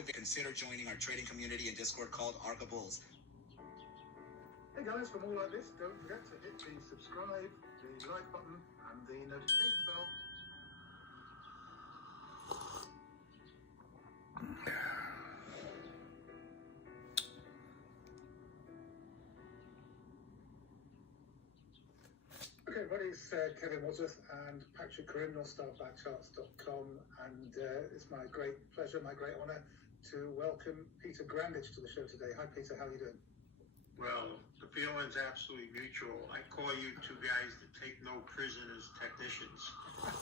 activate, consider joining our trading community and Discord called Arca Bulls. Hey guys, for more like this, don't forget to hit the subscribe, the like button, and the notification bell. Okay, everybody, it's Kevin Wadsworth and Patrick Corinne, NorthStarBackCharts.com, and it's my great pleasure, my great honour to welcome Peter Grandage to the show today. Hi Peter, how are you doing? Well, the feeling's absolutely mutual. I call you two guys that take no prisoners technicians.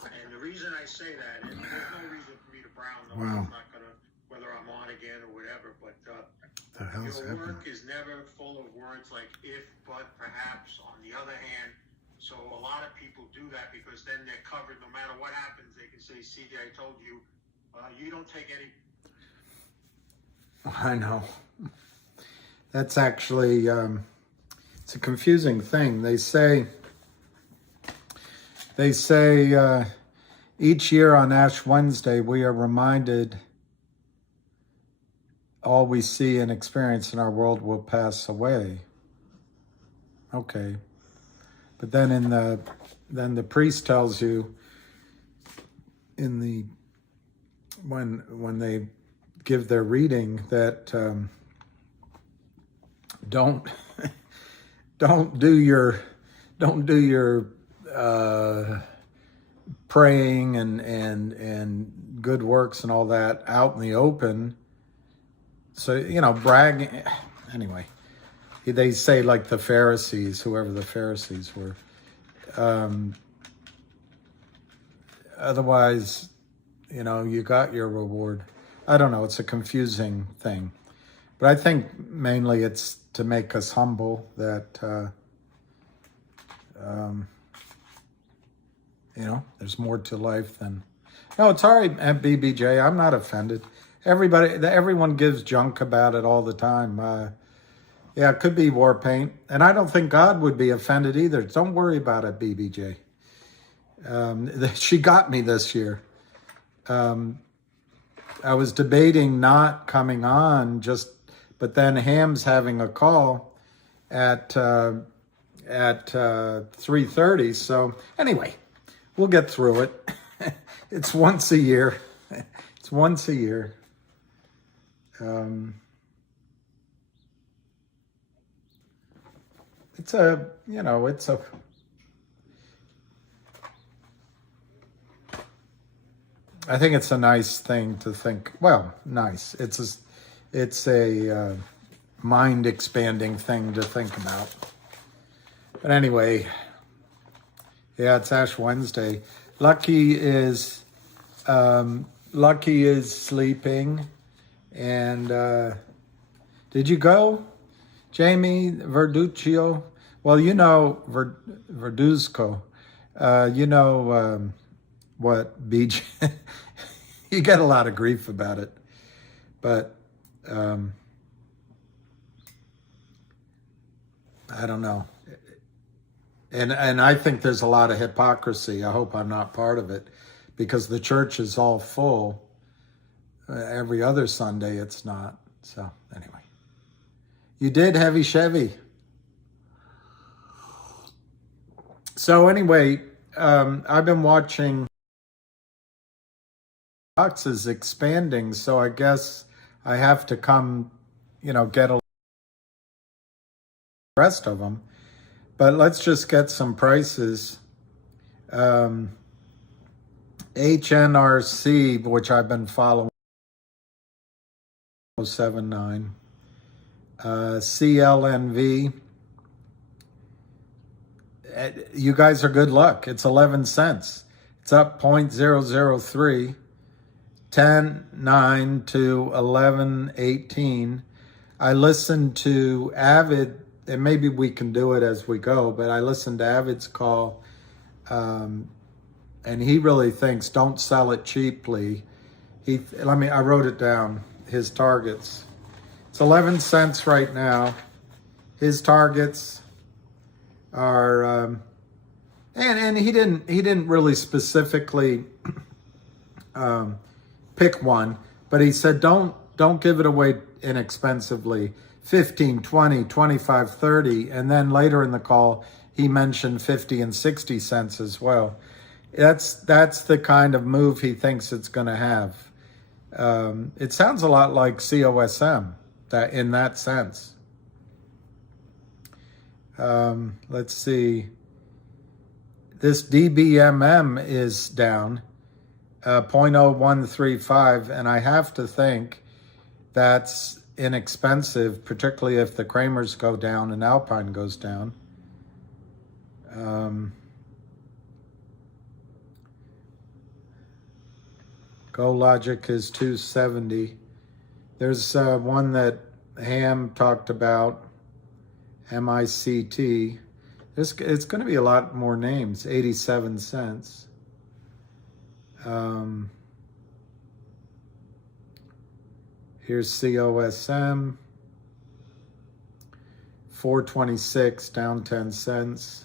And the reason I say that, and there's no reason for me to brown them. Wow. I'm not going to, whether I'm on again or whatever, but The hell's your happening? work is never full of words like if, but, perhaps, on the other hand. So a lot of people do that because then they're covered. No matter what happens, they can say, see, I told you, you don't take any. I know. That's actually, it's a confusing thing. They say each year on Ash Wednesday, we are reminded all we see and experience in our world will pass away. Okay. But then then the priest tells you in the, when they give their reading that, don't do your praying and good works and all that out in the open. So, bragging. Anyway, they say like the Pharisees, whoever the Pharisees were. Otherwise, you got your reward. I don't know. It's a confusing thing. But I think mainly it's to make us humble that, there's more to life than... No, it's all right, BBJ. I'm not offended. Everyone gives junk about it all the time. Yeah, it could be war paint. And I don't think God would be offended either. Don't worry about it, BBJ. She got me this year. I was debating not coming on but then Ham's having a call at 3:30. So anyway, we'll get through it. It's once a year. It's once a year. I think it's a nice thing to think. Well, nice. It's a mind-expanding thing to think about. But anyway, yeah, it's Ash Wednesday. Lucky is sleeping. And did you go, Jamie Verduccio? Well, Verduzco. What, BJ? You get a lot of grief about it. But I don't know. And I think there's a lot of hypocrisy. I hope I'm not part of it because the church is all full. Every other Sunday it's not. So anyway, you did Heavy Chevy. So anyway, I've been watching boxes expanding. So I guess I have to come, get a rest of them. But let's just get some prices. HNRC, which I've been following, 079. CLNV. You guys are good luck. It's 11 cents. It's up 0.003. 10.9 to 11.18. I listened to Avid, and maybe we can do it as we go, but I listened to Avid's call, and he really thinks don't sell it cheaply. I wrote it down, his targets. It's 11 cents right now. His targets are, and he didn't really specifically pick one, but he said don't don't give it away inexpensively. 15, 20, 25, 30, and then later in the call he mentioned 50 and 60 cents as well. That's the kind of move he thinks it's going to have. It sounds a lot like COSM that in that sense. Let's see. This DBMM is down 0.0135, and I have to think that's inexpensive, particularly if the Kramers go down and Alpine goes down. GoLogic is 270. There's one that Ham talked about, MICT. It's going to be a lot more names, 87 cents. Here's COSM, 426, down 10 cents.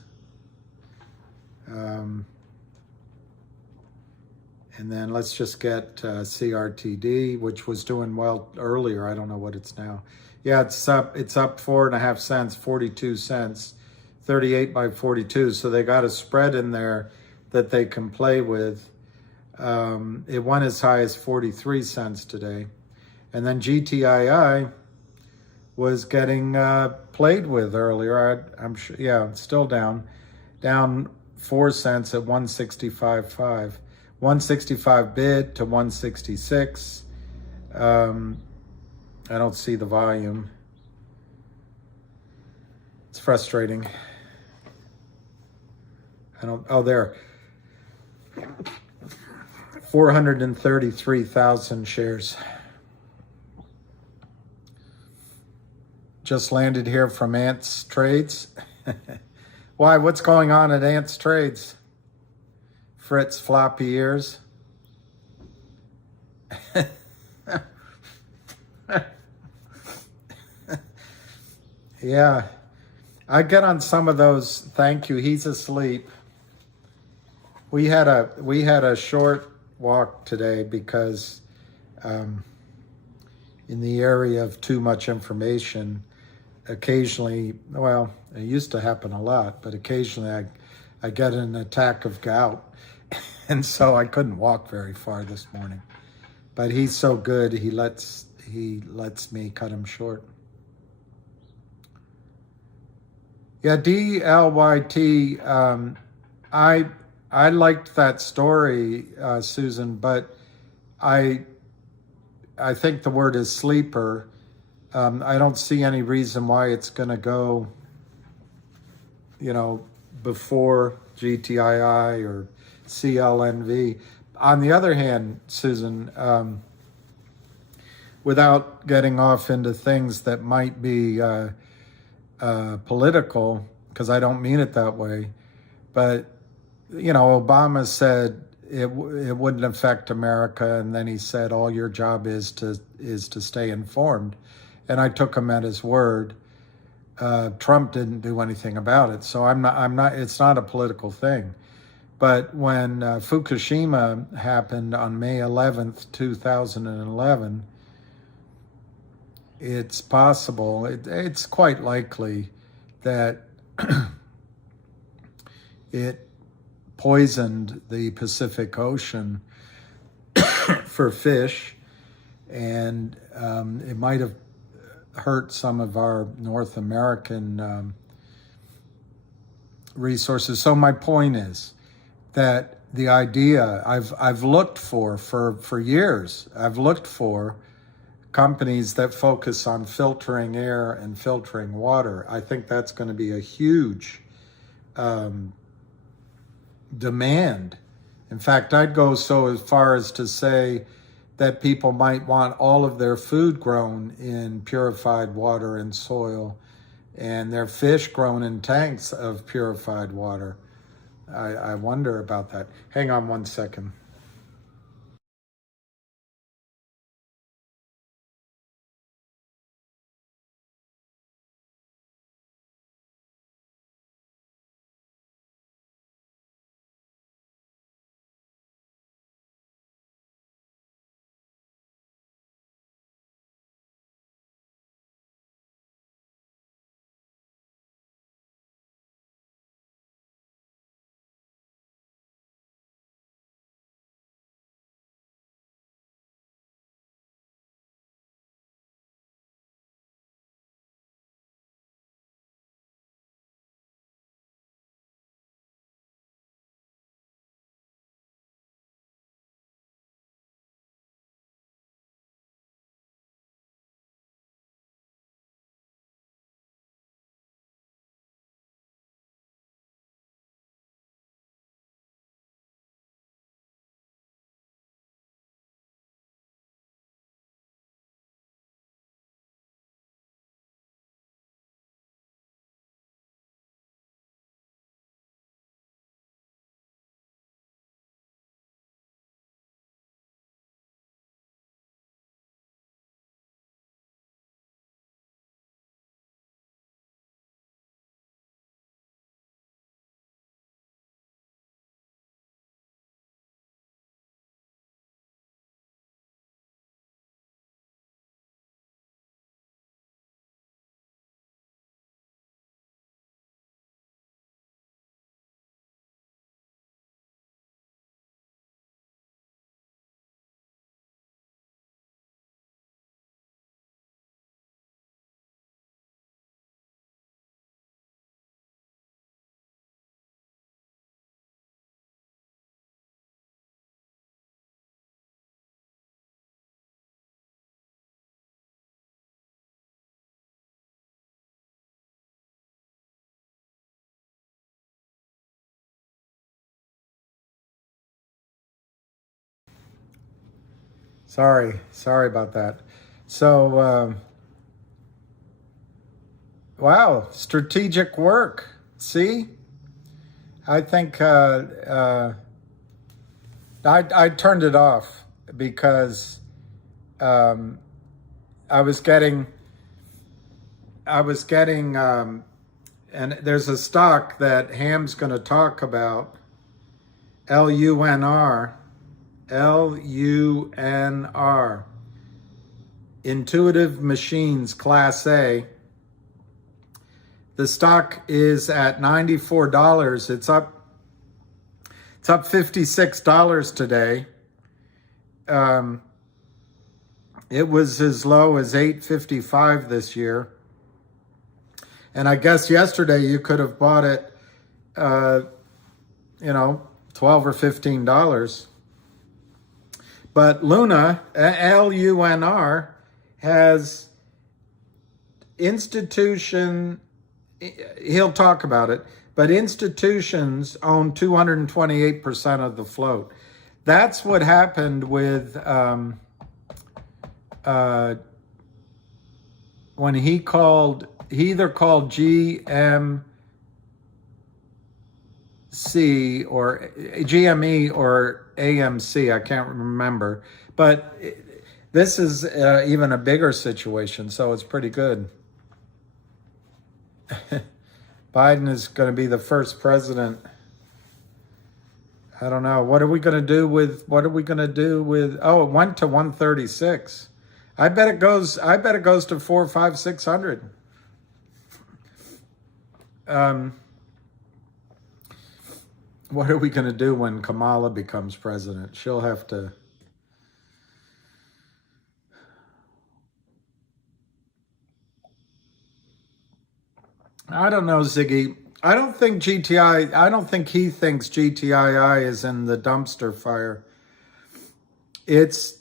And then let's just get CRTD, which was doing well earlier. I don't know what it's now. Yeah, it's up 4.5 cents, 42 cents, 38 by 42. So they got a spread in there that they can play with. It went as high as 43 cents today. And then GTII was getting played with earlier. I'm sure, yeah, it's still down 4 cents at 165.5. 165 bid to 166. I don't see the volume. It's frustrating. There. 433,000 shares. Just landed here from Ants Trades. Why? What's going on at Ants Trades? Fritz floppy ears. Yeah, I get on some of those. Thank you. He's asleep. We had a short walk today because in the area of too much information, occasionally, well, it used to happen a lot, but occasionally I get an attack of gout. And so I couldn't walk very far this morning. But he's so good, he lets me cut him short. Yeah, DLYT, I liked that story, Susan, but I think the word is sleeper. I don't see any reason why it's going to go, before GTII or CLNV. On the other hand, Susan, without getting off into things that might be political, because I don't mean it that way, but Obama said it wouldn't affect America, and then he said all your job is to stay informed, and I took him at his word. Trump didn't do anything about it, so I'm not. It's not a political thing. But when Fukushima happened on May 11th, 2011, it's possible, it's quite likely that it poisoned the Pacific Ocean for fish, and it might have hurt some of our North American resources. So my point is that the idea I've looked for years, I've looked for companies that focus on filtering air and filtering water. I think that's going to be a huge demand. In fact, I'd go so far as to say that people might want all of their food grown in purified water and soil, and their fish grown in tanks of purified water. I wonder about that. Hang on one second. Sorry about that. So, wow, strategic work. See, I think I turned it off because I was getting, and there's a stock that Ham's going to talk about, LUNR, Intuitive Machines Class A. The stock is at $94. It's up $56 today. It was as low as $8.55 this year. And I guess yesterday you could have bought it, $12 or $15. But Luna, LUNR, has institution, he'll talk about it, but institutions own 228% of the float. That's what happened with when he either called GMC or GME or AMC, I can't remember, but this is even a bigger situation, so it's pretty good. Biden is going to be the first president. I don't know. What are we going to do with, oh, it went to 136. I bet it goes to 400, 500, 600. What are we going to do when Kamala becomes president? She'll have to. I don't know, Ziggy. I don't think he thinks GTII is in the dumpster fire. It's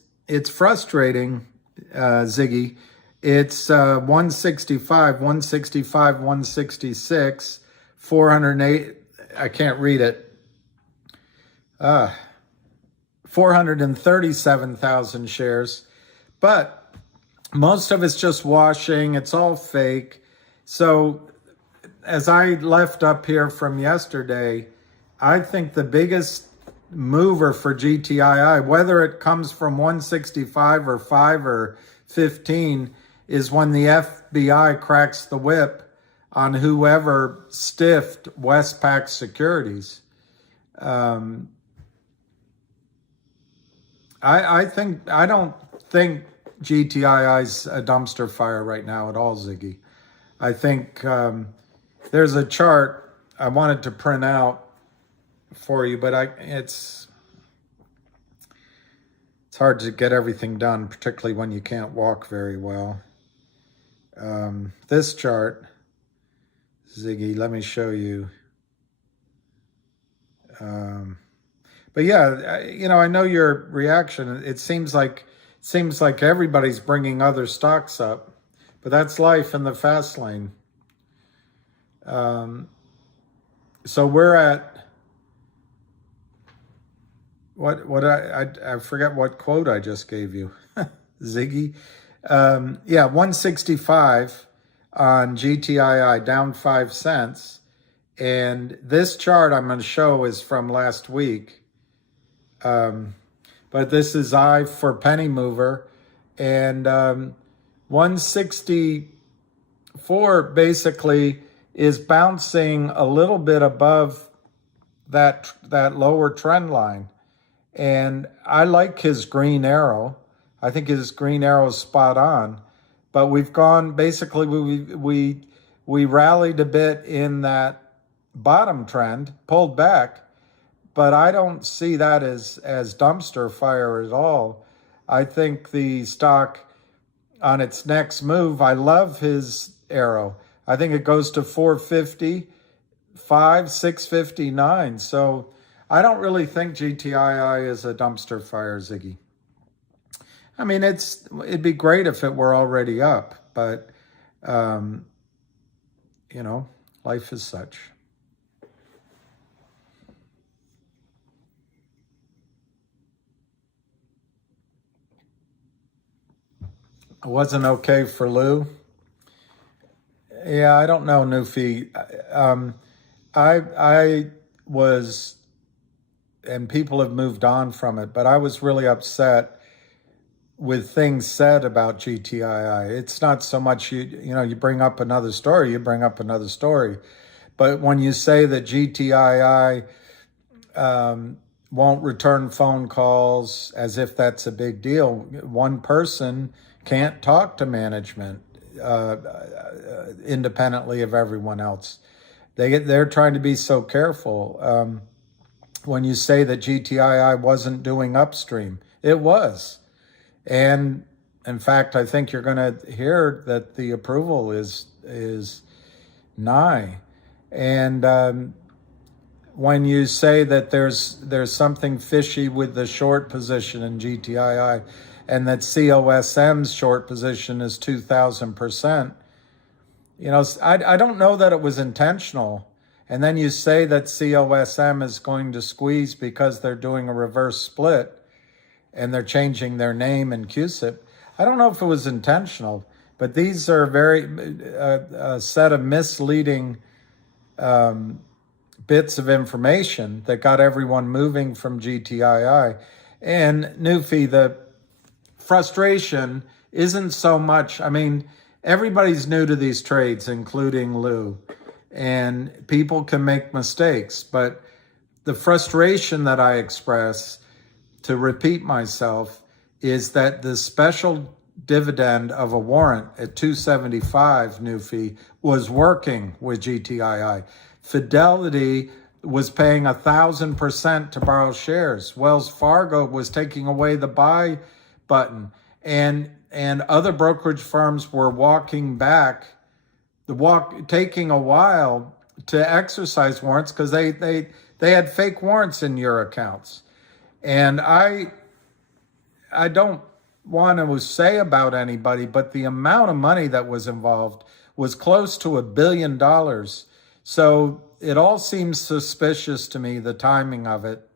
frustrating, Ziggy. It's 165, 166, 408. I can't read it. 437,000 shares. But most of it's just washing. It's all fake. So as I left up here from yesterday, I think the biggest mover for GTII, whether it comes from 165 or 5 or 15, is when the FBI cracks the whip on whoever stiffed Westpac Securities. I don't think GTII's a dumpster fire right now at all, Ziggy. I think there's a chart I wanted to print out for you, but it's hard to get everything done, particularly when you can't walk very well. This chart, Ziggy, let me show you. But yeah, I know your reaction. It seems like everybody's bringing other stocks up, but that's life in the fast lane. So we're at I forget what quote I just gave you, Ziggy. 165 on GTII, down 5 cents. And this chart I'm going to show is from last week. But this is I for penny mover, and 164 basically is bouncing a little bit above that lower trend line. And I like his green arrow. I think his green arrow is spot on. But we've gone, basically we rallied a bit in that bottom trend, pulled back, but I don't see that as dumpster fire at all. I think the stock on its next move, I love his arrow. I think it goes to 455, 659. So I don't really think GTII is a dumpster fire, Ziggy. I mean, it'd be great if it were already up, but life is such. wasn't okay for Lou. Yeah, I don't know, Newfie. I was, and people have moved on from it, but I was really upset with things said about GTII. It's not so much you bring up another story, you bring up another story. But when you say that GTII won't return phone calls as if that's a big deal, one person can't talk to management independently of everyone else. They're trying to be so careful. When you say that GTII wasn't doing upstream, it was. And in fact, I think you're going to hear that the approval is nigh. And when you say that there's something fishy with the short position in GTII, and that COSM's short position is 2,000%, I don't know that it was intentional. And then you say that COSM is going to squeeze because they're doing a reverse split and they're changing their name in QSIP. I don't know if it was intentional, but these are a set of misleading bits of information that got everyone moving from GTII. And Newfie, the frustration isn't so much, everybody's new to these trades, including Lou, and people can make mistakes, but the frustration that I express, to repeat myself, is that the special dividend of a warrant at 275 Newfie was working with GTII. Fidelity was paying 1,000% to borrow shares. Wells Fargo was taking away the buy button, and other brokerage firms were walking back, taking a while to exercise warrants because they had fake warrants in your accounts. And I don't want to say about anybody, but the amount of money that was involved was close to $1 billion. So it all seems suspicious to me, the timing of it.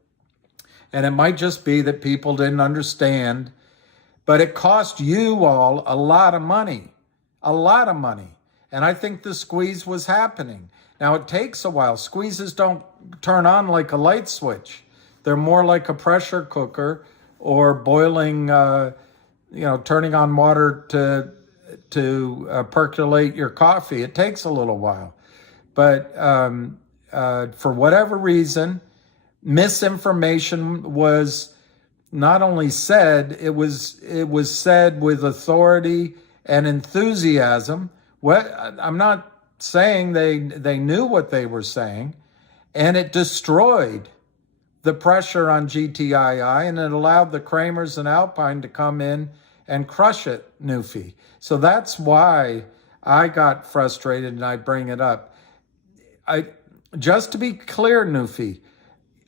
And it might just be that people didn't understand, but it cost you all a lot of money. And I think the squeeze was happening. Now, it takes a while. Squeezes don't turn on like a light switch. They're more like a pressure cooker or boiling, turning on water to percolate your coffee. It takes a little while. But for whatever reason, misinformation was not only said, it was said with authority and enthusiasm. I'm not saying they knew what they were saying, and it destroyed the pressure on GTII, and it allowed the Kramers and Alpine to come in and crush it, Newfie. So that's why I got frustrated, and I bring it up. Just to be clear, Newfie,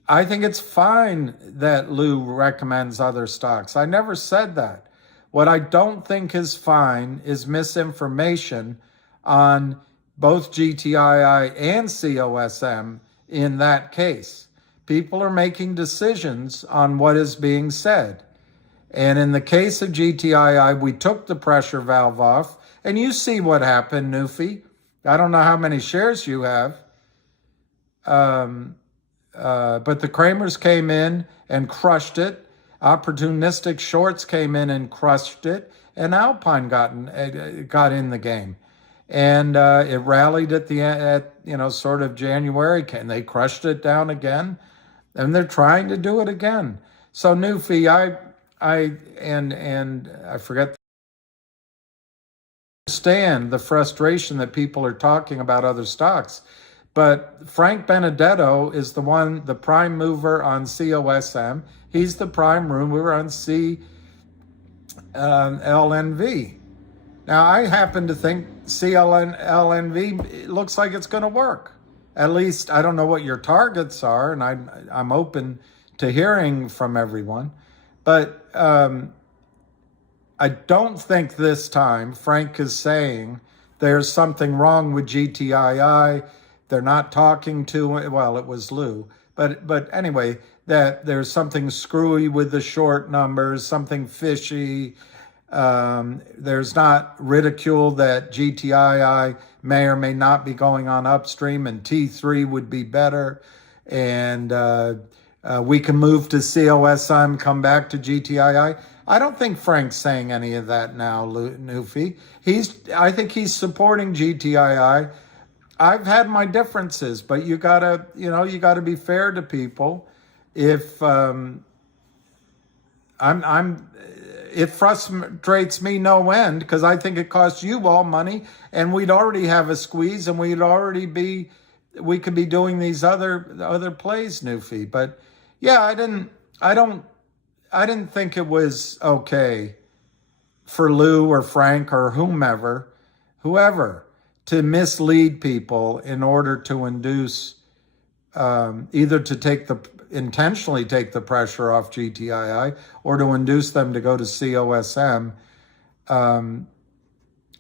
I think it's fine that Lou recommends other stocks. I never said that. What I don't think is fine is misinformation on both GTII and COSM in that case. People are making decisions on what is being said. And in the case of GTII, we took the pressure valve off, and you see what happened, Newfie. I don't know how many shares you have, but the Kramers came in and crushed it. Opportunistic shorts came in and crushed it, and Alpine got in the game. And it rallied at sort of January, and they crushed it down again, and they're trying to do it again. So Newfie, I forget. Understand the frustration that people are talking about other stocks, but Frank Benedetto is the prime mover on COSM. He's the prime mover on CLNV. Now, I happen to think CLNV looks like it's going to work. At least, I don't know what your targets are, and I'm open to hearing from everyone. But I don't think this time Frank is saying there's something wrong with GTII. They're not talking to, well, it was Lou. But anyway, that there's something screwy with the short numbers, something fishy. There's not ridicule that GTII may or may not be going on upstream and T3 would be better. And we can move to COSM, come back to GTII. I don't think Frank's saying any of that now, Newfie. I think he's supporting GTII. I've had my differences, but you gotta be fair to people. If it frustrates me no end because I think it costs you all money, and we'd already have a squeeze, and we could be doing these other plays, Newfie. But yeah, I didn't think it was okay for Lou or Frank or whoever to mislead people in order to induce either to intentionally take the pressure off GTII or to induce them to go to COSM.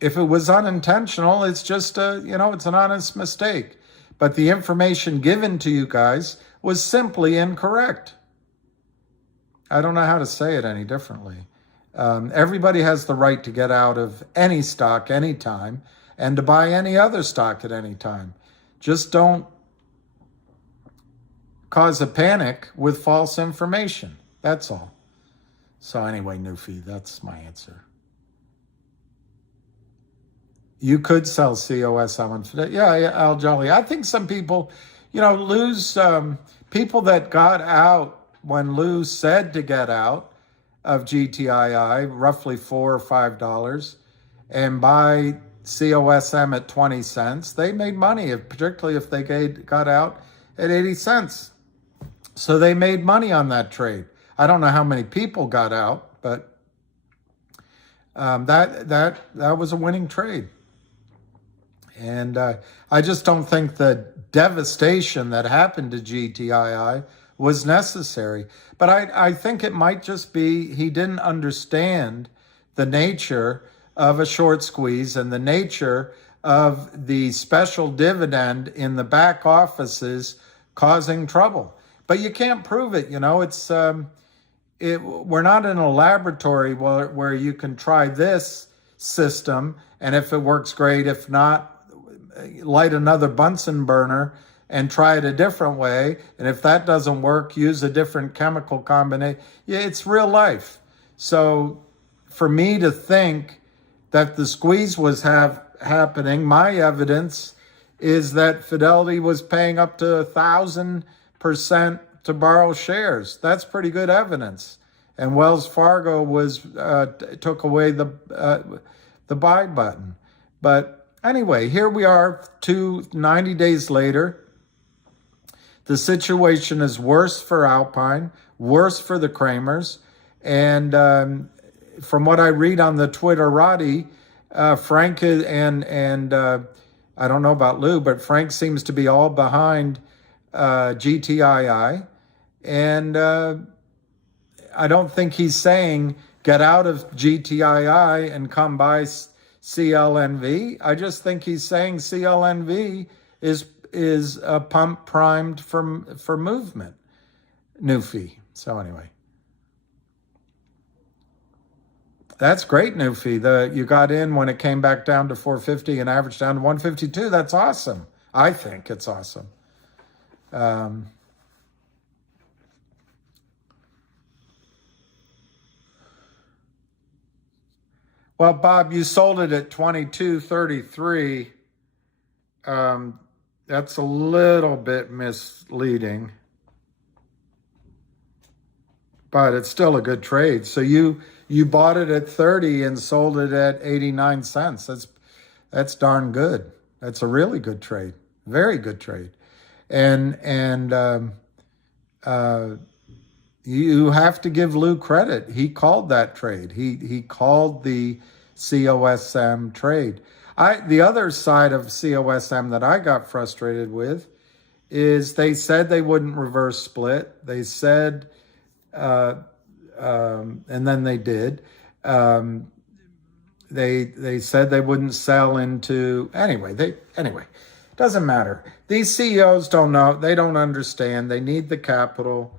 If it was unintentional, it's just it's an honest mistake. But the information given to you guys was simply incorrect. I don't know how to say it any differently. Everybody has the right to get out of any stock anytime and to buy any other stock at any time. Just don't cause a panic with false information. That's all. So anyway, Newfie, that's my answer. You could sell COSM. Yeah, Al Jolly. I think some people, lose people that got out when Lou said to get out of GTII, roughly $4 or $5, and buy COSM at 20 cents. They made money, particularly if they got out at 80 cents. So they made money on that trade. I don't know how many people got out, but that was a winning trade. And I just don't think the devastation that happened to GTII was necessary. But I think it might just be he didn't understand the nature of a short squeeze and the nature of the special dividend in the back offices causing trouble. But you can't prove it. It's we're not in a laboratory where you can try this system, and if it works, great. If not, light another Bunsen burner and try it a different way. And if that doesn't work, use a different chemical combination. Yeah, it's real life. So for me to think that the squeeze was happening, my evidence is that Fidelity was paying up to 1,000% to borrow shares. That's pretty good evidence. And Wells Fargo took away the buy button. But anyway, here we are 90 days later. The situation is worse for Alpine, worse for the Kramers. And from what I read on the Twitterati, Frank and I don't know about Lou, but Frank seems to be all behind GTII. And I don't think he's saying get out of GTII and come buy CLNV. I just think he's saying CLNV is a pump primed for movement. Newfie. So anyway. That's great, Newfie. You got in when it came back down to 450 and averaged down to 152. That's awesome. I think it's awesome. Well, Bob, you sold it at 22.33. That's a little bit misleading, but it's still a good trade. So you bought it at 30 and sold it at 89 cents. That's darn good. That's a really good trade. Very good trade. And you have to give Lou credit. He called that trade. He called the COSM trade. The other side of COSM that I got frustrated with is they said they wouldn't reverse split. They said, and then they did. They said they wouldn't sell into anyway. Doesn't matter. These CEOs don't know. They don't understand. They need the capital.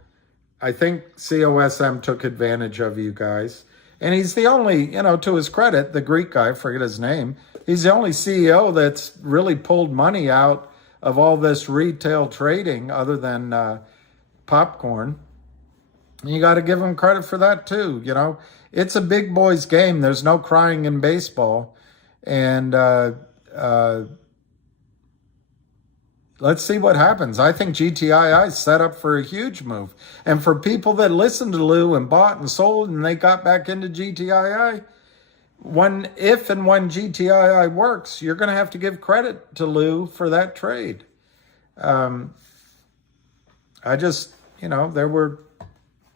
I think COSM took advantage of you guys. And he's the only, to his credit, the Greek guy, I forget his name, he's the only CEO that's really pulled money out of all this retail trading other than popcorn. And you got to give him credit for that too. It's a big boys game. There's no crying in baseball. And let's see what happens. I think GTII is set up for a huge move. And for people that listened to Lou and bought and sold and they got back into GTII, if and when GTII works, you're going to have to give credit to Lou for that trade.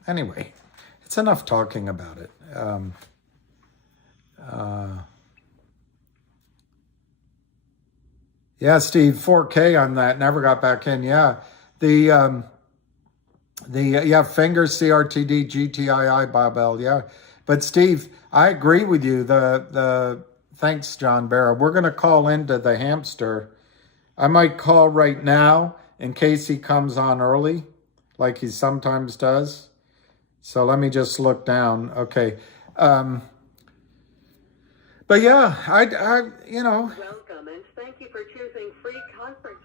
Anyway, it's enough talking about it. Yeah, Steve, 4K on that. Never got back in. Yeah, Finger CRTD GTII Barbell. Yeah, but Steve, I agree with you. Thanks, John Barra. We're gonna call into the hamster. I might call right now in case he comes on early, like he sometimes does. So let me just look down. Okay. But yeah, Welcome and thank you for choosing free conference.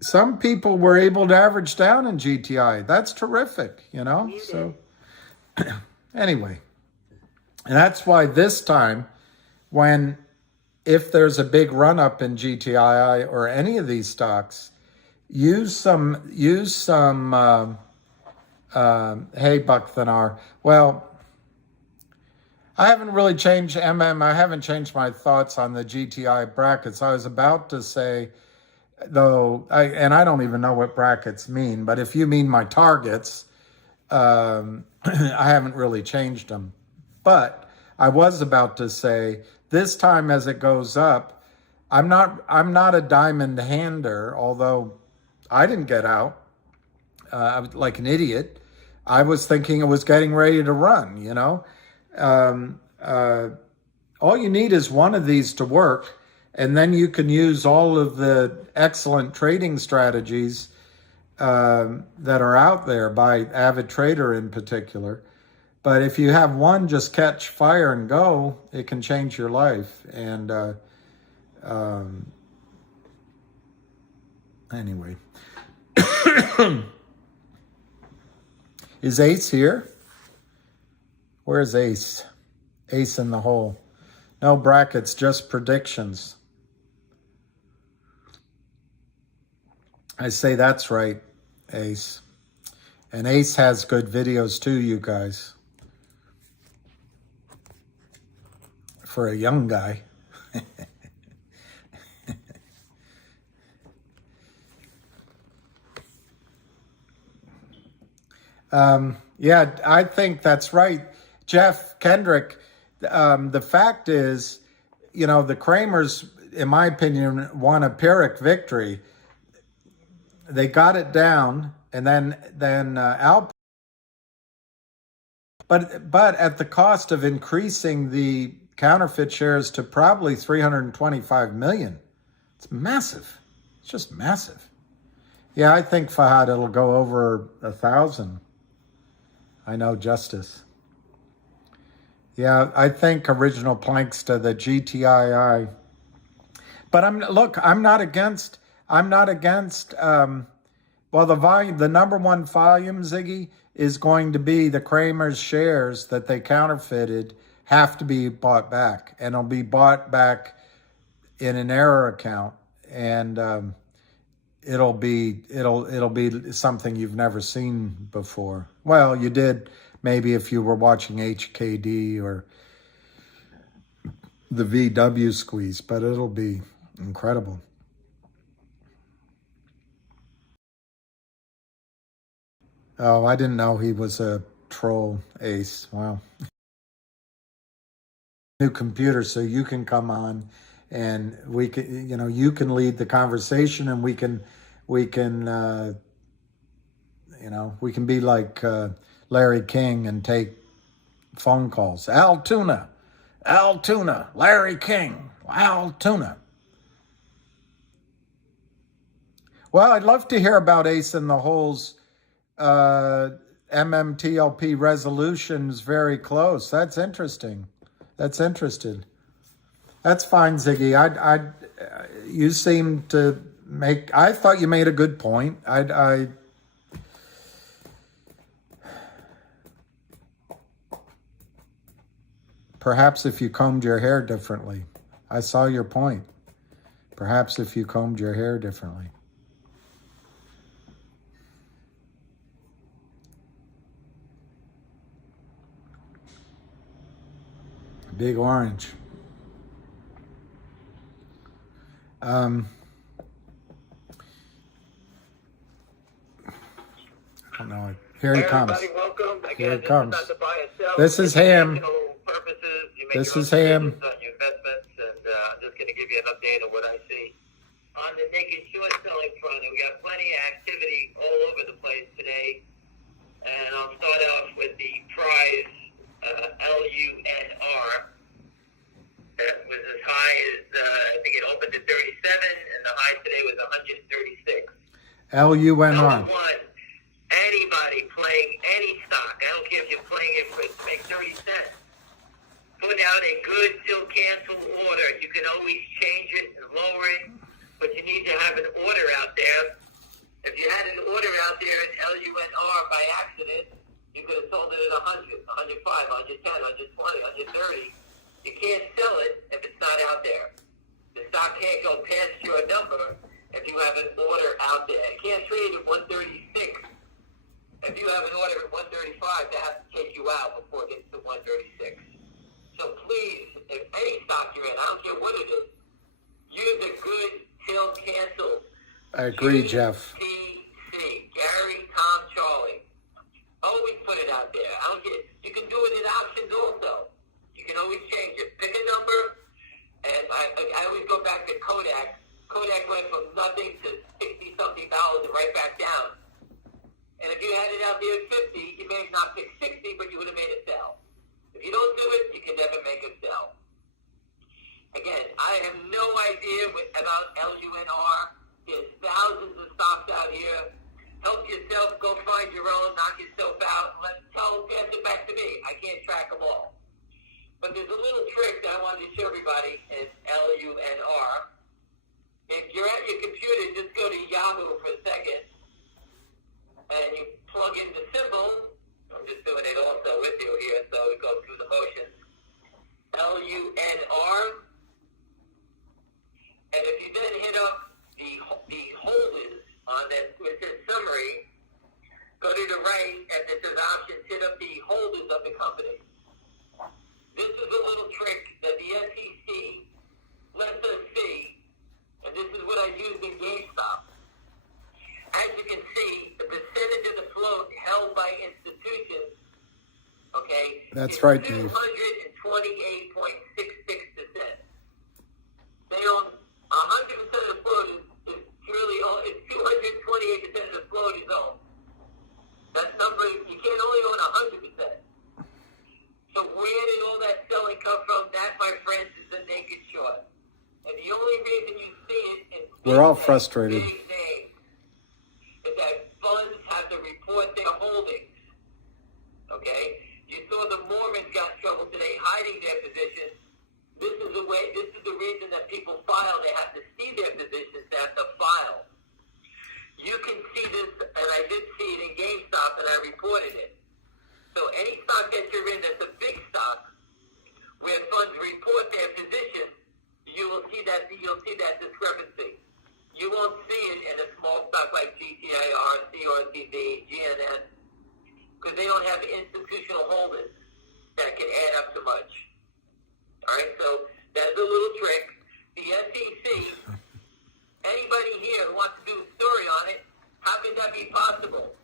Some people were able to average down in GTI. That's terrific, So anyway, and that's why this time, if there's a big run up in GTII or any of these stocks, use some hey, Bukthanar. Well, I haven't really changed I haven't changed my thoughts on the GTI brackets. I was about to say, though, I don't even know what brackets mean, but if you mean my targets, I haven't really changed them. But I was about to say, this time as it goes up, I'm not a diamond hander, although I didn't get out. I was like an idiot. I was thinking it was getting ready to run, all you need is one of these to work, and then you can use all of the excellent trading strategies that are out there by Avid Trader in particular. But if you have one just catch fire and go, it can change your life. And anyway. Is Ace here? Where's Ace? Ace in the hole. No brackets, just predictions. I say that's right, Ace. And Ace has good videos too, you guys. For a young guy. Yeah, I think that's right. Jeff Kendrick, the fact is, the Kramers, in my opinion, won a Pyrrhic victory. They got it down, and then Al. But at the cost of increasing the counterfeit shares to probably 325 million. It's massive. It's just massive. Yeah, I think, Fahad, it'll go over 1,000. I know, Justice. Yeah, I think original planks to the GTII. But I'm not against the volume, the number one volume, Ziggy, is going to be the Kramer's shares that they counterfeited have to be bought back, and it'll be bought back in an error account, and it'll be something you've never seen before. Well, you did maybe if you were watching HKD or the VW squeeze, but it'll be incredible. Oh, I didn't know he was a troll, Ace. Wow. New computer, so you can come on and we can, you can lead the conversation, and we can we can be like Larry King and take phone calls. Al Tuna, Larry King, Al Tuna. Well, I'd love to hear about Ace in the Hole's MMTLP resolutions very close. That's interesting. That's interesting. That's fine, Ziggy. You seem to make. I thought you made a good point. Perhaps if you combed your hair differently. I saw your point. Perhaps if you combed your hair differently. Big orange. I don't know. Here he comes. Welcome. Again, Here he comes. This is not to buy or sell. This is him. Purposes. You make This your is own him. decisions on your investments, and I'm just going to give you an update on what I see. On the naked short selling front, we got plenty of activity all over the place today. And I'll start off with the prize LUNR. That was as high as, I think it opened at 37, and the high today was 136. LUNR. Number one, anybody playing any stock, I don't care if you're playing it to make 30 cents, put out a good till cancel order. You can always change it and lower it, but you need to have an order out there. If you had an order out there in LUNR by accident, you could have sold it at 100, 105, 110, 120, 130. You can't sell it if it's not out there. The stock can't go past your number if you have an order out there. It can't trade at 136. If you have an order at 135, they have to take you out before it gets to 136. So please, if any stock you're in, I don't care what it is, use a good till cancel. I agree, Jeff. GTC, Gary, Tom, Charlie. Always put it out there. I don't care. You can do it in options also. You can always change it. Pick a number, and I always go back to Kodak. Kodak went from nothing to $60-something and right back down. And if you had it out there at 50, you may have not picked 60, but you would have made a sell. If you don't do it, you can never make a sell. Again, I have no idea about LUNR. There's thousands of stocks out here. Help yourself, go find your own, knock yourself out, and pass it back to me. I can't track them all. But there's a little trick that I wanted to show everybody in LUNR. If you're at your computer, just go to Yahoo for a second, and you plug in the symbol. I'm just doing it also with you here, so we go through the motions. LUNR. And if you then hit up the holders on that, where it says summary, go to the right, and it says options, hit up the holders of the company. This is a little trick that the SEC lets us see, and this is what I use in GameStop. As you can see, the percentage of the float held by institutions, okay, That's is right, Dave. 228.66%. They own 100% of the float is really owned. It's 228% of the float is owned. That number, you can't only own 100%. So where did all that selling come from? That, my friends, is the naked short. And the only reason you see it is We're all frustrated. big names is that funds have to report their holdings. Okay? You saw the Mormons got in trouble today hiding their positions. This is the reason that people file. They have to see their positions. They have to file. You can see this, and I did see it in GameStop, and I reported it. So any stock that you're in that's a big stock, where funds report their position, you'll see that discrepancy. You won't see it in a small stock like GTIIL, CRTD, GNS, because they don't have institutional holders that can add up to much. All right, so that's a little trick. The SEC, anybody here who wants to do a story on it, how can that be possible?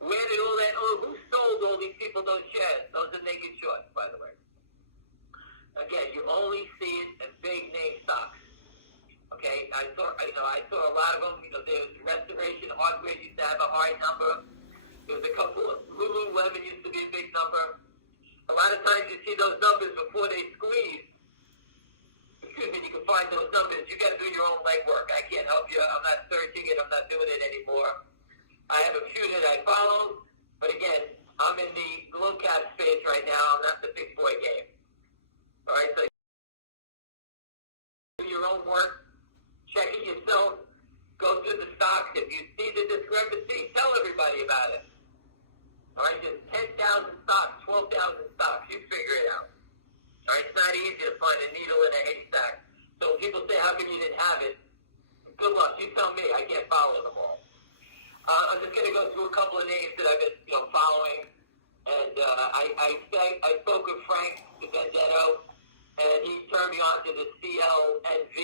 Where did all that, who sold all these people those shares? Those are naked shorts, by the way. Again, you only see it in big name stocks. Okay, I saw a lot of them. There was Restoration Hardware used to have a high number. There was a couple of Lululemon used to be a big number. A lot of times you see those numbers before they squeeze. Excuse me, you can find those numbers. You got to do your own legwork. I can't help you. I'm not searching it. I'm not doing it anymore. I have a few that I follow, but again, I'm in the low cap space right now. I'm not the big boy game. All right, so do your own work, check it yourself, go through the stocks. If you see the discrepancy, tell everybody about it. All right, there's 10,000 stocks, 12,000 stocks. You figure it out. All right, it's not easy to find a needle in a haystack. So when people say, how come you didn't have it? Good luck. You tell me. I can't follow them all. I'm just going to go through a couple of names that I've been, following. And I spoke with Frank Benedetto, and he turned me on to the CLNV.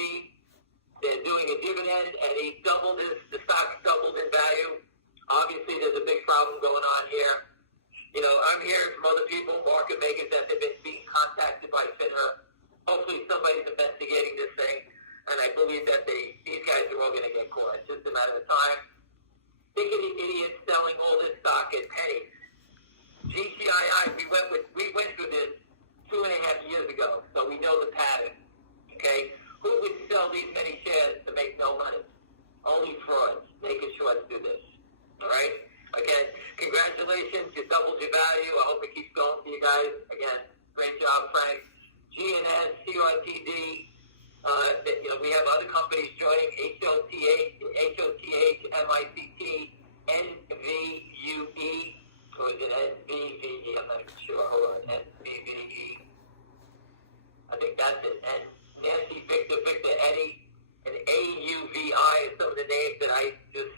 They're doing a dividend, and the stock doubled in value. Obviously, there's a big problem going on here. I'm hearing from other people, market makers, that they've been being contacted by FINRA. Hopefully, somebody's investigating this thing, and I believe that these guys are all going to get caught. It's just a matter of time. Think of the idiots selling all this stock at pennies. GTII, we went through this 2.5 years ago, so we know the pattern. Okay, who would sell these many shares to make no money? Only frauds, naked shorts do this. All right. Again, congratulations. You doubled your value. I hope it keeps going for you guys. Again, great job, Frank. GNS, CRTD. We have other companies joining, HOTH, MICT, NVUE, or is it NVVE? I'm not sure. Hold on, NVVE. I think that's it. And Nancy, Victor, Eddie, and AUVI is some of the names that I just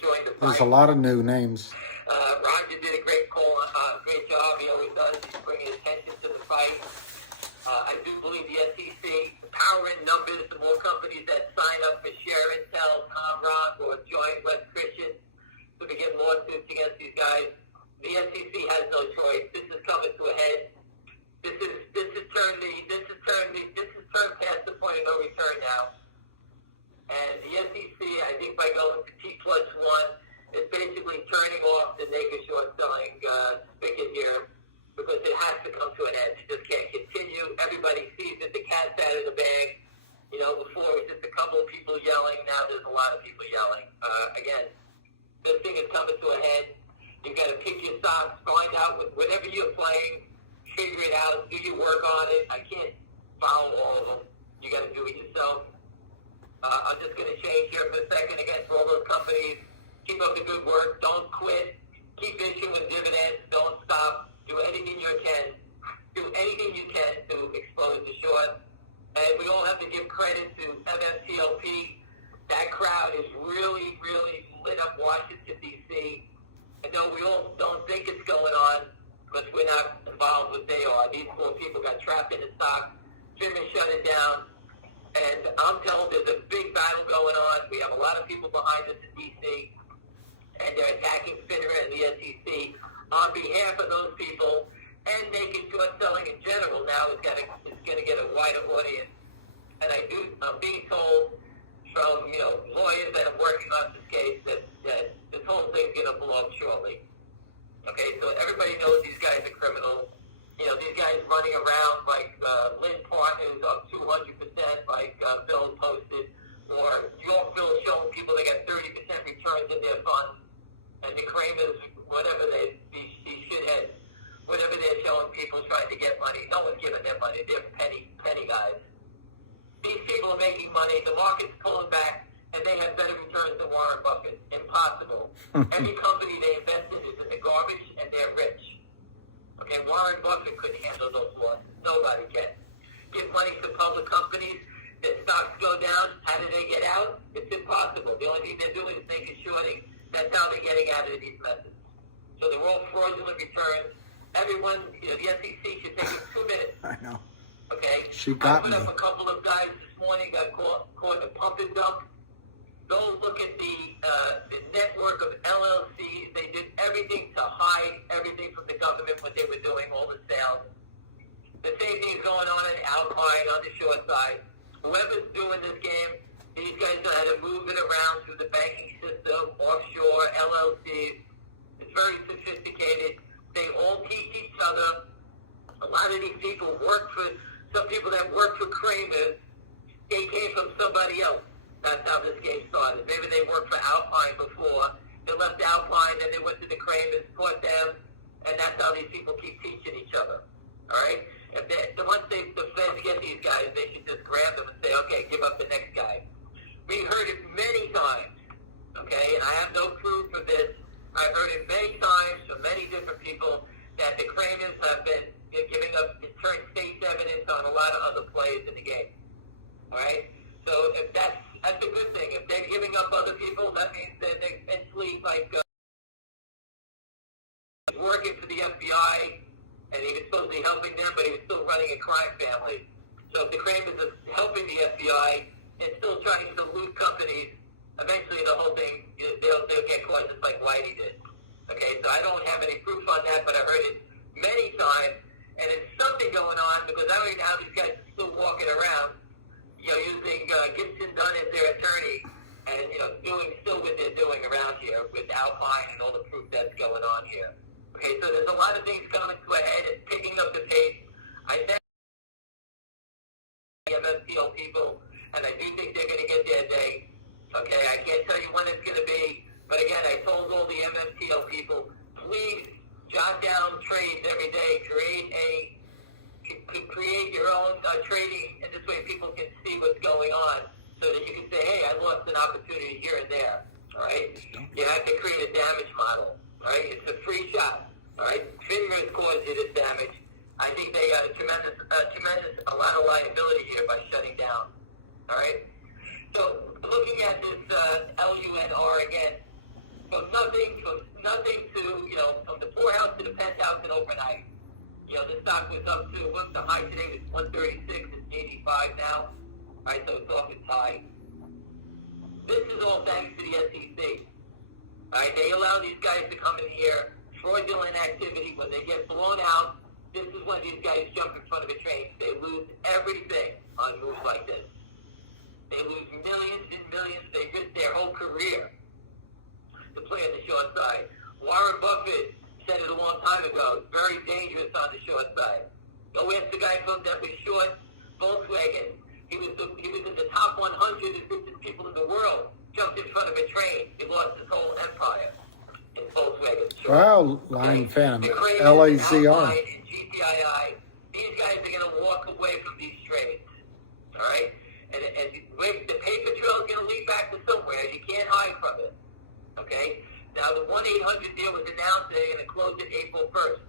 joined the fight. There's a lot of new names. Roger did a great great job. He always does. He's bringing attention to the fight. I do believe the SEC, the power in numbers, the more companies that sign up for Share Intel, Comrock, or join West Christian to begin lawsuits against these guys, the SEC has no choice. This is coming to a head. This is turned past the point of no return now. And the SEC, I think by going to T+1, is basically turning off the naked short selling spigot here, because it has to come to an end. It just can't continue. Everybody sees that the cat's out of the bag. Before it was just a couple of people yelling. Now there's a lot of people yelling. Again, this thing is coming to a head. You've got to pick your stocks, find out whatever you're playing, figure it out, do your work on it. I can't follow all of them. You got to do it yourself. I'm just going to change here for a second. Again, for all those companies, keep up the good work. Don't quit. Keep issuing dividends. Don't stop. Do anything you can. Do anything you can to expose the short. And we all have to give credit to MMTLP. That crowd is really, really lit up Washington, D.C. And though we all don't think it's going on, because we're not involved with they are. These poor people got trapped in the stock. FINRA shut it down. And I'm telling you, there's a big battle going on. We have a lot of people behind us in D.C. And they're attacking FINRA and the SEC. On behalf of those people, and naked short selling in general now is going to get a wider audience. And I'm being told from lawyers that are working on this case that this whole thing's going to blow up shortly. Okay, so everybody knows these guys are criminals. These guys running around like Lynn Partners up 200%, like Bill posted, or Yorkville showing people they got 30% returns in their funds, and the Kramers, whatever these shitheads, whatever they're showing people trying to get money. No one's giving them money. They're penny guys. These people are making money. The market's pulling back, and they have better returns than Warren Buffett. Impossible. Every company they invest in is in the garbage, and they're rich. Okay, Warren Buffett couldn't handle those losses. Nobody can. Give money to public companies. Their stocks go down. How do they get out? It's impossible. The only thing they're doing is naked shorting. That's how they're getting out of these messes. So they're all fraudulent returns. Everyone, the SEC should take 2 minutes. I know. Okay? She got I put me. up a couple of guys this morning got caught a pump and dump. Go look at the network of LLCs. They did everything to hide everything from the government when they were doing all the sales. The same thing is going on in Alpine on the short side. Whoever's doing this game, these guys know how to move it around through the banking system, offshore, LLCs. It's very sophisticated. They all teach each other. A lot of these people some people that work for Kramer, they came from somebody else. That's how this game started. Maybe they worked for Alpine before. they left Alpine, then they went to the Kramers, taught them, and that's how these people keep teaching each other. All right? Once the feds get these guys, they should just grab them and say, okay, give up the next guy. We heard it many times, okay, and I have no proof for this. I've heard it many times from many different people that the Kramers have been giving up turned state's evidence on a lot of other players in the game. All right? So if that's a good thing. If they're giving up other people, that means that they're essentially like working for the FBI, and he was supposed to be helping them, but he was still running a crime family. So if the Kramers are helping the FBI and still trying to loot companies, eventually the whole thing, they'll get caught just like Whitey did. Okay, so I don't have any proof on that, but I heard it many times, and it's something going on because I don't even know how these guys are still walking around, using Gibson Dunn as their attorney, and doing still what they're doing around here with Alpine and all the proof that's going on here. Okay, so there's a lot of things coming to a head and picking up the pace. I said MMTL people, and I do think they're going to get their day. Okay, I can't tell you when it's going to be, but again, I told all the MMTL people, please jot down trades every day. Create your own trading, and this way people can see what's going on, so that you can say, hey, I lost an opportunity here and there. All right, you have to create a damage model. All right, it's a free shot. All right, FINRA caused you this damage. I think they got a lot of liability here by shutting down. All right, so looking at this LUNR again, from nothing to from the poorhouse to the penthouse and overnight. The stock was up to the high today was 136. It's 85 now. All right, so it's off its high. This is all thanks to the SEC. All right, they allow these guys to come in here, fraudulent activity. When they get blown out, this is when these guys jump in front of a train. They lose everything on moves like this. They lose millions and millions. They risk their whole career to play on the short side. Warren Buffett said it a long time ago. It's very dangerous on the short side. Go ask the guy that was short Volkswagen. He was in the top 100 richest people in the world. Jumped in front of a train. He lost his whole empire in Volkswagen. Wow, line fan. LAZR. And GTII. These guys are going to walk away from these trades. All right? And the paper trail is going to lead back to somewhere. You can't hide from it. Okay? Now, the 1-800 deal was announced. They're going to close it April 1st.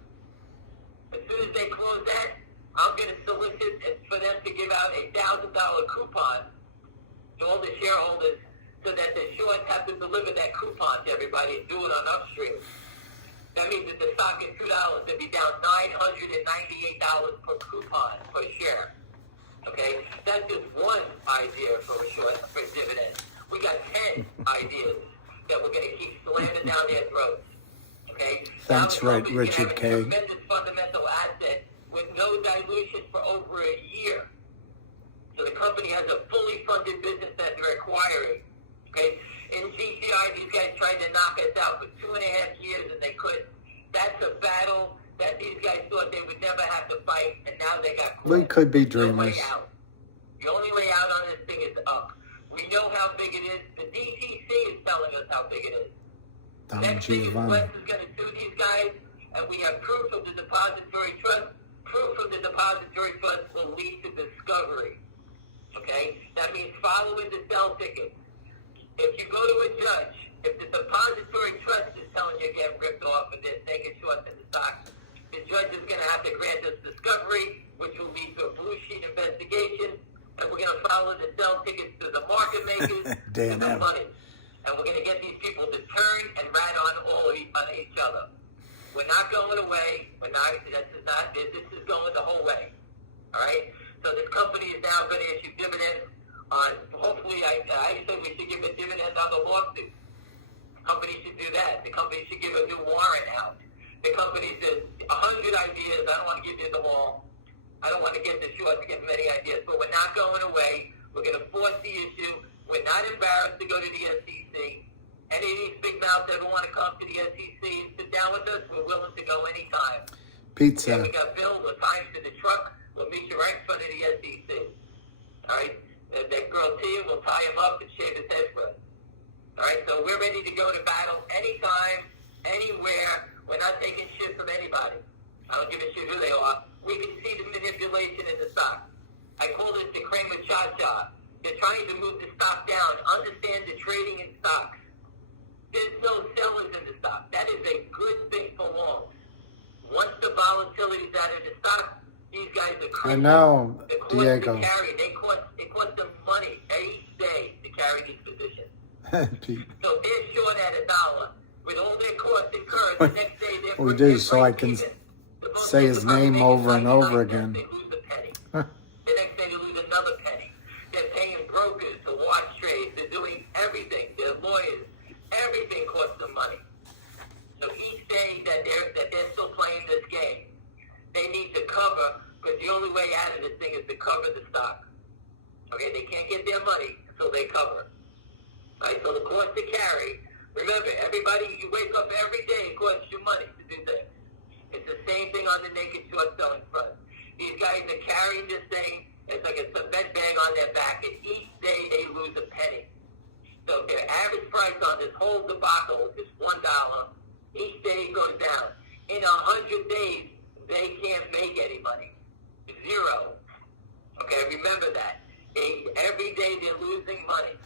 As soon as they close that, I'm going to solicit for them to give out a $1,000 coupon to all the shareholders so that the shorts have to deliver that coupon to everybody and do it on upstream. That means that the stock at $2 will be down $998 per coupon per share. Okay? That's just one idea for a short for dividends. We got 10 ideas that we're going to keep slamming down their throats. Okay? Thanks, Richard K. A tremendous fundamental asset with no dilution for over a year. So the company has a fully funded business that they're acquiring. Okay? In GTI, these guys tried to knock us out for 2.5 years and they couldn't. That's a battle that these guys thought they would never have to fight, and now they got caught. We could be dreamers. The only way out on this thing is up. We know how big it is. The DTC is telling us how big it is. Next thing is Wes is going to sue these guys, and we have proof of the depository trust. Proof of the depository trust will lead to discovery. Okay? That means following the sell ticket. If you go to a judge, if the depository trust is telling you you're getting ripped off and they're taking shorts in the stock, the judge is going to have to grant us discovery, which will lead to a blue sheet investigation, and we're going to follow the sell tickets to the market makers and the money. And we're going to get these people to turn and rat on each other. We're not going away. This is going the whole way. All right? So this company is now going to issue dividends on, hopefully, I say we should give a dividend on the lawsuit. The company should do that. The company should give a new warrant out. The company says 100 ideas. I don't want to give you them all. I don't want to get the short to get many ideas, but we're not going away. We're going to force the issue. We're not embarrassed to go to the SEC. Any of these big mouths ever want to come to the SEC and sit down with us, we're willing to go anytime. Pizza. Yeah, we got Bill. We'll tie him to the truck. We'll meet you right in front of the SEC. All right? That girl Tia will tie him up and shave his head for us. All right, so we're ready to go to battle anytime, anywhere. We're not taking shit from anybody. I don't give a shit who they are. We can see the manipulation in the stock. I call this the Kramer cha-cha. They're trying to move the stock down. Understand the trading in stocks. There's no sellers in the stock. That is a good thing for long. Once the volatility is out of the stock, these guys are crazy. I know, the cost Diego. to carry, it costs them money each day to carry these positions. Pete. So they're short at $1. With all their costs incurred, the next day they're We do, so I can say his name over and over again. They lose a penny. The next day they lose another penny. They're paying brokers to watch trades. They're doing everything. They're lawyers. Everything costs them money. So each day that they're still playing this game, they need to cover, because the only way out of this thing is to cover the stock. Okay, they can't get their money until they cover. Right, so the cost to carry, remember, everybody, you wake up every day, it costs you money to do this. It's the same thing on the naked short selling front. These guys are carrying this thing, it's like a cement bag on their back, and each day they lose a penny. So their average price on this whole debacle is $1. Each day it goes down. In 100 days, they can't make any money. Zero. Okay, remember that. Every day they're losing money.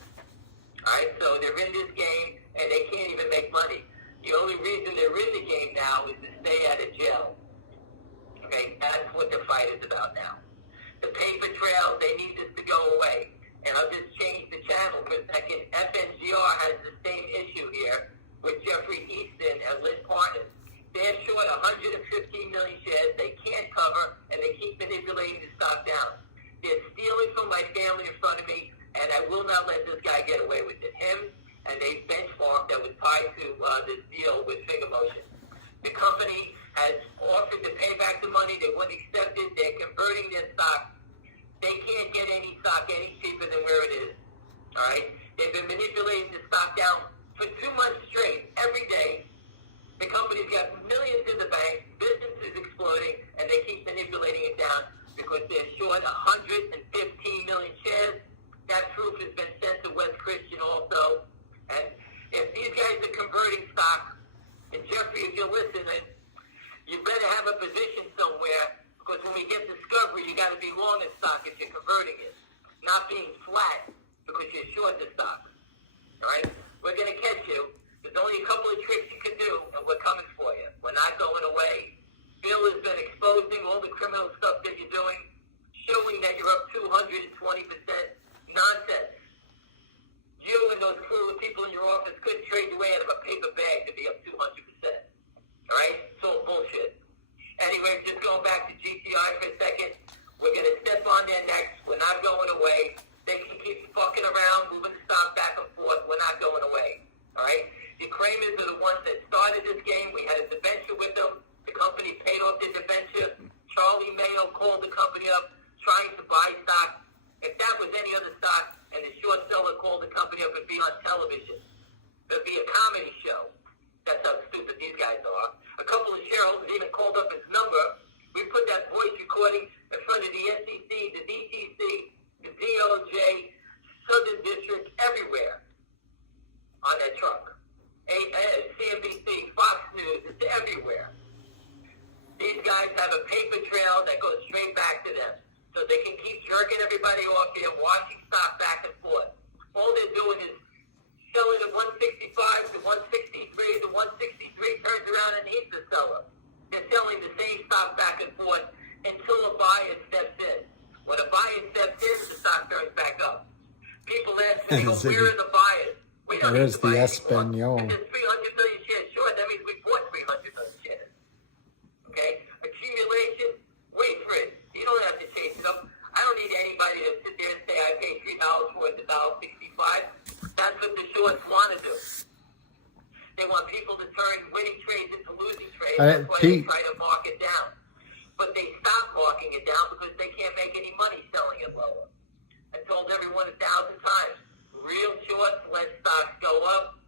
All right, so they're in this game, and they can't even make money. The only reason they're in the game now is to stay out of jail. Okay, that's what the fight is about now. The paper trail, they need this to go away. And I'll just change the channel for a second. FNGR has the same issue here with Jeffrey Easton and Liz Partners. They're short 115 million shares. They can't cover, and they keep manipulating the stock down. They're stealing from my family in front of me, and I will not let this guy get away with it. Him and a benchmark that was tied to this deal with Finger Motion. The company has offered to pay back the money. They wouldn't accept it. They're converting their stock. They can't get any stock any cheaper than where it is. All right? They've been manipulating the stock down for 2 months straight, every day. The company's got millions in the bank. Business is exploding, and they keep manipulating it down because they're short 115 million shares. That proof has been sent to West Christian also. And if these guys are converting stock, and Jeffrey, if you're listening, you better have a position somewhere, because when we get discovery, you got to be long in stock if you're converting it, not being flat because you're short the stock. All right? We're going to catch you. There's only a couple of tricks you can do, and we're coming for you. We're not going away. Bill has been exposing all the criminal stuff that you're doing, showing that you're up 220%. Nonsense. You and those crew of people in your office couldn't trade your way out of a paper bag to be up 200%. All right? It's all bullshit. Anyway, just going back to GTI for a second, we're going to step on their necks. We're not going away. They can keep fucking around, moving the stock back and forth. We're not going away. All right? The Kramers are the ones that started this game. We had a debenture with them. The company paid off the debenture. Charlie Mayo called the company up trying to buy stock. If that was any other stock and the short seller called the company up, it'd be on television. It'd be a comedy show. That's how stupid these guys are. A couple of shareholders even called up his number. We put that voice recording in front of the SEC, the DTC, the DOJ, Southern District, everywhere on that truck. CNBC, Fox News, it's everywhere. These guys have a paper trail that goes straight back to them. So they can keep jerking everybody off here, watching stock back and forth. All they're doing is selling at 165 to 163 to 163, turns around and eats the seller. They're selling the same stock back and forth until a buyer steps in. When a buyer steps in, the stock turns back up. People ask me, they go, where are the buyers? We don't There's need to buy the anymore. Espanol. If there's 300 million shares short, that means we bought 300 million shares. Okay? Accumulation, wait for it. You don't have to chase it up. I don't need anybody to sit there and say I paid $3 for it, $1.65. That's what the shorts want to do. They want people to turn winning trades into losing trades. That's why they try to mark it down. But they stop marking it down because they can't make any money selling it lower. I told everyone 1,000 times, real shorts let stocks go up.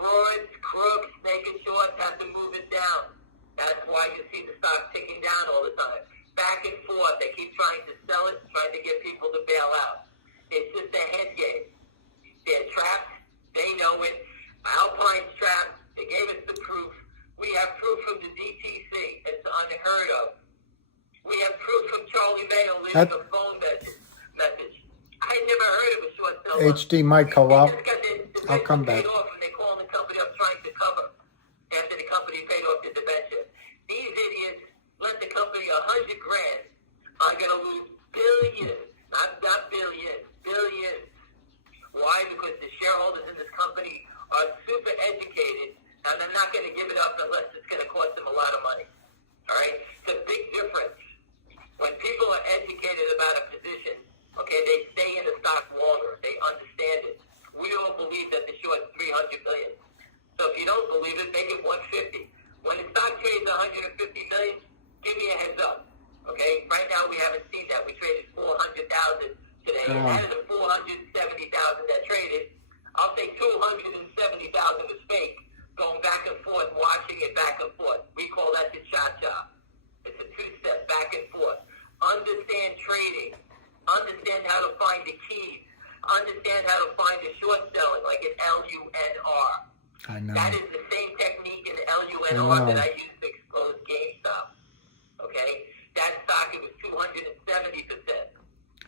Frauds, crooks, naked shorts have to move it down. That's why you see the stock ticking down all the time. Back and forth, they keep trying to sell it, trying to get people to bail out. It's just a head game. They're trapped. They know it. Alpine's trapped. They gave us the proof. We have proof from the DTC. It's unheard of. We have proof from Charlie Mayo leaving a phone message. I had never heard of a short seller. HD might go They up. just got the I'll come back. paid off, and they called the company up trying to cover after the company paid off the debenture. These idiots lent the company $100 grand. I'm going to lose billions, not billions, billions. Why? Because the shareholders in this company are super educated, and they're not going to give it up unless it's going to cost them a lot of money. All right? It's a big difference. When people are educated about a position, okay, they stay in the stock longer. They understand it. We all believe that the short's $300 million. So if you don't believe it, make it $150. When the stock trades $150 million, give me a heads up. Okay? Right now we haven't seen that. We traded $400,000 today. And out of the $470,000 that traded, I'll say $270,000 was fake, going back and forth, watching it back and forth. We call that the cha-cha. It's a two-step back and forth. Understand trading. Understand how to find the keys. Understand how to find the short selling, like an LUNR. I know. That is the same technique in LUNR that I used to expose GameStop. Okay? That stock, it was 270%.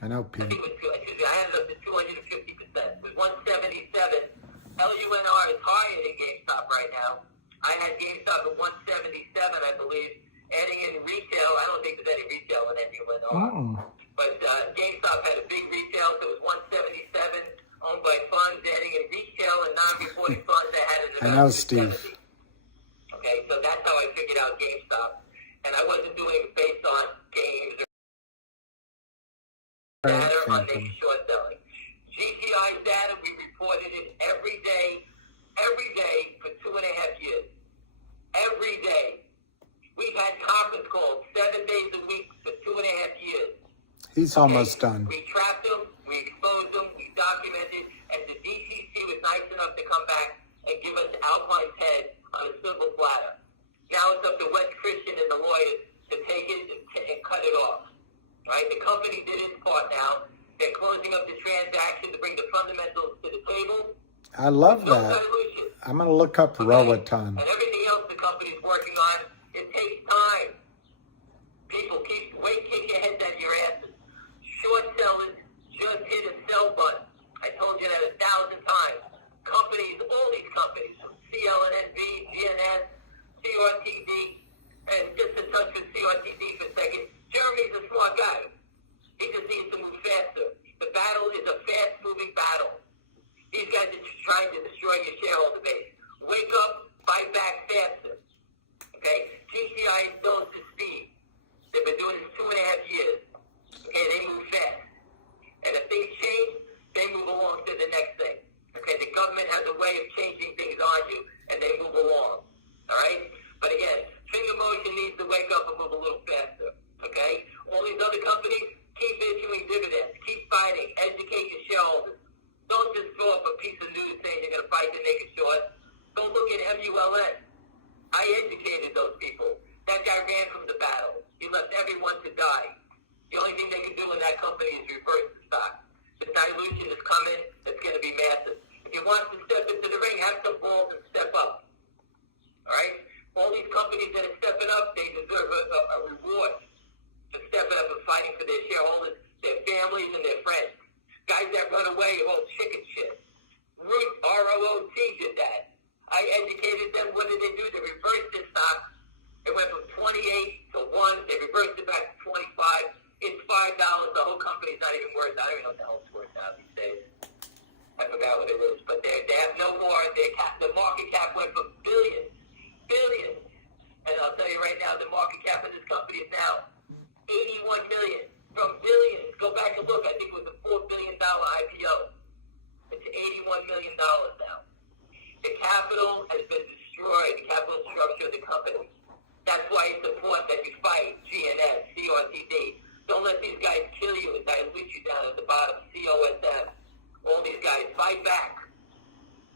I know, I Pete. think it was, excuse me, I had it up to 250%. It was 177. LUNR is higher than GameStop right now. I had GameStop at 177, I believe. Adding in retail, I don't think there's any retail in LUNR. But GameStop had a big retail, so it was 177, owned by funds. Adding in retail and non-reporting funds, I had it at I about know, Steve. 270. Okay, so that's how I figured out GameStop. And I wasn't doing it based on games or data on making short selling. GTI data, we reported it every day for 2.5 years. Every day. We've had conference calls 7 days a week for 2.5 years. He's almost done. We trapped them, we exposed them, we documented, and the DTC was nice enough to come back and give us Alpine's head on a silver platter. Now it's up to Wes Christian and the lawyers to take it and cut it off. Right? The company did its part now. They're closing up the transaction to bring the fundamentals to the table. I love No that. dilution. I'm going to look up Roaton. And everything else the company's working on, it takes time. People kick your heads out of your asses. Short sellers just hit a sell button. I told you that 1,000 times. Companies, all these companies, from CNLV, GNS, CRTD, and just to touch with CRTD for a second, Jeremy's a smart guy. He just needs to move faster. The battle is a fast-moving battle. These guys are just trying to destroy your shareholder base. Wake up, fight back faster. Okay? GTI is still at speed. They've been doing this 2.5 years. Okay, they move fast. And if things change, they move along to the next thing. Okay, the government has a way of changing things on you, and they move along. All right? But again, finger motion needs to wake up and move a little faster. Okay? All these other companies, keep issuing dividends. Keep fighting. Educate your shareholders. Don't just throw up a piece of news saying you're going to fight to make it short. Don't look at MULN. I educated those people. That guy ran from the battle. He left everyone to die. The only thing they can do in that company is reverse the stock. The dilution is coming. It's going to be massive. If you want to step into the ring, have some balls and step up. All right? All these companies that are stepping up, they deserve a reward for stepping up and fighting for their shareholders, their families, and their friends. Guys that run away are all chicken shit. Root, ROOT did that. I educated them. What did they do? They reversed their stock. It went from 28 to 1. They reversed it back to 25. It's $5. The whole company's not even worth. I don't even know what the hell it's worth now these days. I forgot what it is. But they have no more. The market cap went from billions. And I'll tell you right now, the market cap of this company is now 81 million. From billions. Go back and look. I think it was a $4 billion IPO. It's $81 million now. The capital has been destroyed. The capital structure of the company. That's why it's important that you fight GNS, CRTD. Don't let these guys kill you and dilute you down at the bottom. COSM. All these guys, fight back.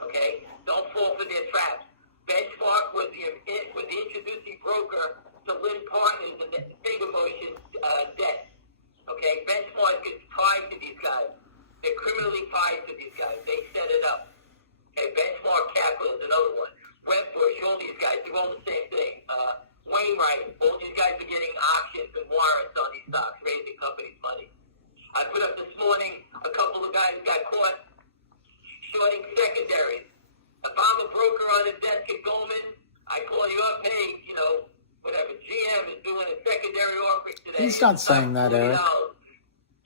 Okay? Don't fall for their traps. Benchmark was the introducing broker to Lynn Partners and the Finger Motion debt. Okay? Benchmark gets tied to these guys. They're criminally tied to these guys. They set it up. Okay? Benchmark Capital all the same thing. Wainwright, all these guys are getting options and warrants on these stocks, raising companies' money. I put up this morning, a couple of guys got caught shorting secondaries. If I'm a broker on a desk at Goldman, I call you up, hey, you know, whatever, GM is doing a secondary offering today. He's not saying that, Eric.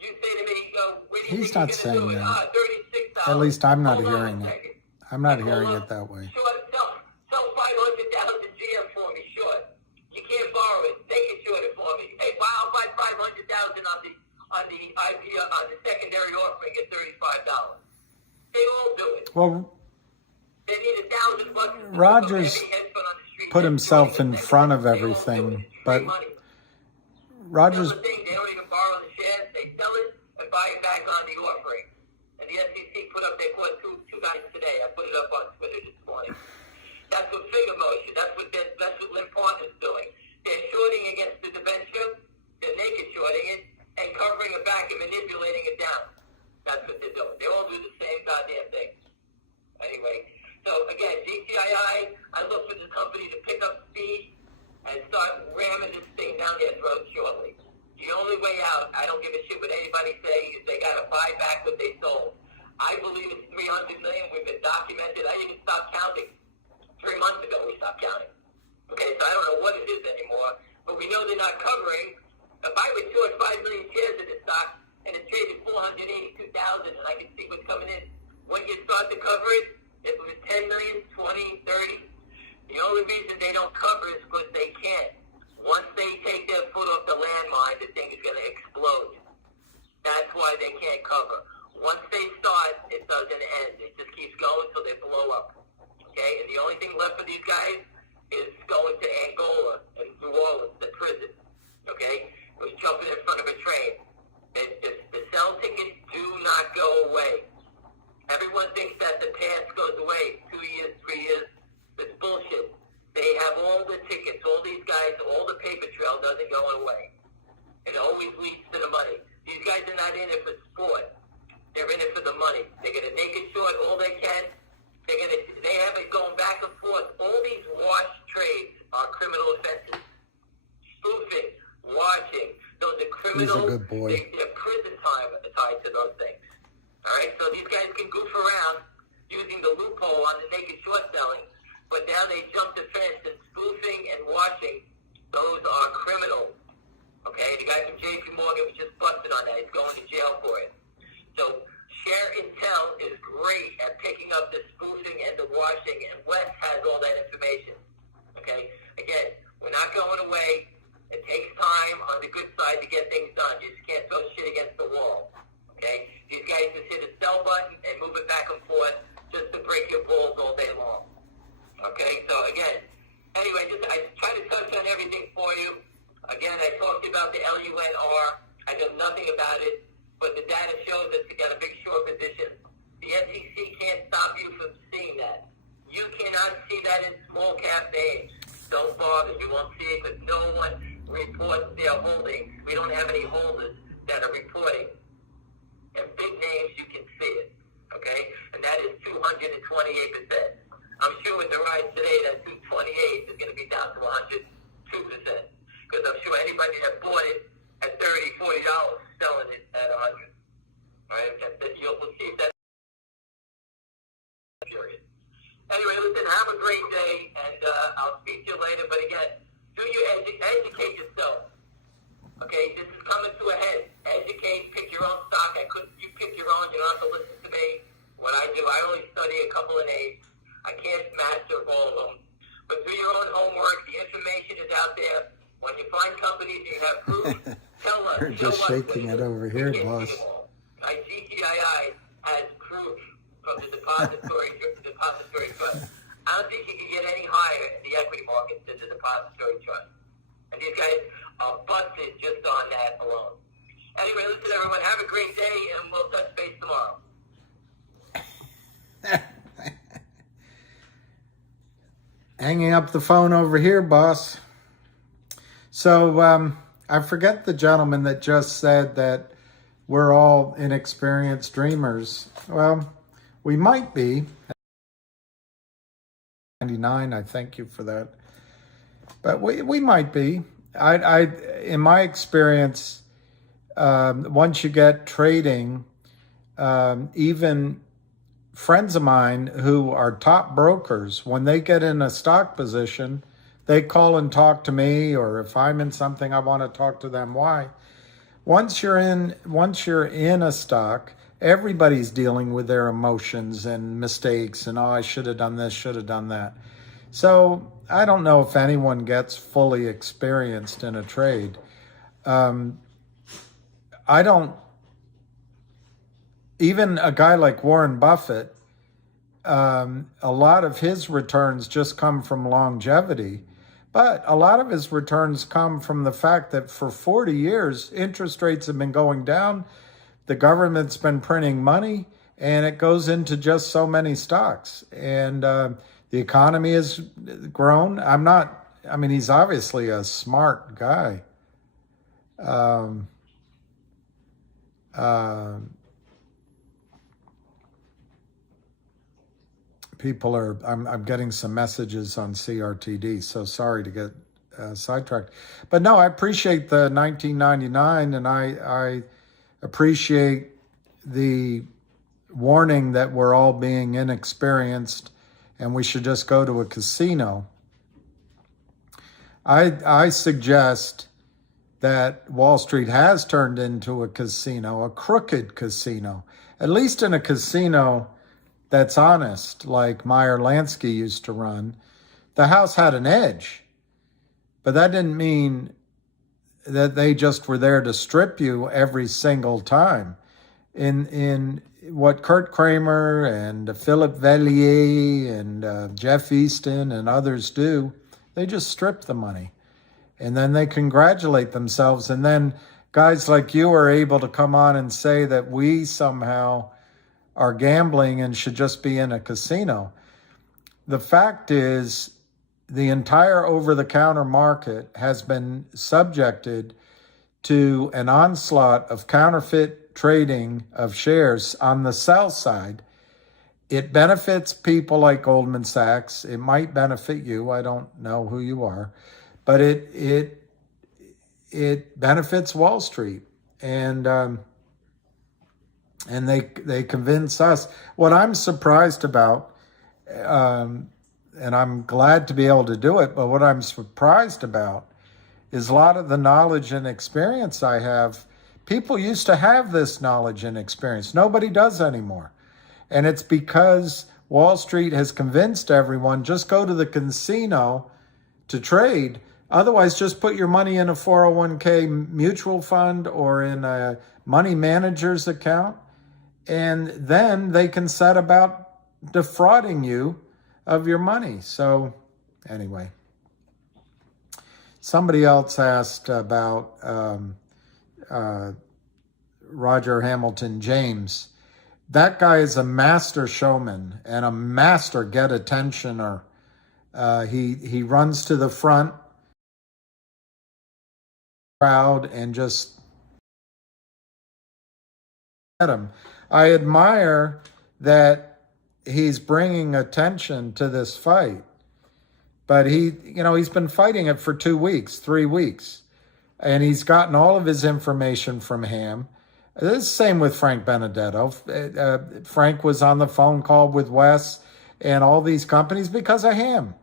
You say to me, where do you He's think not you're saying gonna do it? that. $36. At least I'm not Hold on hearing a it. second. I'm not I hearing call it up, that way. Sell 500,000 GM for me, short. You can't borrow it. They can short it for me. Hey, I'll buy 500,000 on the IPO on the secondary offering at $35. They all do it. Well, They need $1,000. Rogers put himself in front of everything, but Rogers. They don't even borrow the shares. They sell it and buy it back on the offering. And the SEC put up their court two guys today. I put it up on Twitter this morning. That's what Figure Motion. That's what Lynn Partner's doing. They're shorting against the debenture. They're naked shorting it and covering it back and manipulating it down. That's what they're doing. They all do the same goddamn thing. Anyway, so again, GTII, I look for the company to pick up speed and start ramming this thing down their throat shortly. The only way out, I don't give a shit what anybody say, is they got to buy back what they sold. I believe it's $300 million. We've been documented. I even stopped counting. 3 months ago, we stopped counting. Okay, so I don't know what it is anymore, but we know they're not covering. If I would short 5 million shares of this stock and it traded 482,000 and I can see what's coming in, when you start to cover it, if it was 10 million, 20, 30, the only reason they don't cover is because they can't. Once they take their foot off the landmine, the thing is going to explode. That's why they can't cover. Once they start, it doesn't end. It just keeps going until they blow up. Okay? And the only thing left for these guys is going to Angola and New Orleans, the prison. Okay? It was jumping in front of a train. The sell tickets do not go away. Everyone thinks that the past goes away 2 years, 3 years. It's bullshit. They have all the tickets, all these guys, all the paper trail doesn't go away. It always leads to the money. These guys are not in it for sport. They're in it for the money. They're going to make it short all they can. They have it going back and forth. All these wash trades are criminal offenses. Spoofing, washing, those are criminal. He's a good boy. They're prison time tied to those things. All right, so these guys can goof around using the loophole on the naked short selling, but now they jump the fence and spoofing and washing. Those are criminals. Okay, the guy from JP Morgan was just busted on that. He's going to jail for it. So Share Intel is great at picking up the spoofing and the washing, and Wes has all that information. Okay? Again, we're not going away. It takes time on the good side to get things done. You just can't throw shit against the wall. Okay? These guys just hit a sell button and move it back and forth just to break your balls all day long. Okay? So again, anyway, I try to touch on everything for you. Again, I talked about the LUNR. I know nothing about it, but the data shows that you got a big short position. The SEC can't stop you from seeing that. You cannot see that in small cap names. Don't bother. You won't see it because no one reports their holdings. We don't have any holders that are reporting. And big names, you can see it. Okay? And that is 228%. I'm sure with the rise today, that 228 is going to be down to 102%. Because I'm sure anybody that bought it at $30, $40 selling it at 100. All right? We'll see if that's period. Anyway, listen, have a great day, and I'll speak to you later. But again, educate yourself. Okay, this is coming to a head. Educate, pick your own stock. You pick your own. You don't have to listen to me. What I do, I only study a couple of names. I can't master all of them. But do your own homework. The information is out there. When you find companies you have proof, tell us. You're just shaking it over here, boss. GTII has proof from the depository trust. I don't think you can get any higher in the equity markets than the depository trust. And these guys are busted just on that alone. Anyway, listen, everyone, have a great day, and we'll touch base tomorrow. Hanging up the phone over here, boss. So I forget the gentleman that just said that we're all inexperienced dreamers. Well, we might be. 99, I thank you for that. but we might be. I in my experience, once you get trading, even friends of mine who are top brokers, when they get in a stock position, they call and talk to me, or if I'm in something, I want to talk to them. Why? Once you're in a stock, everybody's dealing with their emotions and mistakes and, oh, I should have done this, should have done that. So I don't know if anyone gets fully experienced in a trade. I don't, even a guy like Warren Buffett, a lot of his returns just come from longevity, but a lot of his returns come from the fact that for 40 years, interest rates have been going down, the government's been printing money, and it goes into just so many stocks. And the economy has grown. He's obviously a smart guy. People are, I'm getting some messages on CRTD, so sorry to get sidetracked. But no, I appreciate the 1999, and I appreciate the warning that we're all being inexperienced and we should just go to a casino. I suggest that Wall Street has turned into a casino, a crooked casino, at least in a casino that's honest, like Meyer Lansky used to run. The house had an edge, but that didn't mean that they just were there to strip you every single time. In what Kurt Kramer and Philip Vellier and Jeff Easton and others do, they just strip the money. And then they congratulate themselves. And then guys like you are able to come on and say that we somehow are gambling and should just be in a casino. The fact is, the entire over-the-counter market has been subjected to an onslaught of counterfeit trading of shares on the sell side. It benefits people like Goldman Sachs. It might benefit you. I don't know who you are, but it benefits Wall Street. And they convince us. What I'm surprised about, and I'm glad to be able to do it, but what I'm surprised about is a lot of the knowledge and experience I have. People used to have this knowledge and experience. Nobody does anymore. And it's because Wall Street has convinced everyone, just go to the casino to trade. Otherwise, just put your money in a 401k mutual fund or in a money manager's account. And then they can set about defrauding you of your money. So anyway, somebody else asked about Roger Hamilton James. That guy is a master showman and a master get-attentioner. He runs to the front crowd and just at him. I admire that he's bringing attention to this fight, but he's been fighting it for 2 weeks, 3 weeks, and he's gotten all of his information from Ham. This is the same with Frank Benedetto. Frank was on the phone call with Wes and all these companies because of Ham.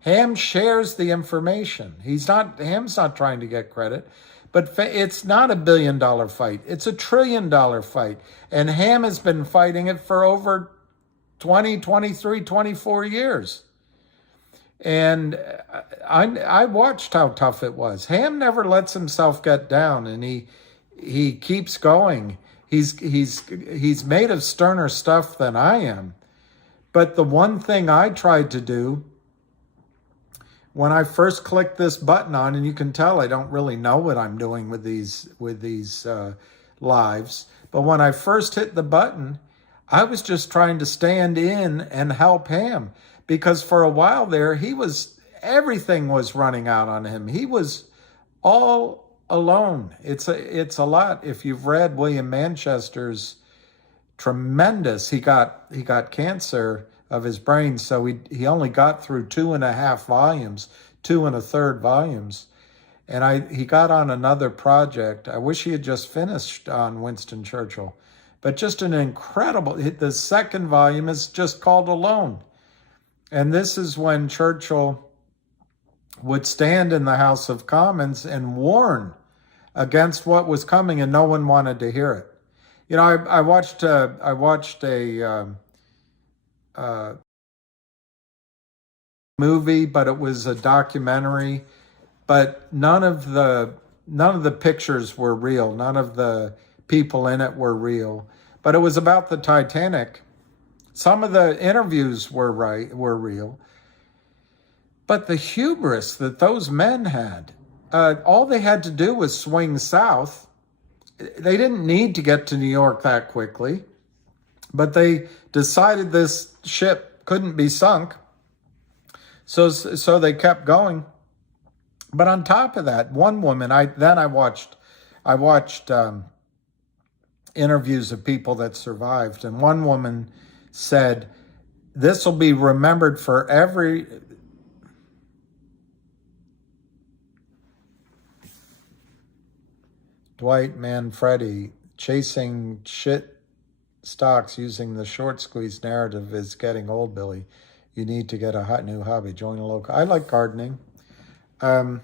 Ham shares the information. Ham's not trying to get credit. But it's not $1 billion fight. It's $1 trillion fight. And Ham has been fighting it for over 20, 23, 24 years. And I watched how tough it was. Ham never lets himself get down, and he keeps going. He's made of sterner stuff than I am. But the one thing I tried to do when I first clicked this button on, and you can tell I don't really know what I'm doing with these lives, but when I first hit the button, I was just trying to stand in and help Ham, because for a while there, everything was running out on him. He was all alone. It's a lot. If you've read William Manchester's tremendous, he got cancer of his brain, so he only got through 2.5 volumes 2 1/3 volumes. And he got on another project. I wish he had just finished on Winston Churchill. But just an incredible, the second volume is just called Alone. And this is when Churchill would stand in the House of Commons and warn against what was coming, and no one wanted to hear it. You know, I watched a movie, but it was a documentary. But none of the pictures were real. None of the people in it were real. But it was about the Titanic. Some of the interviews were real. But the hubris that those men had, all they had to do was swing south. They didn't need to get to New York that quickly, but they decided this ship couldn't be sunk. So they kept going. But on top of that, one woman, I watched interviews of people that survived, and one woman said, "This will be remembered for every." Dwight Manfredi, chasing shit stocks using the short squeeze narrative is getting old, Billy. You need to get a new hobby. Join a local. I like gardening. Let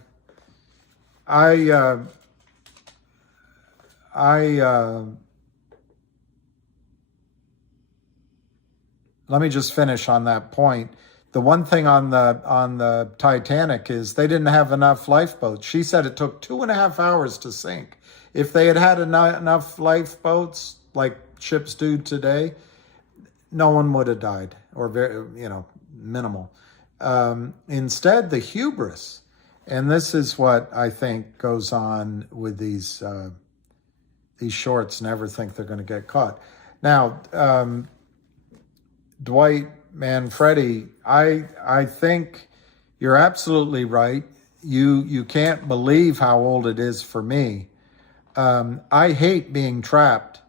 me just finish on that point. The one thing on the Titanic is they didn't have enough lifeboats. She said it took 2.5 hours to sink. If they had enough lifeboats like ships do today, no one would have died, or very, minimal. Instead, the hubris, and this is what I think goes on with these shorts, never think they're going to get caught. Now, Dwight Manfredi, I think you're absolutely right. You can't believe how old it is for me. I hate being trapped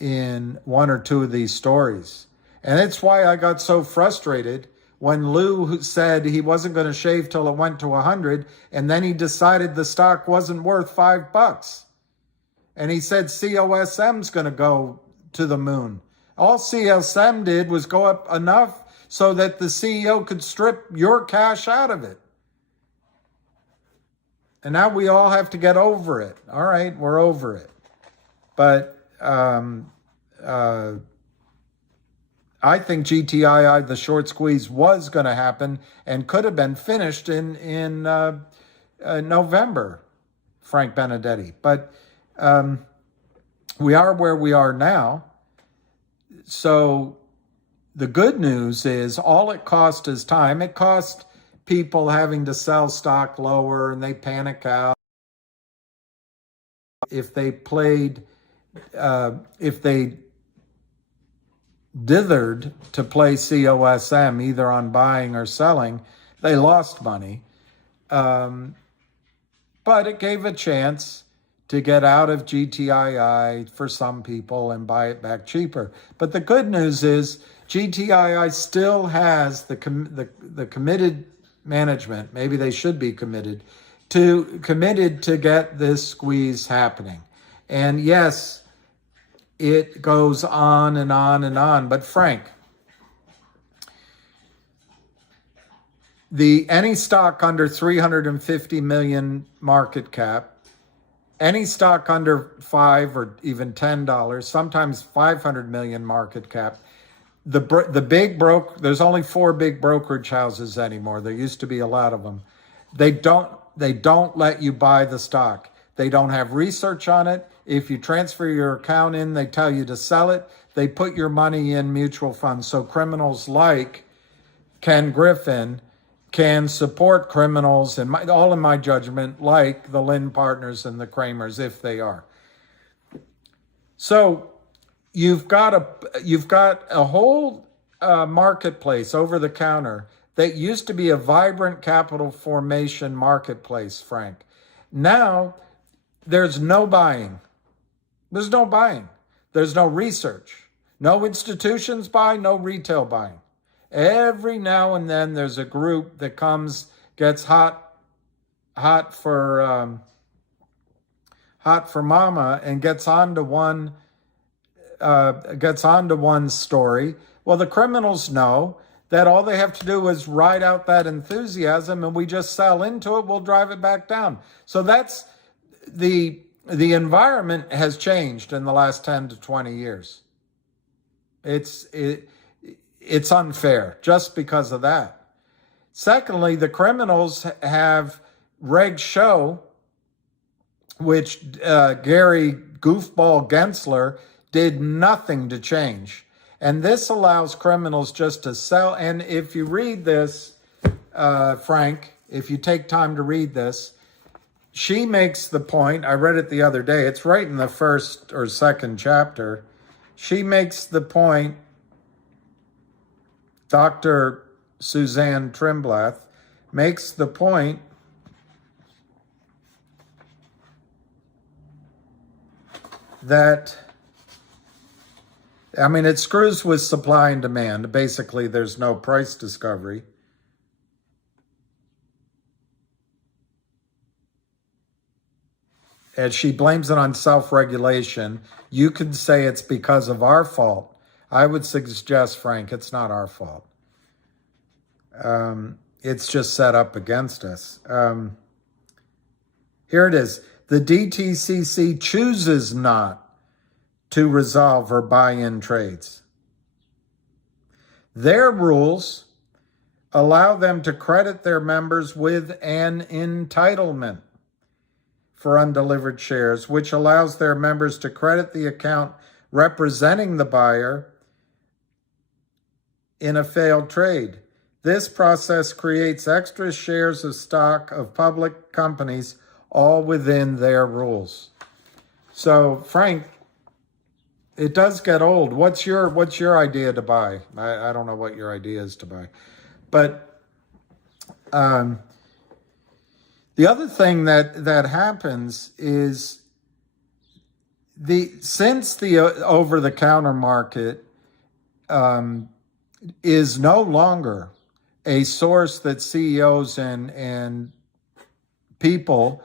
in one or two of these stories. And it's why I got so frustrated when Lou said he wasn't going to shave till it went to 100, and then he decided the stock wasn't worth $5. And he said COSM's going to go to the moon. All CSM did was go up enough so that the CEO could strip your cash out of it. And now we all have to get over it. All right, we're over it. But I think GTII, the short squeeze, was going to happen and could have been finished in November, Frank Benedetti. But we are where we are now. So the good news is all it cost is time. It cost people having to sell stock lower, and they panic out. If they dithered to play COSM, either on buying or selling, they lost money. But it gave a chance to get out of GTII for some people and buy it back cheaper. But the good news is GTII still has the committed management. Maybe they should be committed to get this squeeze happening. And yes, it goes on and on and on. But Frank, any stock under 350 million market cap, any stock under $5 or even $10, sometimes 500 million market cap, there's only 4 big brokerage houses anymore. There used to be a lot of them. They don't let you buy the stock. They don't have research on it. If you transfer your account in, they tell you to sell it. They put your money in mutual funds. So criminals like Ken Griffin can support criminals, all in my judgment, like the Lynn Partners and the Kramers, if they are. So you've got a whole marketplace over the counter that used to be a vibrant capital formation marketplace, Frank. Now there's no buying. There's no buying. There's no research. No institutions buy, no retail buying. Every now and then there's a group that comes gets hot for mama and gets onto one story. Well, the criminals know that all they have to do is ride out that enthusiasm, and we just sell into it, we'll drive it back down. So that's the environment has changed in the last 10 to 20 years. It's unfair just because of that. Secondly, the criminals have Reg Show, which Gary Goofball Gensler did nothing to change. And this allows criminals just to sell. And if you read this, Frank, if you take time to read this, she makes the point, I read it the other day, it's right in the first or second chapter. She makes the point, Dr. Suzanne Trimblath makes the point that, I mean, it screws with supply and demand. Basically, there's no price discovery. And she blames it on self-regulation. You could say it's because of our fault. I would suggest, Frank, it's not our fault. It's just set up against us. Here it is. The DTCC chooses not to resolve or buy in trades. Their rules allow them to credit their members with an entitlement for undelivered shares, which allows their members to credit the account representing the buyer in a failed trade. This process creates extra shares of stock of public companies, all within their rules. So, Frank, it does get old. What's your idea to buy? I don't know what your idea is to buy. But the other thing that happens is since the over-the-counter market is no longer a source that CEOs and people,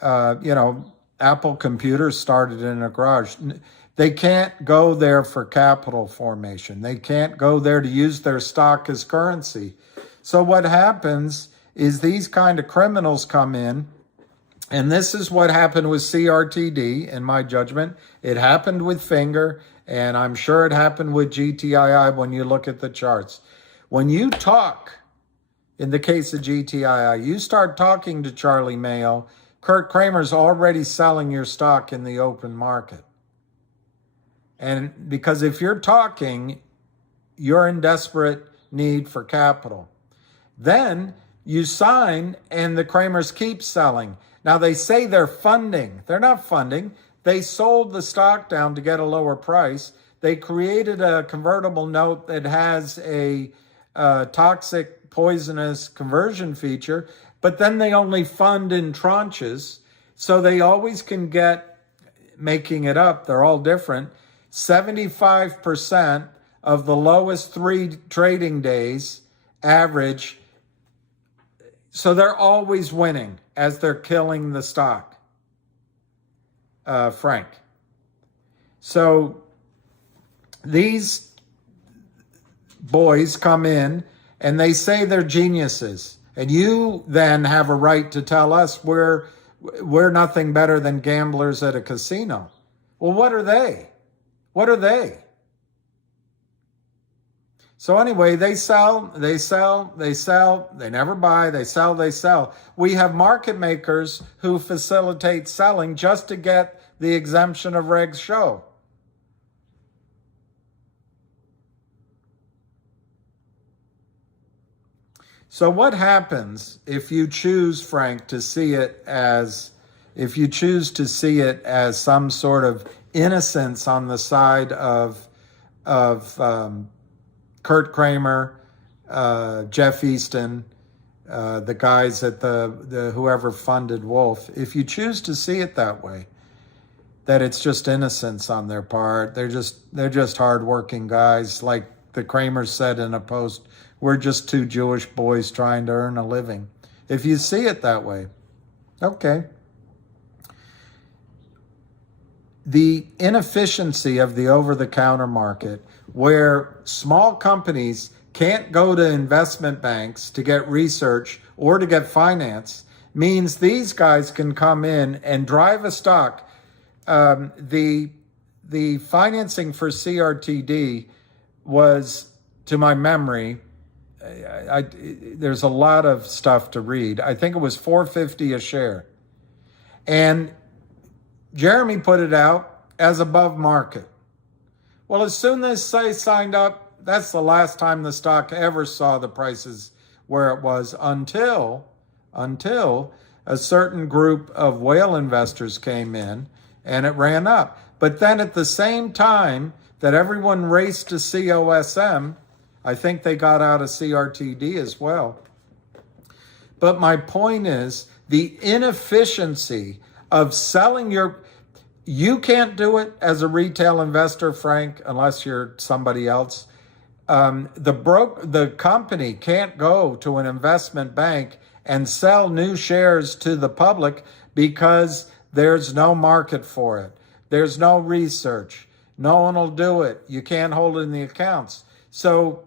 Apple computers started in a garage. They can't go there for capital formation. They can't go there to use their stock as currency. So what happens is these kind of criminals come in, and this is what happened with CRTD, in my judgment. It happened with Finger, and I'm sure it happened with GTII when you look at the charts. When you talk, in the case of GTII, you start talking to Charlie Mayo, Kurt Kramer's already selling your stock in the open market. And because if you're talking, you're in desperate need for capital. Then you sign and the Kramers keep selling. Now they say they're funding. They're not funding. They sold the stock down to get a lower price. They created a convertible note that has a toxic, poisonous conversion feature, but then they only fund in tranches. So they always can get, making it up, they're all different, 75% of the lowest 3 trading days average. So they're always winning as they're killing the stock, Frank. So these boys come in and they say they're geniuses. And you then have a right to tell us we're nothing better than gamblers at a casino. Well, what are they? What are they? So anyway, they sell, they never buy, they sell. We have market makers who facilitate selling just to get the exemption of Reg Show. So what happens if you choose, Frank, to see it as, some sort of innocence on the side of Kurt Kramer, Jeff Easton, the guys at the whoever funded Wolf? If you choose to see it that way, that it's just innocence on their part, they're just hardworking guys, like the Kramers said in a post we're just two Jewish boys trying to earn a living. If you see it that way, okay. The inefficiency of the over-the-counter market, where small companies can't go to investment banks to get research or to get finance, means these guys can come in and drive a stock. The financing for CRTD was, to my memory, there's a lot of stuff to read. I think it was $4.50 a share. And Jeremy put it out as above market. Well, as soon as they signed up, that's the last time the stock ever saw the prices where it was until a certain group of whale investors came in and it ran up. But then at the same time that everyone raced to COSM, I think they got out of CRTD as well. But my point is the inefficiency of selling you can't do it as a retail investor, Frank, unless you're somebody else. The company can't go to an investment bank and sell new shares to the public because there's no market for it. There's no research. No one will do it. You can't hold it in the accounts. So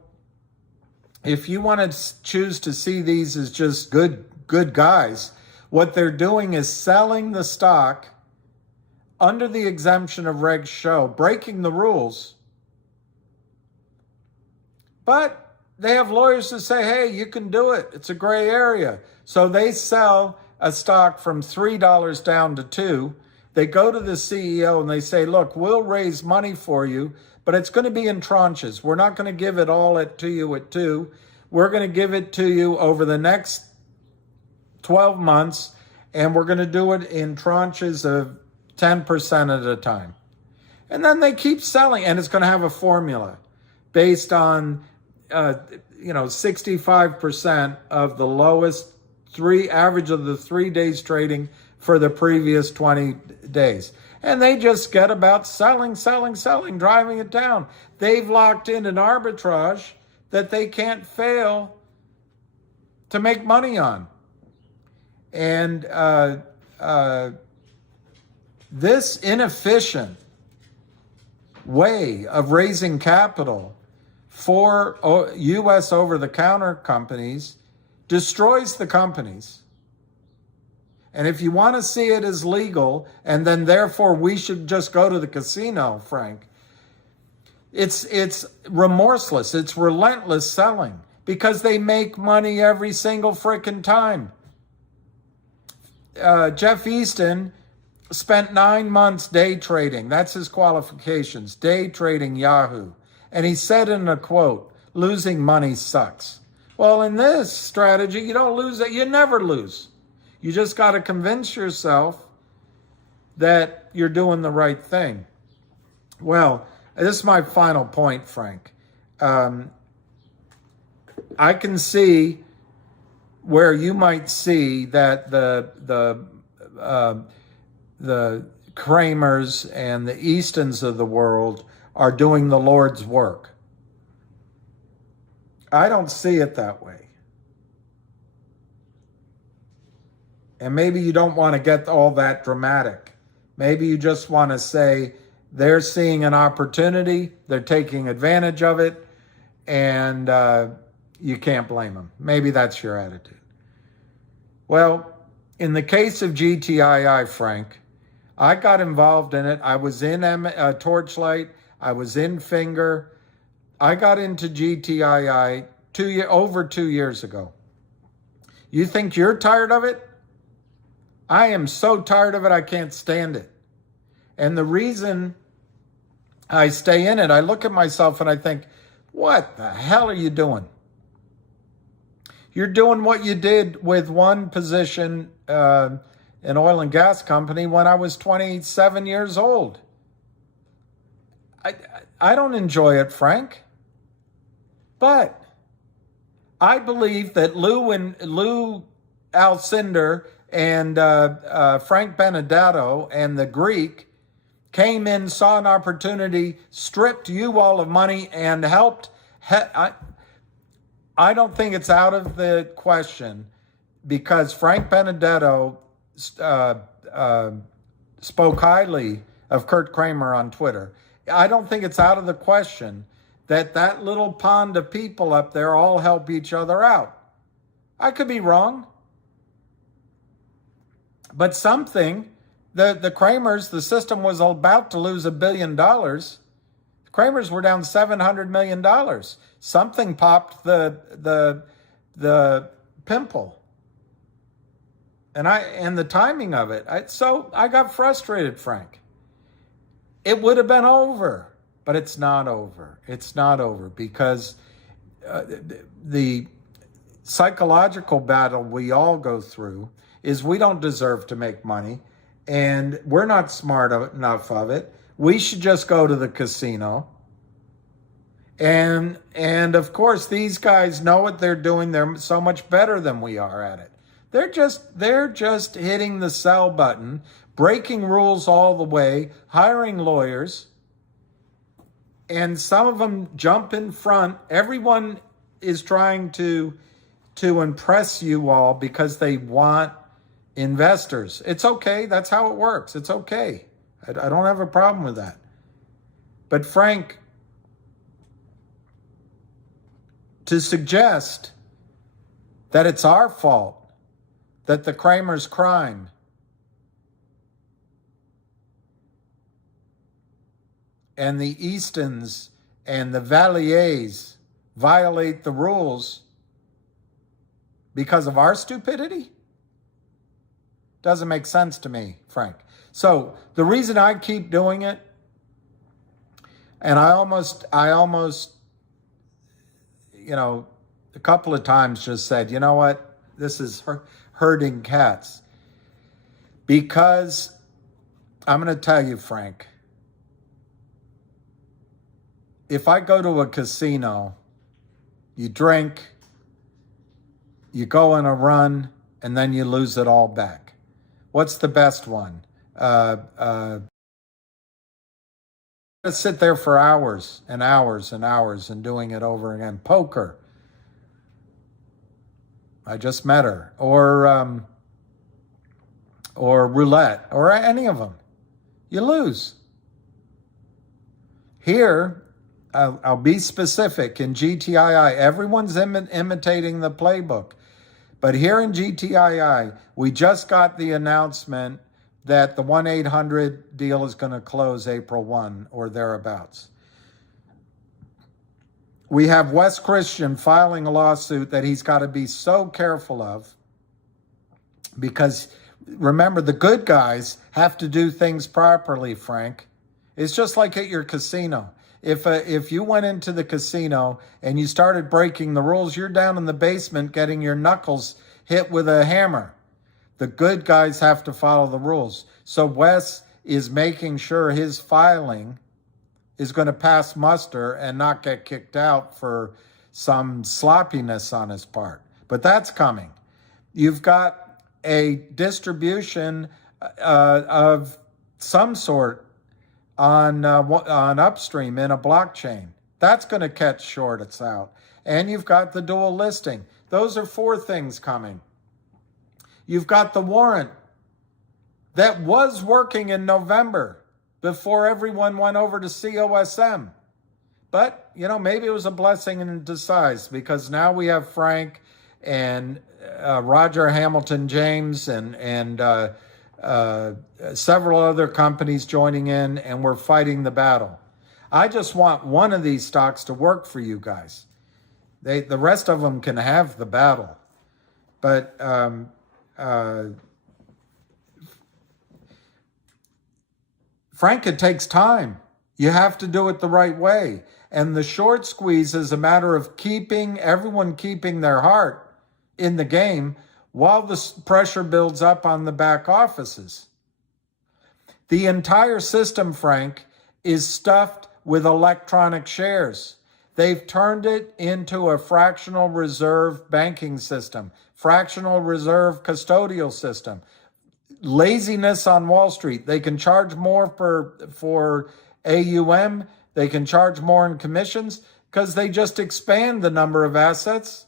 if you want to choose to see these as just good guys, what they're doing is selling the stock under the exemption of Reg Show, breaking the rules. But they have lawyers to say, hey, you can do it. It's a gray area. So they sell a stock from $3 down to $2. They go to the CEO and they say, look, we'll raise money for you, but it's going to be in tranches. We're not going to give it all to you at $2. We're going to give it to you over the next 12 months, and we're going to do it in tranches of 10% at a time. And then they keep selling, and it's going to have a formula based on 65% of the lowest average of the 3 days trading for the previous 20 days. And they just get about selling, driving it down. They've locked in an arbitrage that they can't fail to make money on. And this inefficient way of raising capital for U.S. over-the-counter companies destroys the companies. And if you want to see it as legal, and then therefore we should just go to the casino, Frank, it's remorseless. It's relentless selling because they make money every single frickin' time. Jeff Easton spent 9 months day trading. That's his qualifications, day trading Yahoo. And he said in a quote, losing money sucks. Well, in this strategy, you don't lose it. You never lose. You just got to convince yourself that you're doing the right thing. Well, this is my final point, Frank. I can see where you might see that the Kramers and the Eastons of the world are doing the Lord's work. I don't see it that way. And maybe you don't want to get all that dramatic. Maybe you just want to say they're seeing an opportunity, they're taking advantage of it, and you can't blame them. Maybe that's your attitude. Well, in the case of GTII, Frank, I got involved in it. I was in Torchlight. I was in Finger. I got into GTII over 2 years ago. You think you're tired of it? I am so tired of it, I can't stand it. And the reason I stay in it, I look at myself and I think, what the hell are you doing? You're doing what you did with one position an oil and gas company when I was 27 years old. I don't enjoy it, Frank. But I believe that Lou Alcindor and Frank Benedetto and the Greek came in, saw an opportunity, stripped you all of money, and helped. I don't think it's out of the question because Frank Benedetto spoke highly of Kurt Kramer on Twitter. I don't think it's out of the question that little pond of people up there all help each other out. I could be wrong. But something, the Kramers, the system was about to lose $1 billion. Kramers were down $700 million. Something popped the pimple. And the timing of it. So I got frustrated, Frank. It would have been over, but it's not over. It's not over because the psychological battle we all go through is we don't deserve to make money and we're not smart enough of it. We should just go to the casino. And of course, these guys know what they're doing. They're so much better than we are at it. They're just hitting the sell button, breaking rules all the way, hiring lawyers, and some of them jump in front. Everyone is trying to impress you all because they want investors. It's okay. That's how it works. It's okay. I don't have a problem with that. But Frank, to suggest that it's our fault that the Kramers crime and the Eastons and the Valiers violate the rules because of our stupidity doesn't make sense to me, Frank. So the reason I keep doing it, and I almost, a couple of times just said, you know what, this is herding cats. Because I'm going to tell you, Frank, if I go to a casino, you drink, you go on a run, and then you lose it all back. What's the best one? Sit there for hours and hours and hours and doing it over again. Poker. I just met her. Or roulette. Or any of them. You lose. Here, I'll be specific. In GTII, everyone's imitating the playbook. But here in GTII, we just got the announcement that the 1-800 deal is going to close April 1 or thereabouts. We have Wes Christian filing a lawsuit that he's got to be so careful of because, remember, the good guys have to do things properly, Frank. It's just like at your casino. If you went into the casino and you started breaking the rules, you're down in the basement getting your knuckles hit with a hammer. The good guys have to follow the rules. So Wes is making sure his filing is going to pass muster and not get kicked out for some sloppiness on his part. But that's coming. You've got a distribution of some sort on upstream in a blockchain. That's going to catch shorts out. And you've got the dual listing. Those are 4 things coming. You've got the warrant that was working in November before everyone went over to COSM. But, maybe it was a blessing in disguise because now we have Frank and Roger Hamilton James and several other companies joining in, and we're fighting the battle. I just want one of these stocks to work for you guys. The rest of them can have the battle. But Frank, it takes time. You have to do it the right way. And the short squeeze is a matter of everyone keeping their heart in the game while the pressure builds up on the back offices. The entire system, Frank, is stuffed with electronic shares. They've turned it into a fractional reserve banking system, fractional reserve custodial system. Laziness on Wall Street. They can charge more for AUM. They can charge more in commissions. because they just expand the number of assets.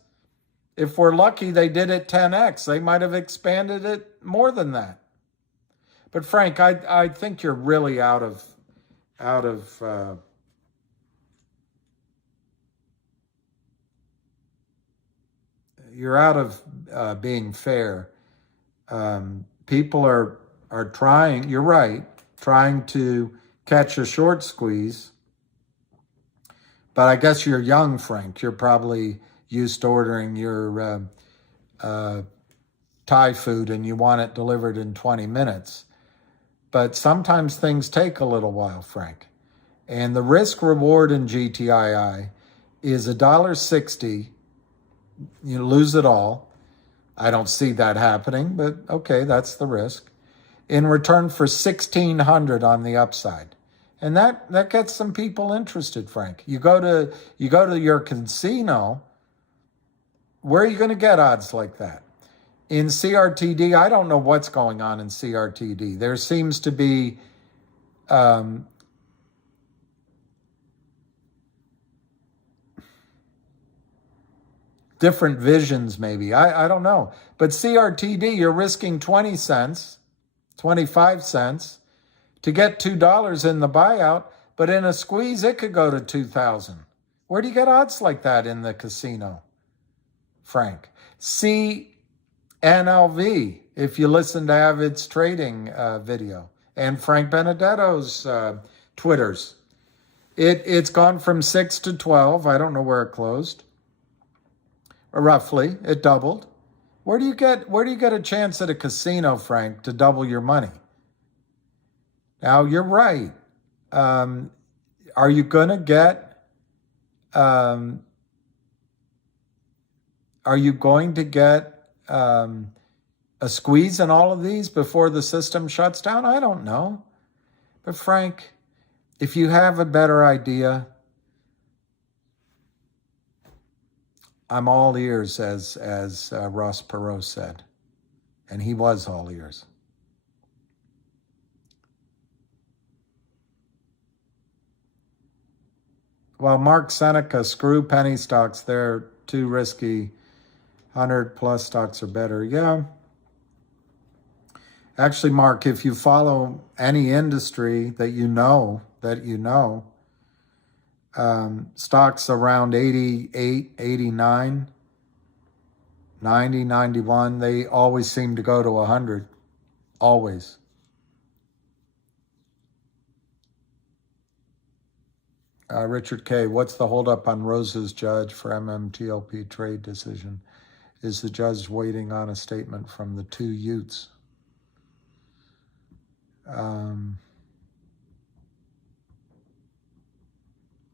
If we're lucky, they did it 10x. They might have expanded it more than that. But Frank, I think you're really out of being fair. People are trying. You're right, trying to catch a short squeeze. But I guess you're young, Frank. You're probably used to ordering your Thai food and you want it delivered in 20 minutes. But sometimes things take a little while, Frank. And the risk reward in GTII is $1.60. You lose it all. I don't see that happening, but okay, that's the risk. In return for $1,600 on the upside. And that gets some people interested, Frank. You go to your casino, where are you going to get odds like that? In CRTD, I don't know what's going on in CRTD. There seems to be different visions, maybe. I don't know. But CRTD, you're risking 20 cents, 25 cents to get $2 in the buyout, but in a squeeze, it could go to 2,000. Where do you get odds like that in the casino, Frank? CNLV, if you listen to Avid's trading video, and Frank Benedetto's Twitters. It's gone from 6 to 12. I don't know where it closed. Roughly, it doubled. Where do you get a chance at a casino, Frank, to double your money? Now, you're right. Are you going to get a squeeze in all of these before the system shuts down? I don't know. But Frank, if you have a better idea, I'm all ears, as Ross Perot said. And he was all ears. Well, Mark Seneca, screw penny stocks. They're too risky. 100+ stocks are better. Yeah. Actually, Mark, if you follow any industry that you know, stocks around 88, 89, 90, 91, they always seem to go to 100. Always. Richard K., what's the holdup on Rose's judge for MMTLP trade decision? Is the judge waiting on a statement from the two Utes?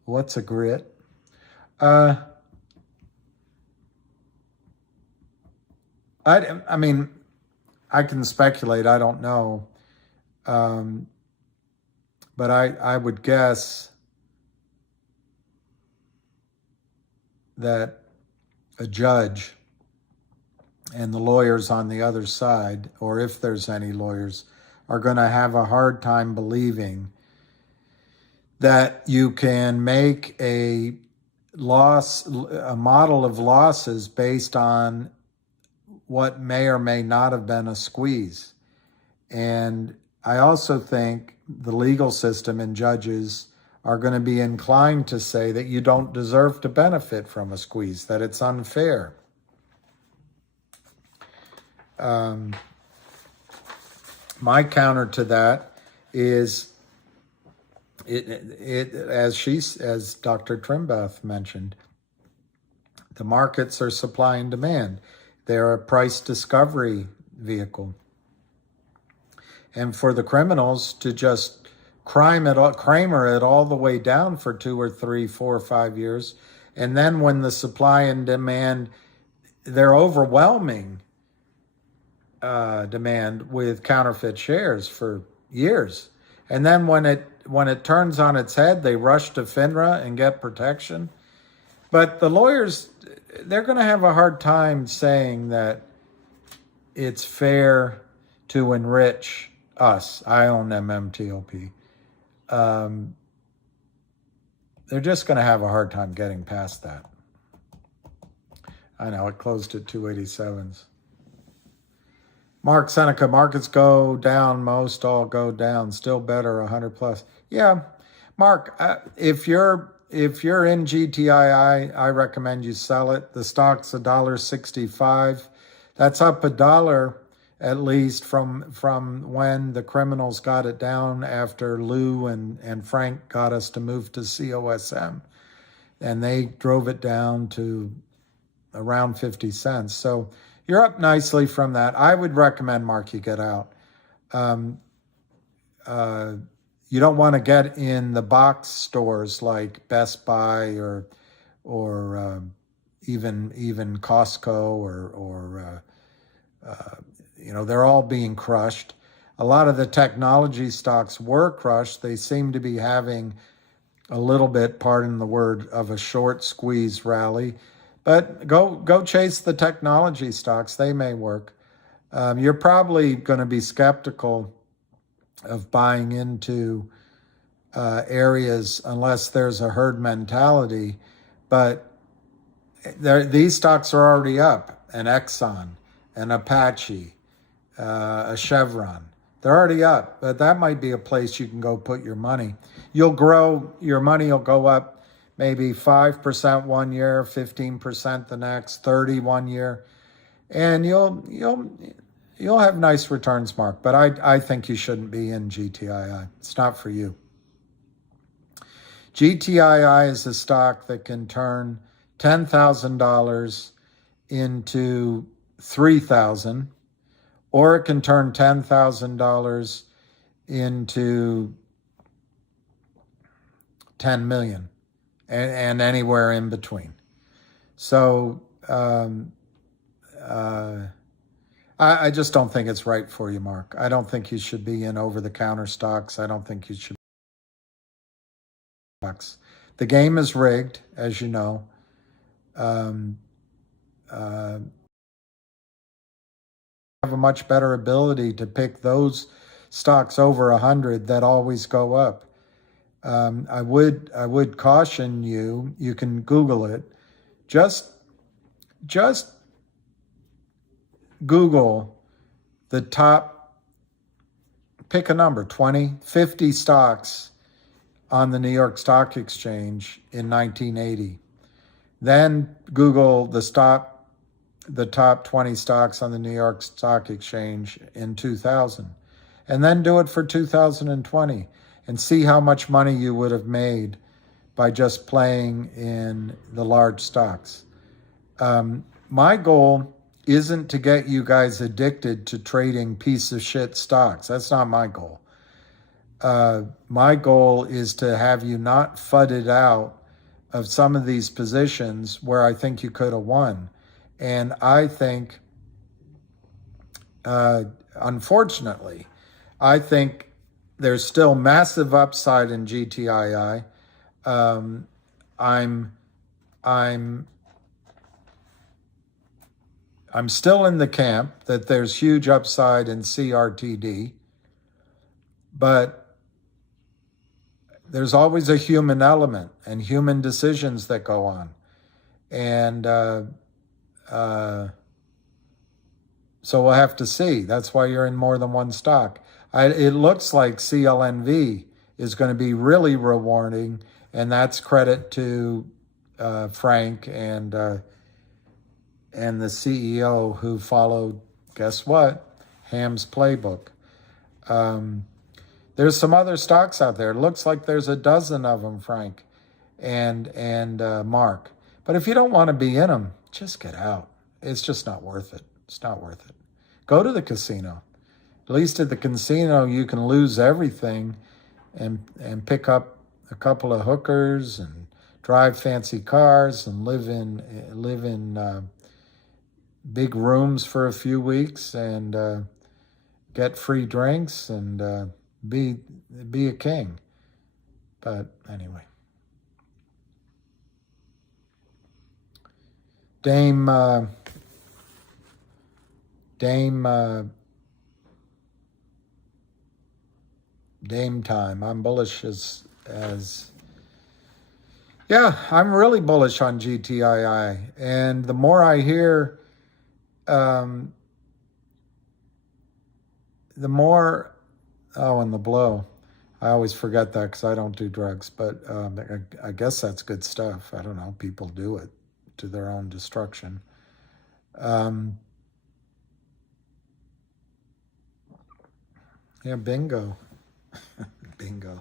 What's a grit? I mean, I can speculate. I don't know. But I would guess that a judge and the lawyers on the other side, or if there's any lawyers, are going to have a hard time believing that you can make a model of losses based on what may or may not have been a squeeze. And I also think the legal system and judges are going to be inclined to say that you don't deserve to benefit from a squeeze, that it's unfair. My counter to that is, as Dr. Trimbath mentioned, the markets are supply and demand. They're a price discovery vehicle. And for the criminals to just Kramer it all the way down for 2 or 3, 4 or 5 years, and then when the supply and demand, they're overwhelming demand with counterfeit shares for years. And then when it turns on its head, they rush to FINRA and get protection. But the lawyers, they're going to have a hard time saying that it's fair to enrich us. I own MMTLP. they're just going to have a hard time getting past that. I know it closed at 287s. Mark Seneca, markets go down, most all go down, still better 100 plus. Yeah, Mark, if you're in GTII, I recommend you sell it. The stock's $1.65. That's up $1 at least from when the criminals got it down after Lou and Frank got us to move to COSM, and they drove it down to around 50 cents. So you're up nicely from that. I would recommend, Mark, you get out. You don't want to get in the box stores like Best Buy or even Costco or they're all being crushed. A lot of the technology stocks were crushed. They seem to be having a little bit, pardon the word, of a short squeeze rally. But go chase the technology stocks. They may work. You're probably going to be skeptical of buying into areas unless there's a herd mentality. But these stocks are already up. An Exxon, an Apache, a Chevron. They're already up. But that might be a place you can go put your money. You'll grow. Your money will go up maybe 5% one year, 15% the next, 30 1 year, and you'll have nice returns, Mark. But I think you shouldn't be in GTII. It's not for you. GTII is a stock that can turn $10,000 into $3,000, or it can turn $10,000 into $10 million. And anywhere in between. So I just don't think it's right for you, Mark. I don't think you should be in over-the-counter stocks. I don't think you should be in stocks. The game is rigged, as you know. Have a much better ability to pick those stocks over 100 that always go up. I would caution you. You can Google it. Just Google the top. Pick a number: 20, 50 stocks on the New York Stock Exchange in 1980. Then Google the top 20 stocks on the New York Stock Exchange in 2000, and then do it for 2020. And see how much money you would have made by just playing in the large stocks. My goal isn't to get you guys addicted to trading piece of shit stocks. That's not my goal. My goal is to have you not fudded out of some of these positions where I think you could have won. And I think, unfortunately, I think there's still massive upside in GTII. I'm still in the camp that there's huge upside in CRTD, but there's always a human element and human decisions that go on. And so we'll have to see. That's why you're in more than one stock. It looks like CLNV is going to be really rewarding, and that's credit to Frank and the CEO who followed, guess what, Ham's playbook. There's some other stocks out there. It looks like there's a dozen of them, Frank and Mark. But if you don't want to be in them, just get out. It's just not worth it. It's not worth it. Go to the casino. At least at the casino, you can lose everything and pick up a couple of hookers and drive fancy cars and live in big rooms for a few weeks and get free drinks and be a king. But anyway, Dame time. I'm bullish as Yeah, I'm really bullish on GTII. And the more I hear, the more, oh, and the blow. I always forget that because I don't do drugs, but I guess that's good stuff. I don't know. People do it to their own destruction. Yeah, bingo. Bingo.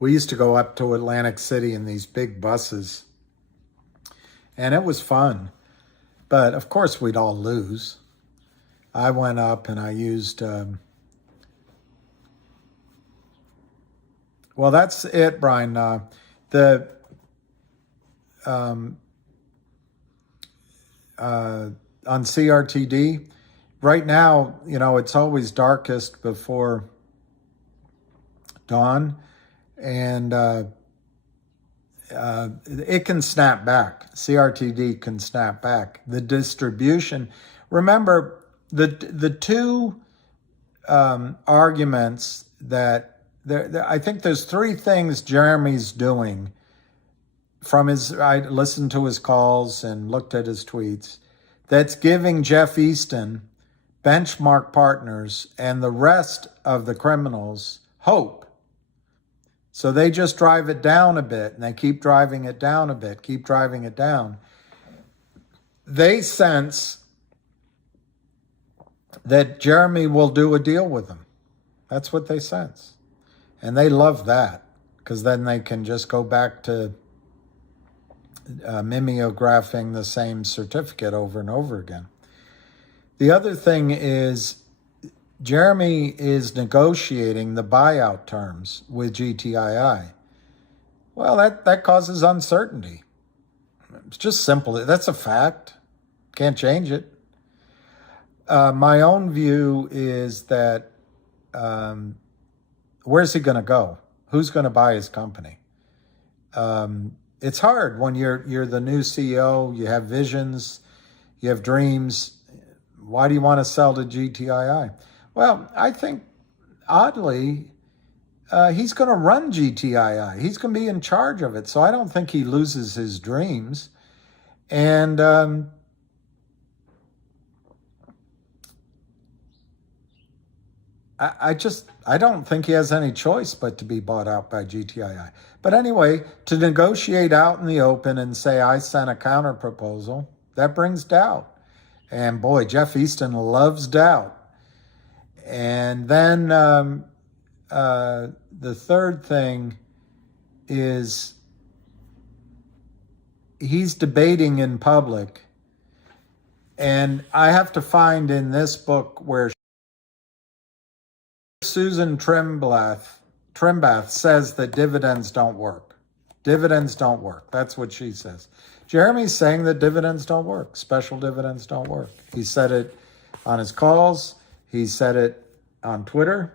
We used to go up to Atlantic City in these big buses, and it was fun. But of course, we'd all lose. I went up and I used, well, that's it, Brian. The on CRTD, right now, you know, it's always darkest before dawn, and it can snap back. CRTD can snap back. The distribution, remember, the two arguments that, I think there's three things Jeremy's doing from his, I listened to his calls and looked at his tweets, that's giving Jeff Easton, benchmark partners, and the rest of the criminals hope. So they just drive it down a bit, and they keep driving it down a bit, keep driving it down. They sense that Jeremy will do a deal with them. That's what they sense. And they love that, because then they can just go back to mimeographing the same certificate over and over again. The other thing is Jeremy is negotiating the buyout terms with GTII. Well, that causes uncertainty. It's just simple. That's a fact. Can't change it. My own view is that where's he going to go? Who's going to buy his company? It's hard when you're the new CEO, you have visions, you have dreams. Why do you want to sell to GTII? Well, I think, oddly, he's going to run GTII. He's going to be in charge of it, so I don't think he loses his dreams. And I don't think he has any choice but to be bought out by GTII. But anyway, to negotiate out in the open and say, I sent a counter proposal, that brings doubt. And boy, Jeff Easton loves doubt. And then the third thing is he's debating in public. And I have to find in this book where Susan Trimbath says that dividends don't work. Dividends don't work. That's what she says. Jeremy's saying that dividends don't work. Special dividends don't work. He said it on his calls. He said it on Twitter.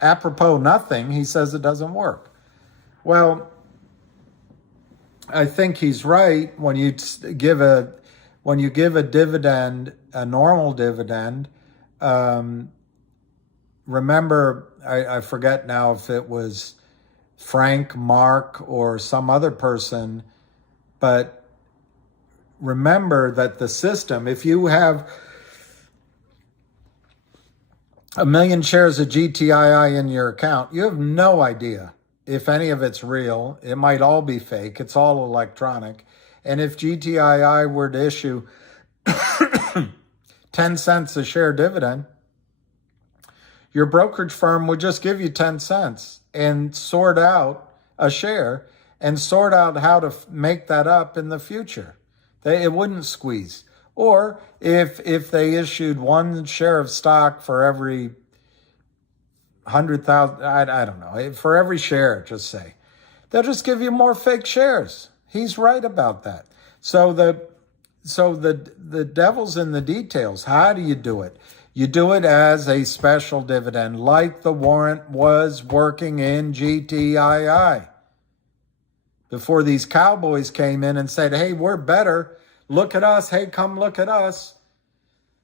Apropos nothing, he says it doesn't work. Well, I think he's right. When you give a dividend, a normal dividend, remember, I forget now if it was Frank, Mark, or some other person, but remember that the system, if you have 1 million shares of GTII in your account, you have no idea if any of it's real. It might all be fake. It's all electronic. And if GTII were to issue 10 cents a share dividend, your brokerage firm would just give you 10 cents and sort out a share and sort out how to make that up in the future. It wouldn't squeeze. Or if they issued 1 share of stock for every 100,000, I don't know, for every share, just say, they'll just give you more fake shares. He's right about that. So the devil's in the details. How do you do it? You do it as a special dividend, like the warrant was working in GTII. Before these cowboys came in and said, hey, we're better. Look at us. Hey, come look at us.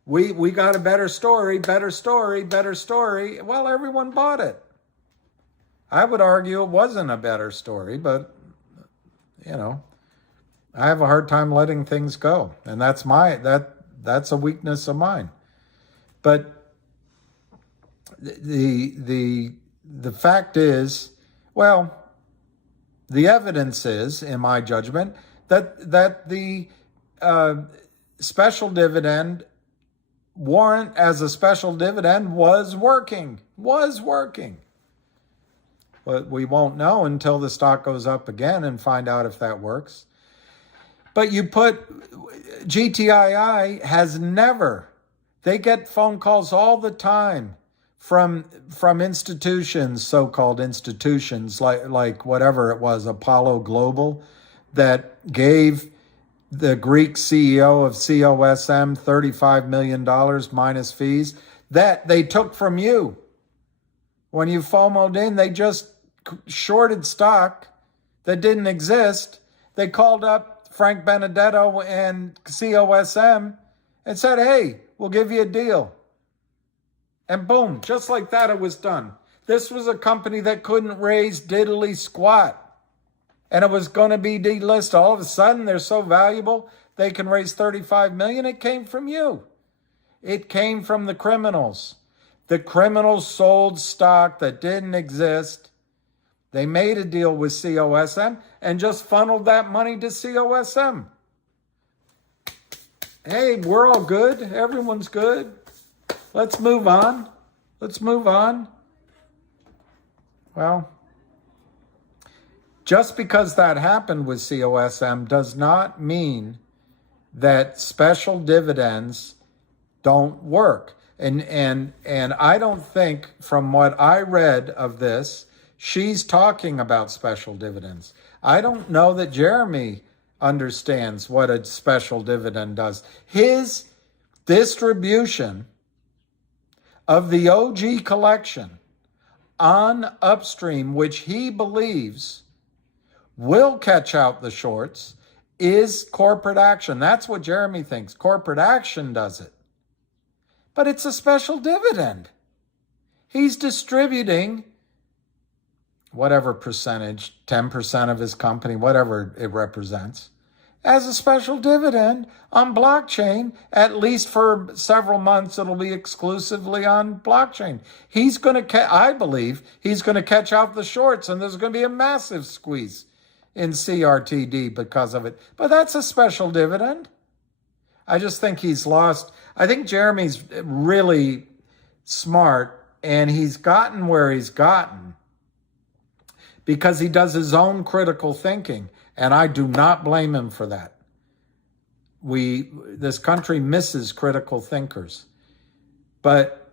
We got a better story. Well, everyone bought it. I would argue it wasn't a better story, but I have a hard time letting things go, and that's a weakness of mine. But the fact is, well, the evidence is, in my judgment, that the special dividend warrant as a special dividend was working. But we won't know until the stock goes up again and find out if that works. But GTII has never, they get phone calls all the time from institutions, so-called institutions, like whatever it was, Apollo Global, that gave the Greek CEO of COSM $35 million minus fees that they took from you. When you FOMO'd in, they just shorted stock that didn't exist. They called up Frank Benedetto and COSM and said, hey, we'll give you a deal. And boom, just like that, it was done. This was a company that couldn't raise diddly squat. And it was going to be delisted. All of a sudden, they're so valuable, they can raise $35 million. It came from you. It came from the criminals. The criminals sold stock that didn't exist. They made a deal with COSM and just funneled that money to COSM. Hey, we're all good. Everyone's good. Let's move on. Well, just because that happened with COSM does not mean that special dividends don't work. And I don't think, from what I read of this, she's talking about special dividends. I don't know that Jeremy understands what a special dividend does. His distribution of the OG collection on upstream, which he believes will catch out the shorts, is corporate action. That's what Jeremy thinks. Corporate action does it. But it's a special dividend. He's distributing whatever percentage, 10% of his company, whatever it represents, as a special dividend on blockchain. At least for several months, it'll be exclusively on blockchain. He's going to, I believe, he's going to catch out the shorts, and there's going to be a massive squeeze in CRTD because of it. But that's a special dividend. I just think he's lost. I think Jeremy's really smart, and he's gotten where he's gotten because he does his own critical thinking, and I do not blame him for that. This country misses critical thinkers. But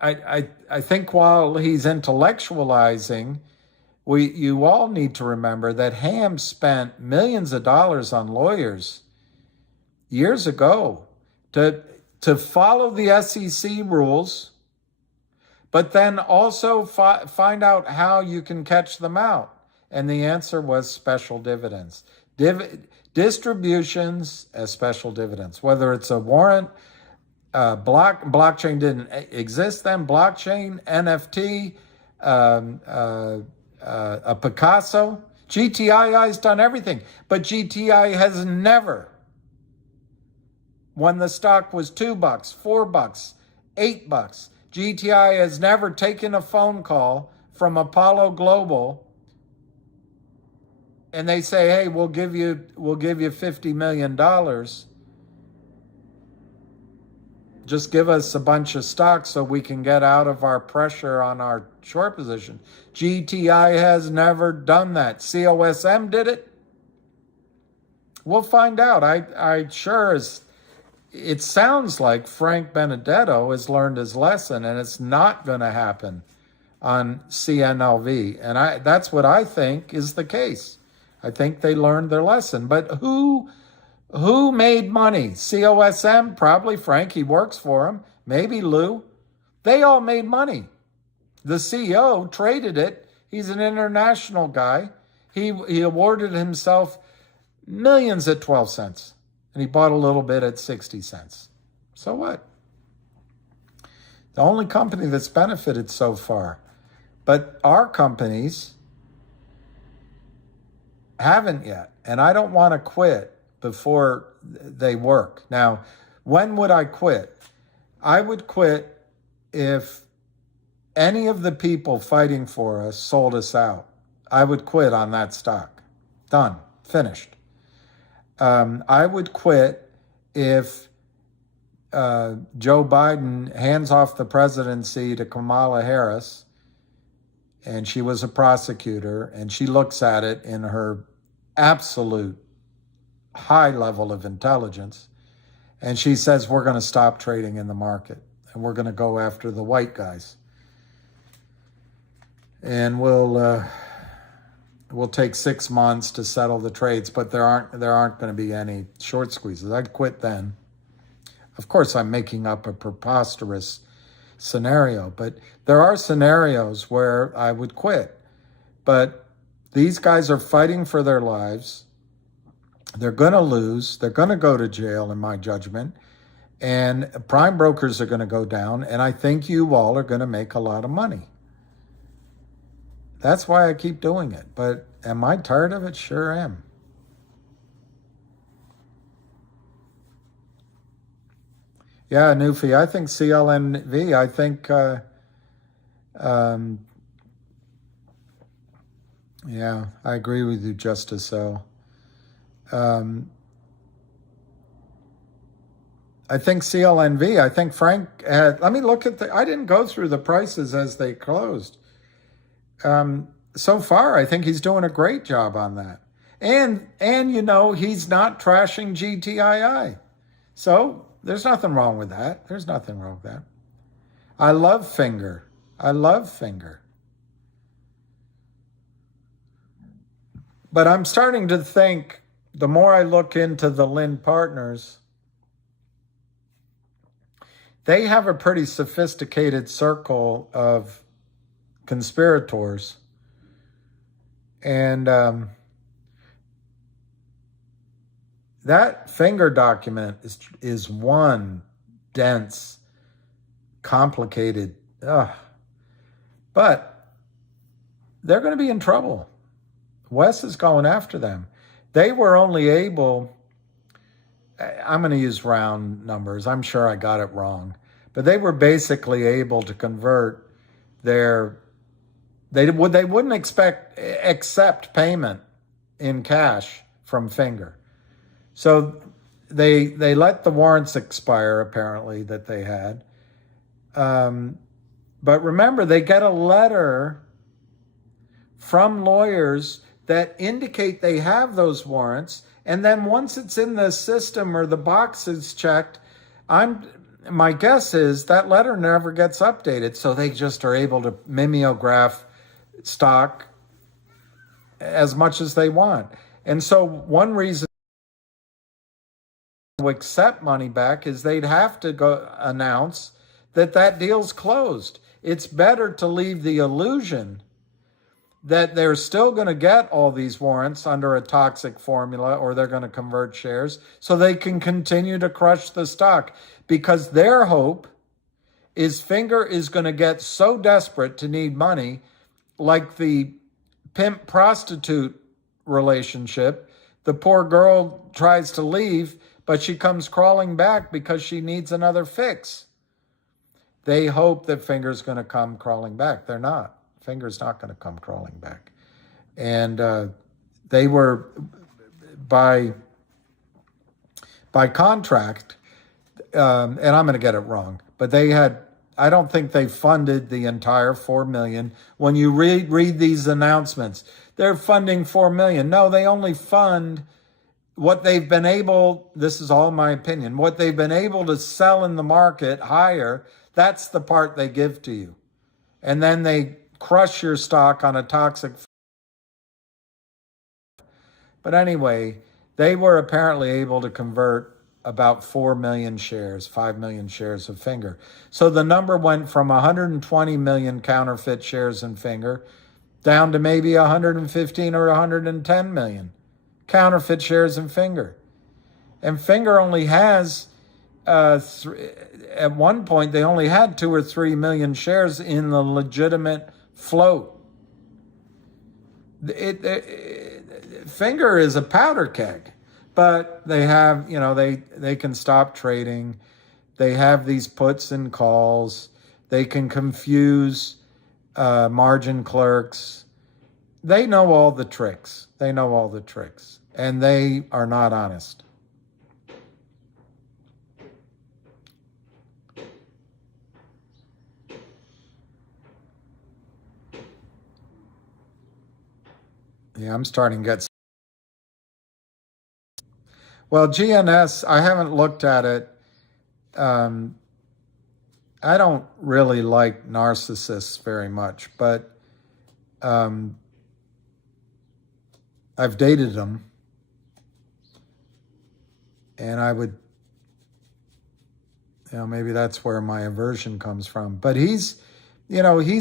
I think while he's intellectualizing, you all need to remember that Ham spent millions of dollars on lawyers years ago to follow the SEC rules, but then also find out how you can catch them out. And the answer was special dividends. Distributions as special dividends, whether it's a warrant, blockchain didn't exist then, blockchain, NFT, a Picasso. GTII's done everything, but GTI has never, when the stock was $2, $4, $8, GTI has never taken a phone call from Apollo Global and they say, hey, we'll give you $50 million. Just give us a bunch of stocks so we can get out of our pressure on our short position. GTI has never done that. COSM did it. We'll find out. It sounds like Frank Benedetto has learned his lesson, and it's not going to happen on CNLV. And that's what I think is the case. I think they learned their lesson. But who made money? COSM, probably Frank. He works for him. Maybe Lou. They all made money. The CEO traded it. He's an international guy. He awarded himself millions at 12 cents. and he bought a little bit at 60 cents. So what? The only company that's benefited so far. But our companies haven't yet. And I don't want to quit before they work. Now, when would I quit? I would quit if any of the people fighting for us sold us out. I would quit on that stock. Done. Finished. I would quit if Joe Biden hands off the presidency to Kamala Harris, and she was a prosecutor, and she looks at it in her absolute high level of intelligence, and she says, we're going to stop trading in the market, and we're going to go after the white guys. And we'll take 6 months to settle the trades, but there aren't going to be any short squeezes. I'd quit then. Of course, I'm making up a preposterous scenario, but there are scenarios where I would quit. But these guys are fighting for their lives. They're going to lose. They're going to go to jail, in my judgment. And prime brokers are going to go down. And I think you all are going to make a lot of money. That's why I keep doing it. But am I tired of it? Sure am. Yeah, Newfie, I think CLNV, I think, yeah, I agree with you, Justice So. I think CLNV, I think Frank had, let me look at I didn't go through the prices as they closed. So far, I think he's doing a great job on that. And you know, he's not trashing GTII. So there's nothing wrong with that. There's nothing wrong with that. I love Finger. I love Finger. But I'm starting to think, the more I look into the Lind Partners, they have a pretty sophisticated circle of conspirators. And that Finger document is one dense, complicated, but they're going to be in trouble. Wes is going after them. They were only able, I'm going to use round numbers, I'm sure I got it wrong, but they were basically able to convert they wouldn't accept payment in cash from Finger. So they let the warrants expire, apparently, that they had. But remember, they get a letter from lawyers that indicate they have those warrants. And then once it's in the system or the box is checked, my guess is that letter never gets updated. So they just are able to mimeograph stock as much as they want. And so one reason to accept money back is they'd have to go announce that deal's closed. It's better to leave the illusion that they're still going to get all these warrants under a toxic formula, or they're going to convert shares so they can continue to crush the stock, because their hope is Finger is going to get so desperate to need money, like the pimp prostitute relationship. The poor girl tries to leave, but she comes crawling back because she needs another fix. They hope that Finger's going to come crawling back. They're not. Finger's not going to come crawling back. And they were, by contract, and I'm going to get it wrong, but they had, I don't think they funded the entire $4 million. When you read these announcements, they're funding $4 million. No, they only fund what they've been able, this is all my opinion, what they've been able to sell in the market higher, that's the part they give to you. And then they crush your stock on a toxic. But anyway, they were apparently able to convert about 4 million shares, 5 million shares of Finger. So the number went from 120 million counterfeit shares in Finger down to maybe 115 or 110 million counterfeit shares in Finger. And Finger only has, at one point, they only had 2 or 3 million shares in the legitimate float. Finger is a powder keg, but they have, they can stop trading. They have these puts and calls. They can confuse margin clerks. They know all the tricks. They know all the tricks, and they are not honest. Yeah, I'm starting to get. Well, GNS, I haven't looked at it. I don't really like narcissists very much, but I've dated them, and I would, maybe that's where my aversion comes from. But he's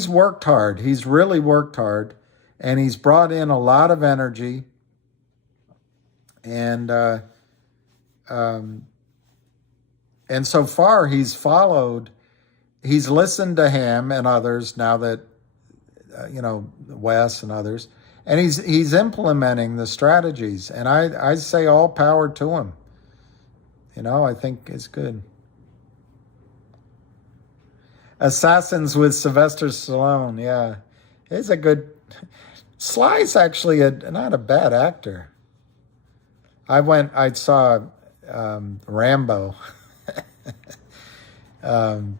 worked hard. He's really worked hard, and he's brought in a lot of energy, and so far he's listened to him and others, now that, Wes and others, and he's implementing the strategies, and I say all power to him. I think it's good. Assassins with Sylvester Stallone, yeah. He's a good... Sly's actually not a bad actor. I saw Rambo on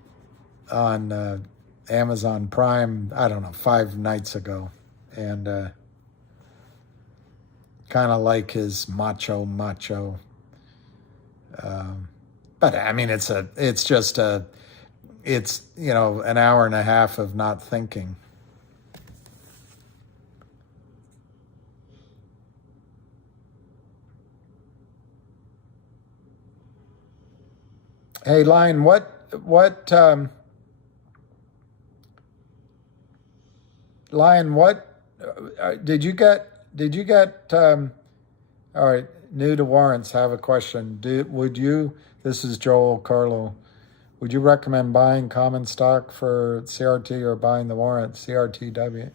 Amazon Prime, I don't know, 5 nights ago. And kind of like his macho. But I mean, it's an hour and a half of not thinking. Hey, Lion, Lion, did you get, all right, new to warrants, have a question. This is Joel Carlo, would you recommend buying common stock for CRT or buying the warrant, CRTW?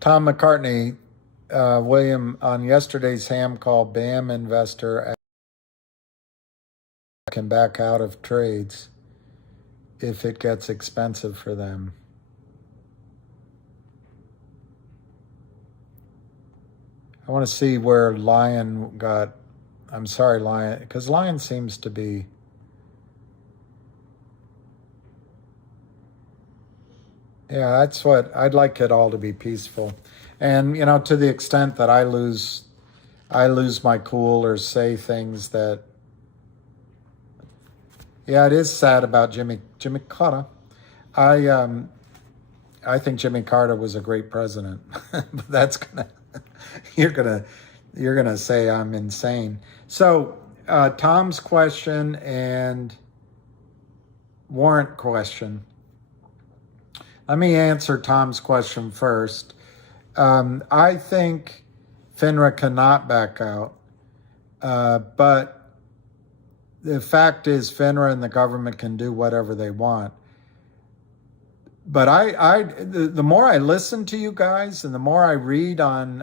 Tom McCartney, William, on yesterday's ham call, BAM investor can back out of trades if it gets expensive for them. I want to see where Lion got, I'm sorry, Lion, because Lion seems to be, yeah, that's what, I'd like it all to be peaceful. And, to the extent that I lose my cool or say things that, yeah, it is sad about Jimmy Carter. I think Jimmy Carter was a great president, but that's you're gonna say I'm insane. So Tom's question and warrant question. Let me answer Tom's question first. I think FINRA cannot back out, but the fact is FINRA and the government can do whatever they want. But the more I listen to you guys and the more I read on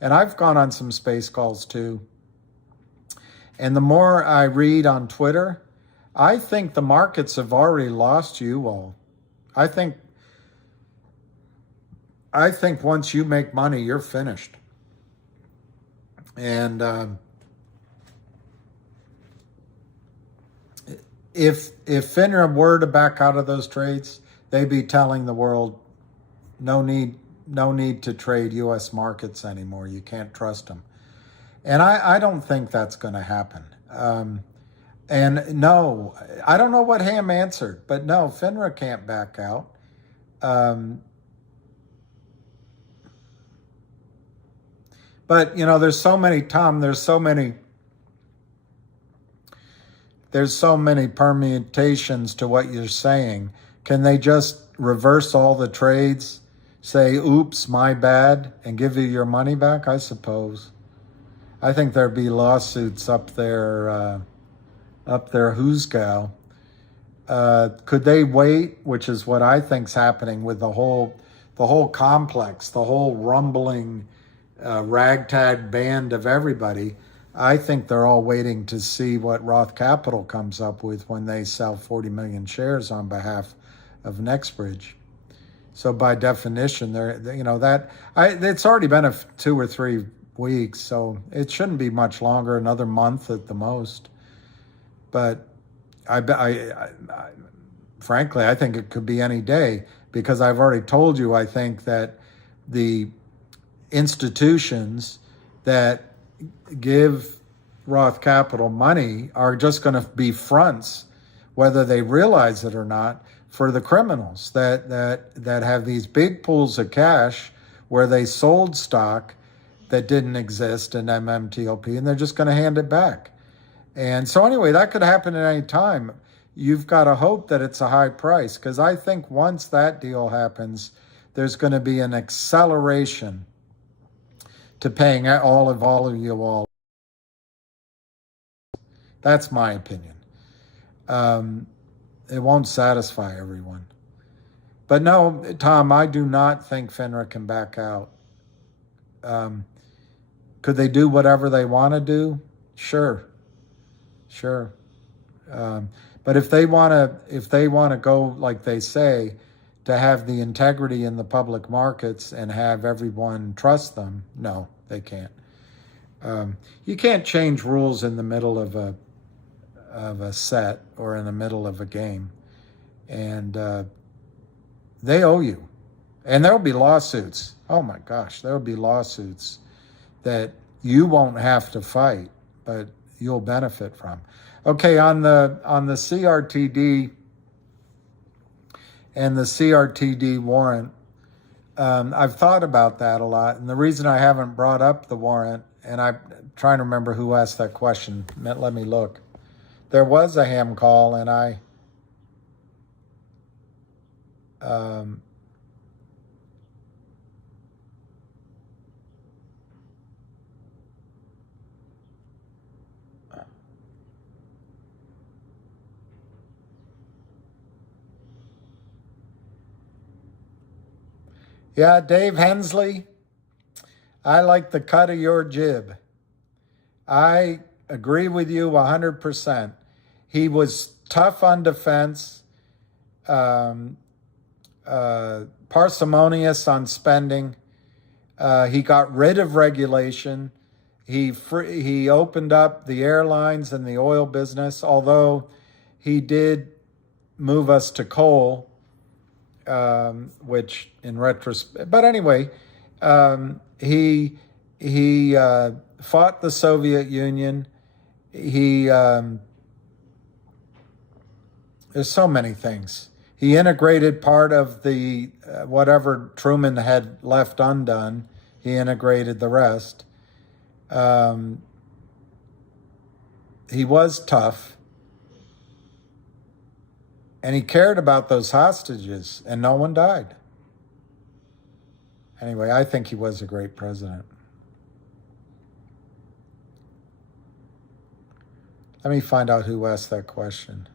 and I've gone on some space calls too, and the more I read on Twitter, I think the markets have already lost you all. I think once you make money, you're finished. And if FINRA were to back out of those trades, they'd be telling the world, no need to trade U.S. markets anymore. You can't trust them. And I don't think that's going to happen. And no, I don't know what Ham answered, but no, FINRA can't back out. But, there's so many, Tom, there's so many there's so many permutations to what you're saying. Can they just reverse all the trades, say, oops, my bad, and give you your money back? I suppose. I think there'd be lawsuits up there who's gal. Could they wait, which is what I think's happening with the whole complex, the whole rumbling ragtag band of everybody. I think they're all waiting to see what Roth Capital comes up with when they sell 40 million shares on behalf of Nextbridge. So by definition, it's already been 2 or 3 weeks, so it shouldn't be much longer, another month at the most. But I frankly, I think it could be any day, because I've already told you, I think that the institutions that give Roth Capital money are just going to be fronts, whether they realize it or not, for the criminals that have these big pools of cash where they sold stock that didn't exist in MMTLP, and they're just going to hand it back. And so anyway, that could happen at any time. You've got to hope that it's a high price, because I think once that deal happens, there's going to be an acceleration to paying all of you all. That's my opinion. It won't satisfy everyone. But no, Tom, I do not think FINRA can back out. Could they do whatever they want to do? Sure. But if they want to go like they say, to have the integrity in the public markets and have everyone trust them, no, they can't. You can't change rules in the middle of a set or in the middle of a game, and they owe you, and there'll be lawsuits. Oh my gosh, there'll be lawsuits that you won't have to fight, but you'll benefit from. Okay, on the CRTD and the CRTD warrant, I've thought about that a lot, and the reason I haven't brought up the warrant, and I'm trying to remember who asked that question. Let me look. There was a ham call, and I yeah, Dave Hensley, I like the cut of your jib. I agree with you 100%. He was tough on defense, parsimonious on spending. He got rid of regulation. He opened up the airlines and the oil business, although he did move us to coal, which in retrospect, but anyway, he fought the Soviet Union. There's so many things. He integrated part of the whatever Truman had left undone. He integrated the rest. He was tough. And he cared about those hostages, and no one died. Anyway, I think he was a great president. Let me find out who asked that question.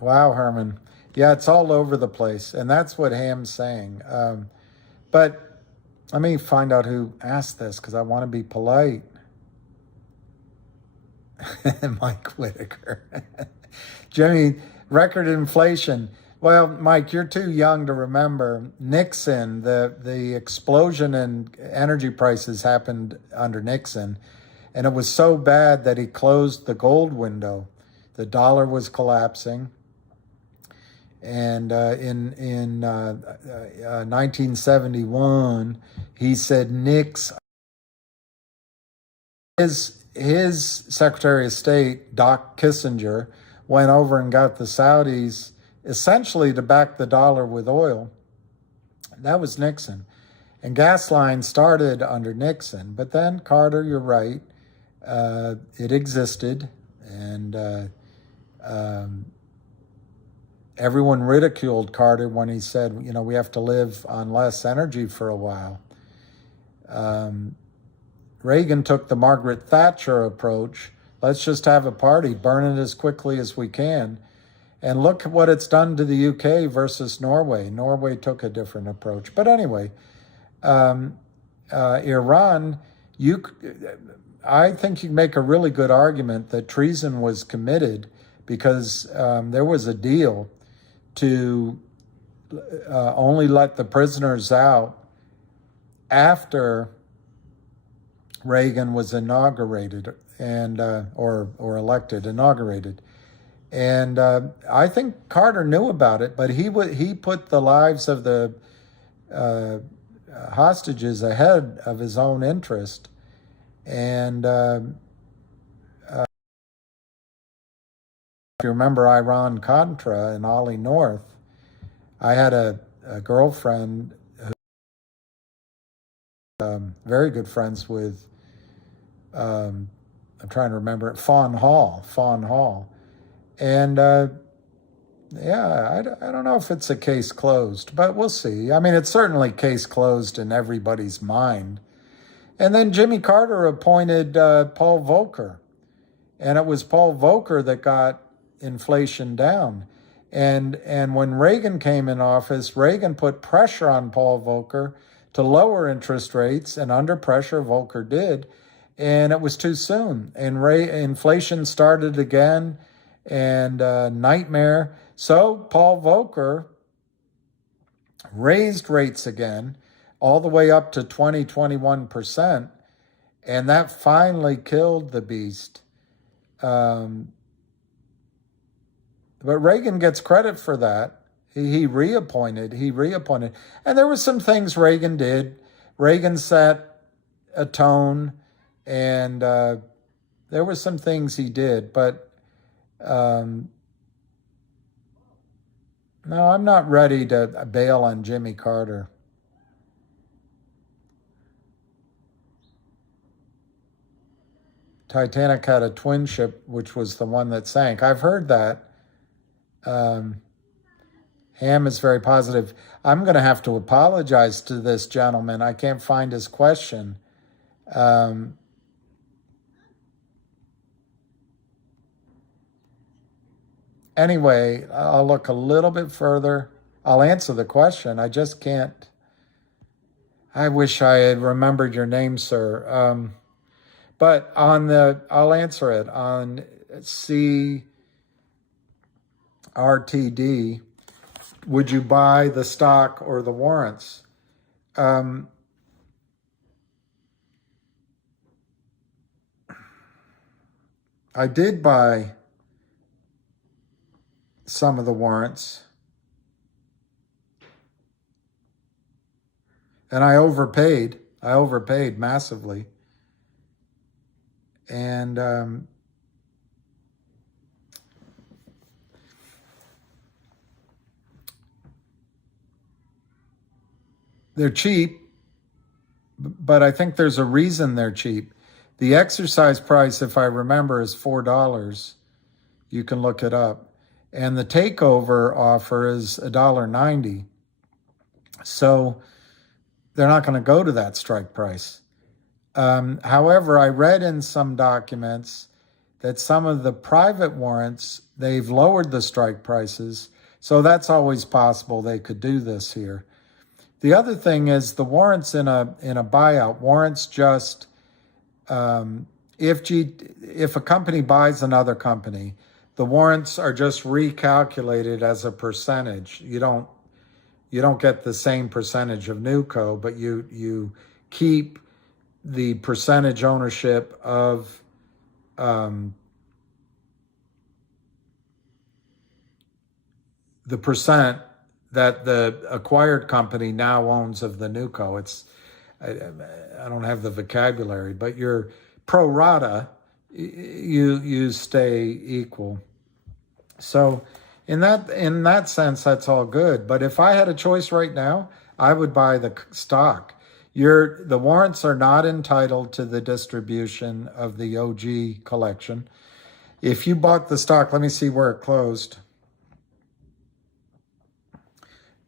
Wow, Herman. Yeah, it's all over the place, and that's what Ham's saying. But let me find out who asked this, because I want to be polite. Mike Whitaker. Jimmy, record inflation. Well, Mike, you're too young to remember. Nixon, the explosion in energy prices happened under Nixon, and it was so bad that he closed the gold window. The dollar was collapsing. And in 1971, he said his Secretary of State, Doc Kissinger, went over and got the Saudis essentially to back the dollar with oil. That was Nixon. And gas lines started under Nixon, but then Carter, you're right, it existed, and everyone ridiculed Carter when he said, we have to live on less energy for a while. Reagan took the Margaret Thatcher approach. Let's just have a party, burn it as quickly as we can. And look at what it's done to the UK versus Norway. Norway took a different approach. But anyway, Iran, I think you can make a really good argument that treason was committed because there was a deal to only let the prisoners out after Reagan was inaugurated and or elected, inaugurated. And I think Carter knew about it, but he put the lives of the hostages ahead of his own interest. And if you remember Iran-Contra and Ollie North, I had a girlfriend who very good friends with, I'm trying to remember it, Fawn Hall. And yeah, I don't know if it's a case closed, but we'll see. I mean, it's certainly case closed in everybody's mind. And then Jimmy Carter appointed Paul Volcker. And it was Paul Volcker that got inflation down. And when Reagan came in office, Reagan put pressure on Paul Volcker to lower interest rates, and under pressure, Volcker did. And it was too soon. And inflation started again, and nightmare. So Paul Volcker raised rates again, all the way up to 21%, and that finally killed the beast. But Reagan gets credit for that. He reappointed. And there were some things Reagan did. Reagan set a tone, and there were some things he did, but no, I'm not ready to bail on Jimmy Carter. Titanic had a twin ship, which was the one that sank. I've heard that. Ham is very positive. I'm going to have to apologize to this gentleman. I can't find his question. Anyway, I'll look a little bit further. I'll answer the question. I just can't. I wish I had remembered your name, sir. But I'll answer it on CRTD. Would you buy the stock or the warrants? I did buy some of the warrants, and I overpaid massively. And they're cheap, but I think there's a reason they're cheap. The exercise price, if I remember, is $4. You can look it up. And the takeover offer is $1.90. So they're not going to go to that strike price. However, I read in some documents that some of the private warrants, they've lowered the strike prices. So that's always possible they could do this here. The other thing is the warrants in a buyout. Warrants just, if a company buys another company, the warrants are just recalculated as a percentage. You don't get the same percentage of Newco, but you keep the percentage ownership of the percent that the acquired company now owns of the Newco. I don't have the vocabulary, but you're pro rata, you stay equal. So in that sense, that's all good. But if I had a choice right now, I would buy the stock. The warrants are not entitled to the distribution of the OG collection. If you bought the stock, let me see where it closed.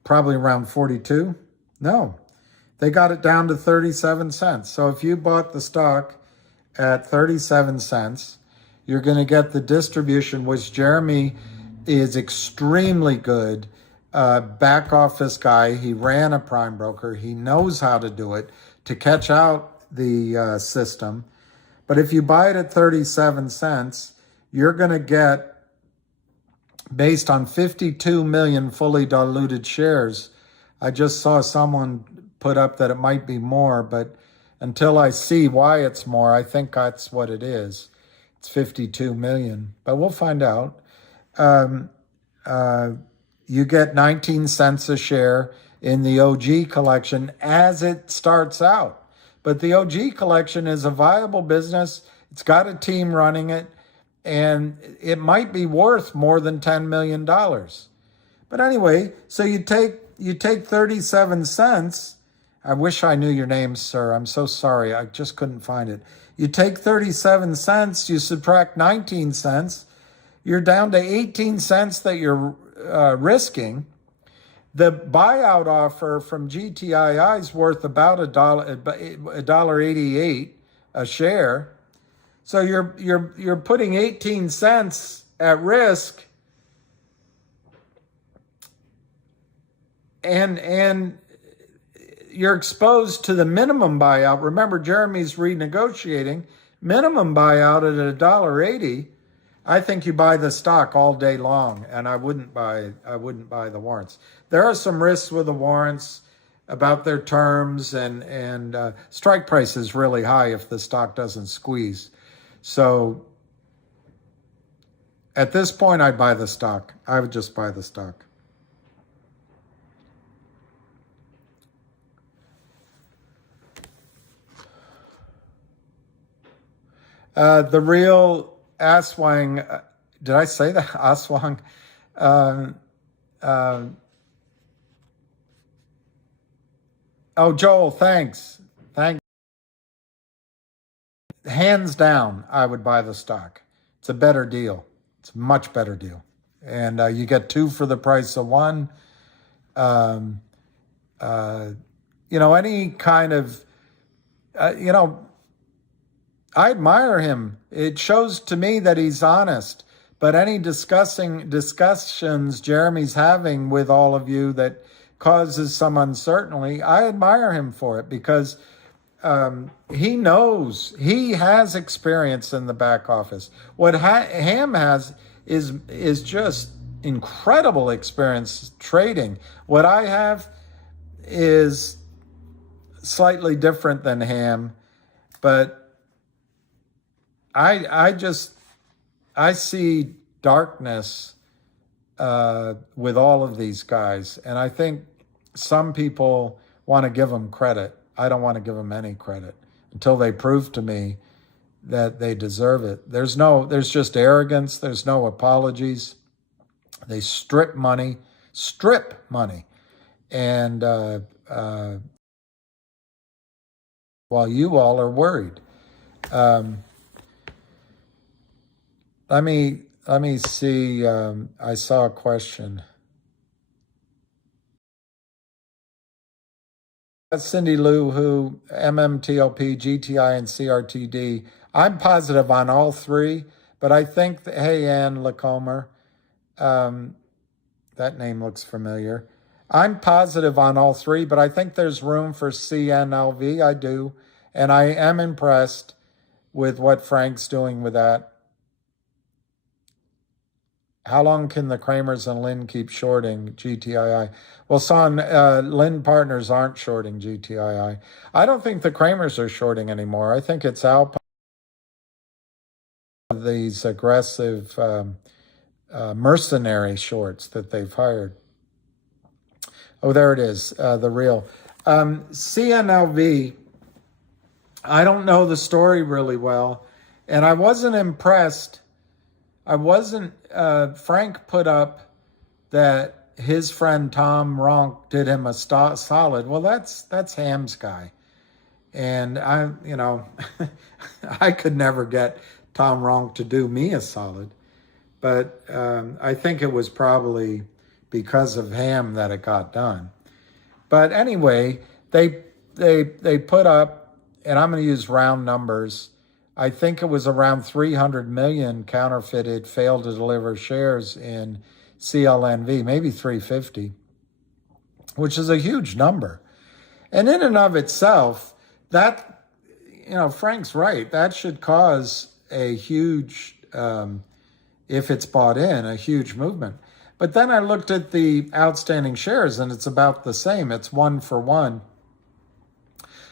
Probably around 42. No, they got it down to 37 cents. So if you bought the stock at 37 cents, you're going to get the distribution, which Jeremy is extremely good. Back office guy. He ran a prime broker. He knows how to do it to catch out the system. But if you buy it at 37 cents, you're going to get, based on 52 million fully diluted shares. I just saw someone put up that it might be more, but until I see why it's more, I think that's what it is. It's 52 million, but we'll find out. You get 19 cents a share in the OG collection as it starts out. But the OG collection is a viable business. It's got a team running it, and it might be worth more than $10 million. But anyway, so you take 37 cents. I wish I knew your name, sir. I'm so sorry. I just couldn't find it. You take 37 cents, you subtract 19 cents, you're down to 18 cents that you're risking. The buyout offer from GTII is worth about $1.88 a share. So you're putting 18 cents at risk, and you're exposed to the minimum buyout. Remember, Jeremy's renegotiating minimum buyout at $1.80. I think you buy the stock all day long, and I wouldn't buy the warrants. There are some risks with the warrants about their terms, and strike price is really high if the stock doesn't squeeze. So at this point, I'd buy the stock. I would just buy the stock. The real Aswang, did I say that? Aswang. Oh, Joel, thanks. Hands down, I would buy the stock. It's a better deal. It's a much better deal. And you get two for the price of one. Any kind of, I admire him. It shows to me that he's honest. But any discussions Jeremy's having with all of you that causes some uncertainty, I admire him for it, because he knows, he has experience in the back office. What Ham has is just incredible experience trading. What I have is slightly different than Ham, but I see darkness with all of these guys, and I think some people want to give them credit. I don't want to give them any credit until they prove to me that they deserve it. There's just arrogance. There's no apologies. They strip money, and while you all are worried. Let me see. I saw a question. That's Cindy Lou, who MMTLP, GTI, and CRTD. I'm positive on all three, but I think that, hey, Ann Lacomer, that name looks familiar. I'm positive on all three, but I think there's room for CNLV. I do, and I am impressed with what Frank's doing with that. How long can the Kramers and Lynn keep shorting GTII? Well, son, Lynn Partners aren't shorting GTII. I don't think the Kramers are shorting anymore. I think it's Alpine, these aggressive mercenary shorts that they've hired. Oh, there it is, the real. CNLV, I don't know the story really well, and I wasn't impressed. Frank put up that his friend Tom Ronk did him a solid. Well, that's Ham's guy. And I could never get Tom Ronk to do me a solid, but I think it was probably because of Ham that it got done. But anyway, they put up, and I'm going to use round numbers, I think it was around 300 million counterfeited, failed to deliver shares in CLNV, maybe 350, which is a huge number. And in and of itself, that, Frank's right, that should cause a huge, if it's bought in, a huge movement. But then I looked at the outstanding shares, and it's about the same. It's 1 for 1.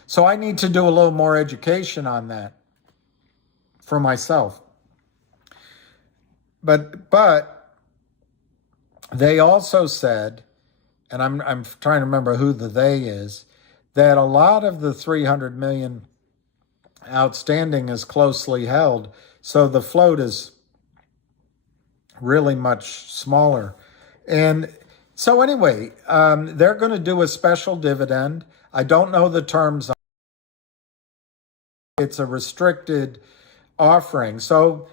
So I need to do a little more education on that for myself. But they also said, and I'm trying to remember who the they is, that a lot of the 300 million outstanding is closely held, so the float is really much smaller. And so anyway, they're going to do a special dividend. I don't know the terms. It's a restricted offering. So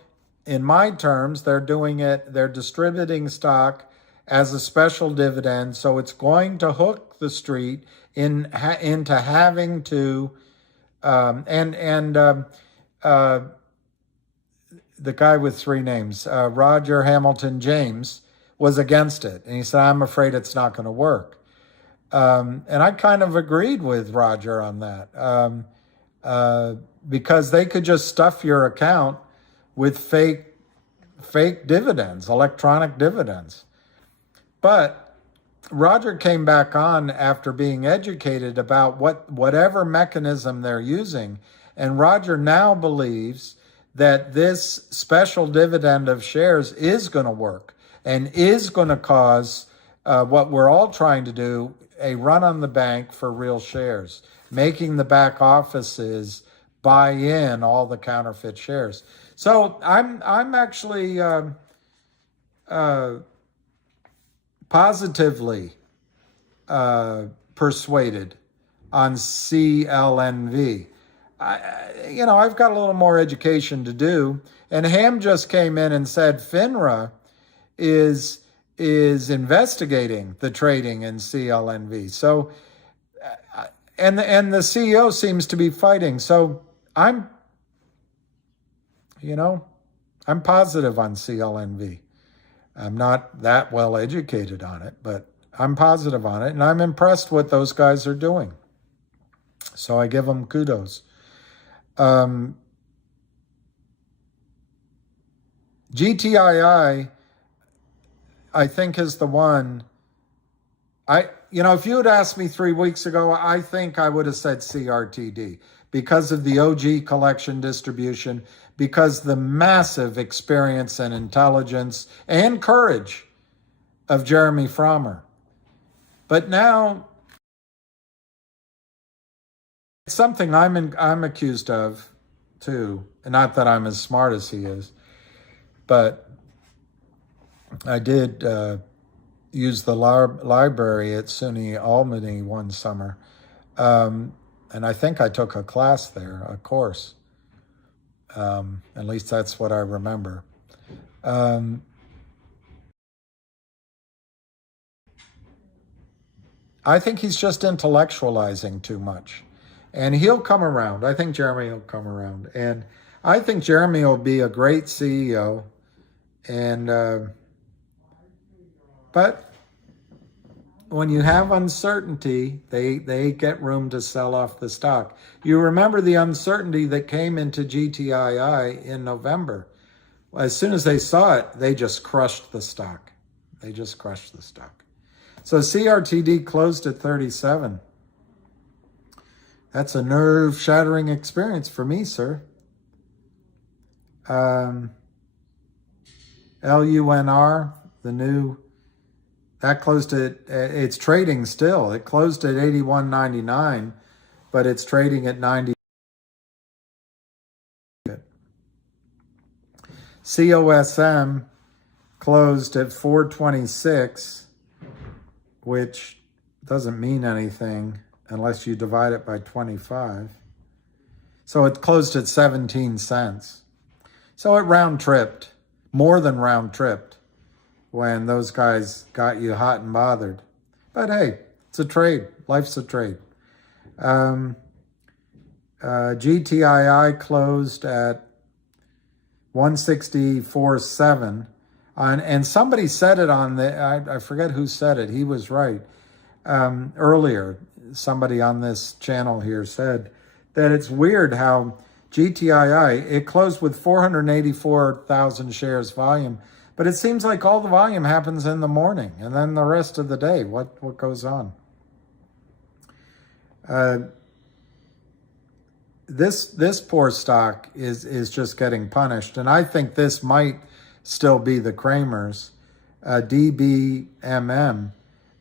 in my terms, they're distributing stock as a special dividend. So it's going to hook the street into having to, the guy with 3 names, Roger Hamilton James, was against it. And he said, I'm afraid it's not going to work. And I kind of agreed with Roger on that. Because they could just stuff your account with fake dividends, electronic dividends. But Roger came back on after being educated about whatever mechanism they're using. And Roger now believes that this special dividend of shares is going to work and is going to cause what we're all trying to do, a run on the bank for real shares, making the back offices buy in all the counterfeit shares. So I'm actually positively persuaded on CLNV. I've got a little more education to do. And Ham just came in and said FINRA is investigating the trading in CLNV. So, and the CEO seems to be fighting. So I'm positive on CLNV. I'm not that well educated on it, but I'm positive on it, and I'm impressed what those guys are doing. So I give them kudos. GTII, I think, is the one. If you had asked me 3 weeks ago, I think I would have said CRTD because of the OG collection distribution, because the massive experience and intelligence and courage of Jeremy Frommer. But now it's something I'm accused of too. Not that I'm as smart as he is, but I did use the library at SUNY Albany one summer. And I think I took a class there, a course. At least that's what I remember. I think he's just intellectualizing too much. And he'll come around. I think Jeremy will come around. And I think Jeremy will be a great CEO. And but when you have uncertainty, they get room to sell off the stock. You remember the uncertainty that came into GTII in November. As soon as they saw it, they just crushed the stock. So CRTD closed at 37. That's a nerve-shattering experience for me, sir. LUNR, the new, that closed at, it's trading still. It closed at 81.99, but it's trading at 90. COSM closed at 426, which doesn't mean anything unless you divide it by 25. So it closed at 17 cents. So it round tripped, more than round tripped, when those guys got you hot and bothered. But hey, it's a trade. Life's a trade. GTII closed at 164.7. And somebody said it on I forget who said it. He was right. Earlier, somebody on this channel here said that it's weird how GTII, it closed with 484,000 shares volume, but it seems like all the volume happens in the morning, and then the rest of the day, what goes on? This poor stock is just getting punished, and I think this might still be the Kramers, DBMM,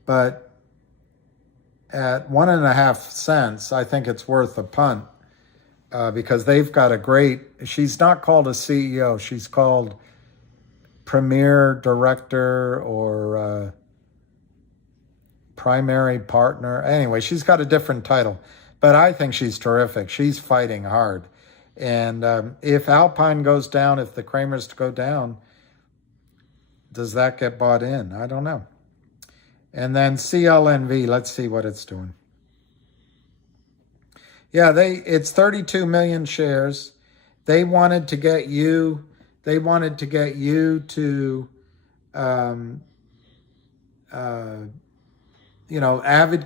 but at 1.5 cents, I think it's worth a punt, because they've got a great, she's not called a CEO, she's called Premier Director or Primary Partner. Anyway, she's got a different title, but I think she's terrific. She's fighting hard. And if Alpine goes down, if the Kramers go down, does that get bought in? I don't know. And then CLNV, let's see what it's doing. Yeah, it's 32 million shares. They wanted to get you to, Avid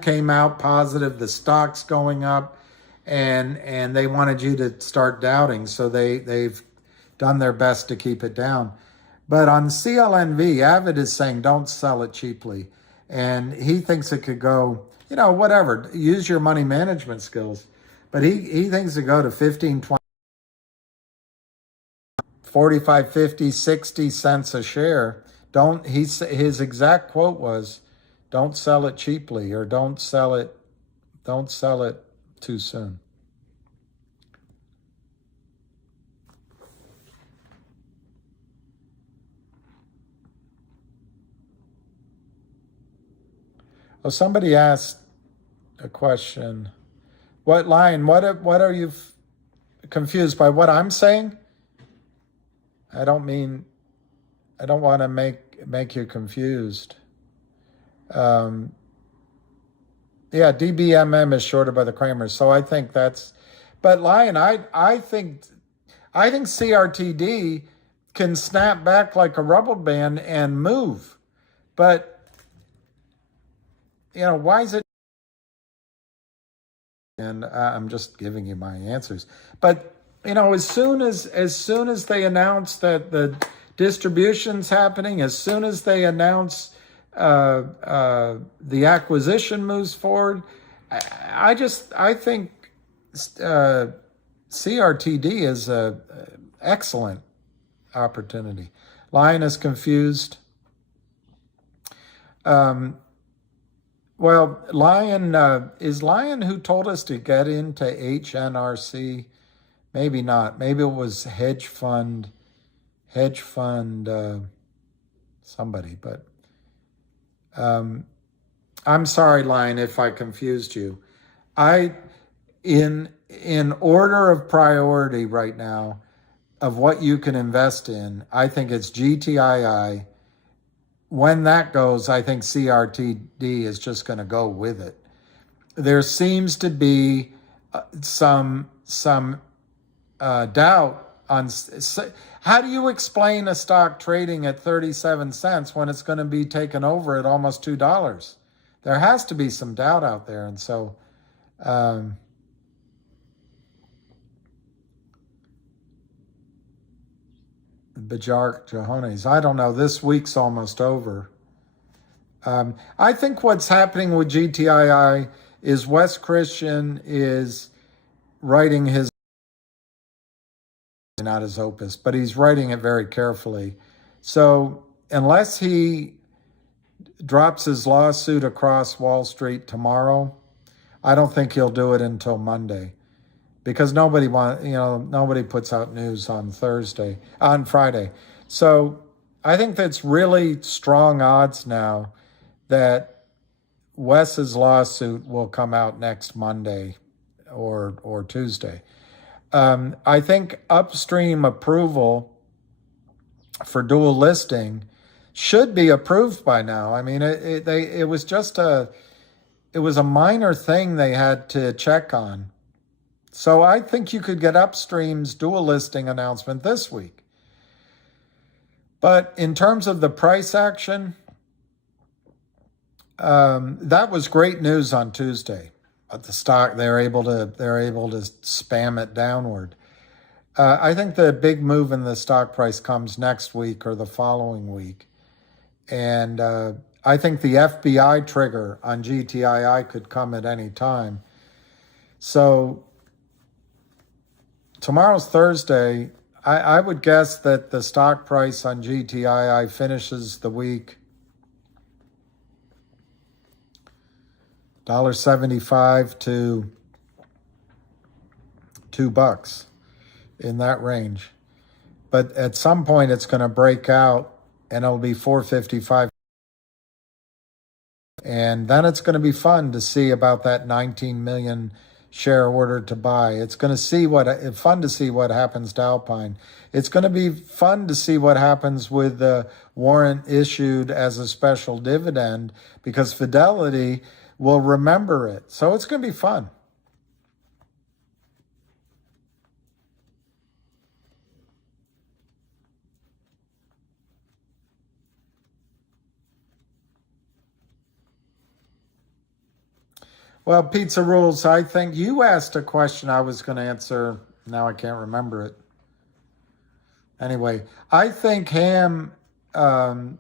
came out positive, the stock's going up, and they wanted you to start doubting. So they've done their best to keep it down. But on CLNV, Avid is saying don't sell it cheaply. And he thinks it could go, whatever, use your money management skills. But he thinks it go to 15, 20, 45, 50, 60 cents a share. His exact quote was, don't sell it cheaply, or don't sell it too soon. Oh, somebody asked a question. What line? What are you confused by? What I'm saying? I don't want to make you confused. Yeah, DBMM is shorted by the Kramers, so I think that's. But Lion, I think CRTD can snap back like a rubber band and move, but. Why is it? And I'm just giving you my answers. But, as soon as they announce that the distribution's happening, as soon as they announce the acquisition moves forward, I think CRTD is a excellent opportunity. Lion is confused. Well, Lion, is Lion who told us to get into HNRC? Maybe not. Maybe it was hedge fund, somebody. But I'm sorry, Lion, if I confused you. In order of priority right now of what you can invest in, I think it's GTII. When that goes, I think CRTD is just going to go with it. There seems to be some doubt on how do you explain a stock trading at 37 cents when it's going to be taken over at almost $2? There has to be some doubt out there, and so. Bajar Johannes. I don't know. This week's almost over. I think what's happening with GTII is Wes Christian is writing his, not his opus, but he's writing it very carefully. So unless he drops his lawsuit across Wall Street tomorrow, I don't think he'll do it until Monday. Because nobody puts out news on Friday. So I think that's really strong odds now that Wes's lawsuit will come out next Monday or Tuesday. I think upstream approval for dual listing should be approved by now. I mean, it was just a minor thing they had to check on. So I think you could get upstream's dual listing announcement this week. But in terms of the price action, that was great news on Tuesday. But the stock, they're able to spam it downward. I think the big move in the stock price comes next week or the following week. And I think the FBI trigger on GTII could come at any time. So tomorrow's Thursday. I would guess that the stock price on GTII finishes the week $1.75 to $2 in that range. But at some point it's going to break out and it'll be $4.55. And then it's going to be fun to see about that 19 million share order to buy. It's going to see fun to see what happens to Alpine. It's going to be fun to see what happens with the warrant issued as a special dividend, because Fidelity will remember it. So it's going to be fun. Well, Pizza Rules, I think you asked a question I was going to answer. Now I can't remember it. Anyway, I think Ham thought,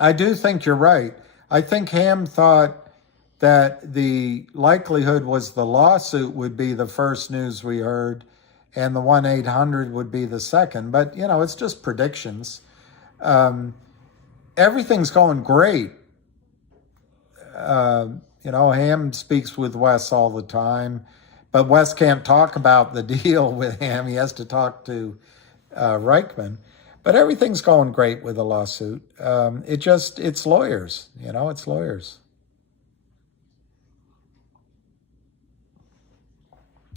I do think you're right. I think Ham thought that the likelihood was the lawsuit would be the first news we heard and the 1-800 would be the second. But, it's just predictions. Everything's going great. Ham speaks with Wes all the time, but Wes can't talk about the deal with Ham. He has to talk to Reichman. But everything's going great with the lawsuit. It's lawyers, it's lawyers.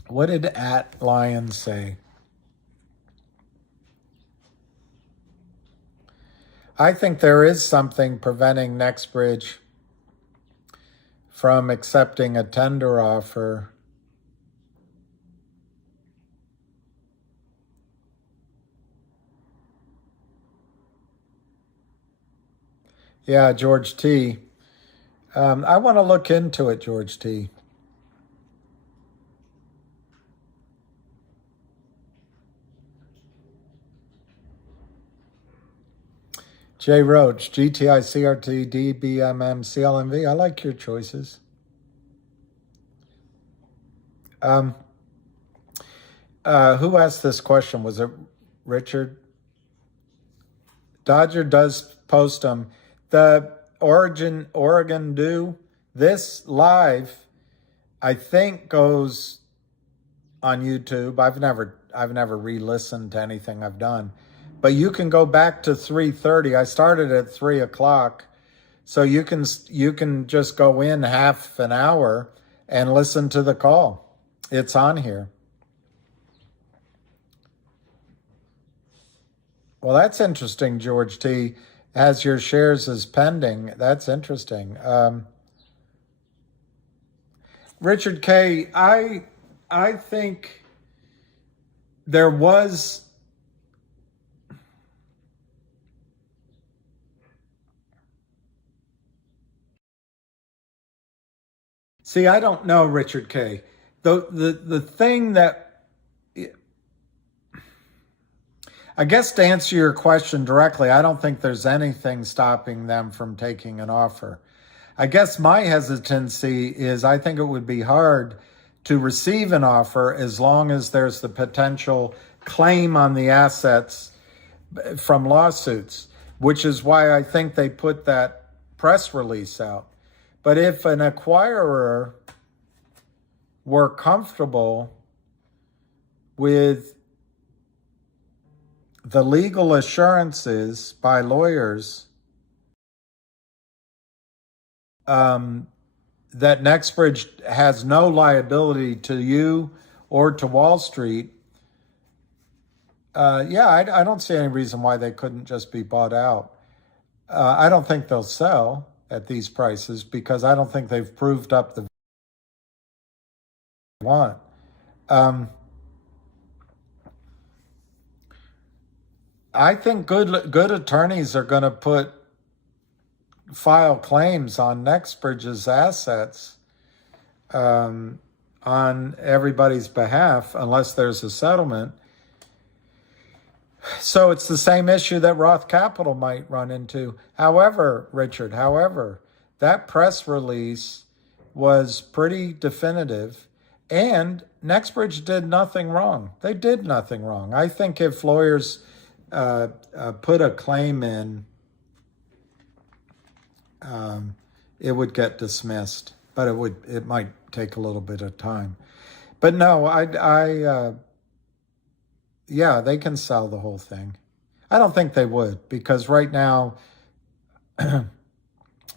What did @Lion say? I think there is something preventing NextBridge from accepting a tender offer. Yeah, George T. I want to look into it, George T. Jay Roach, GTI CRTD MMTLP. I like your choices. Who asked this question? Was it Richard? Dodger does post them. The Oregon do this live, I think, goes on YouTube. I've never re-listened to anything I've done. But you can go back to 3:30. I started at 3 o'clock. So you can just go in half an hour and listen to the call. It's on here. Well, that's interesting, George T. As your shares is pending. That's interesting. Richard K., I think there was... See, I don't know, Richard K. The thing that, I guess to answer your question directly, I don't think there's anything stopping them from taking an offer. I guess my hesitancy is I think it would be hard to receive an offer as long as there's the potential claim on the assets from lawsuits, which is why I think they put that press release out. But if an acquirer were comfortable with the legal assurances by lawyers that Nextbridge has no liability to you or to Wall Street, I don't see any reason why they couldn't just be bought out. I don't think they'll sell at these prices because I don't think they've proved up the want. I think good attorneys are going to file claims on Nextbridge's assets on everybody's behalf unless there's a settlement. So it's the same issue that Roth Capital might run into. However, Richard, that press release was pretty definitive, and Nextbridge did nothing wrong. They did nothing wrong. I think if lawyers put a claim in, it would get dismissed, but it might take a little bit of time. But no, they can sell the whole thing. I don't think they would, because right now,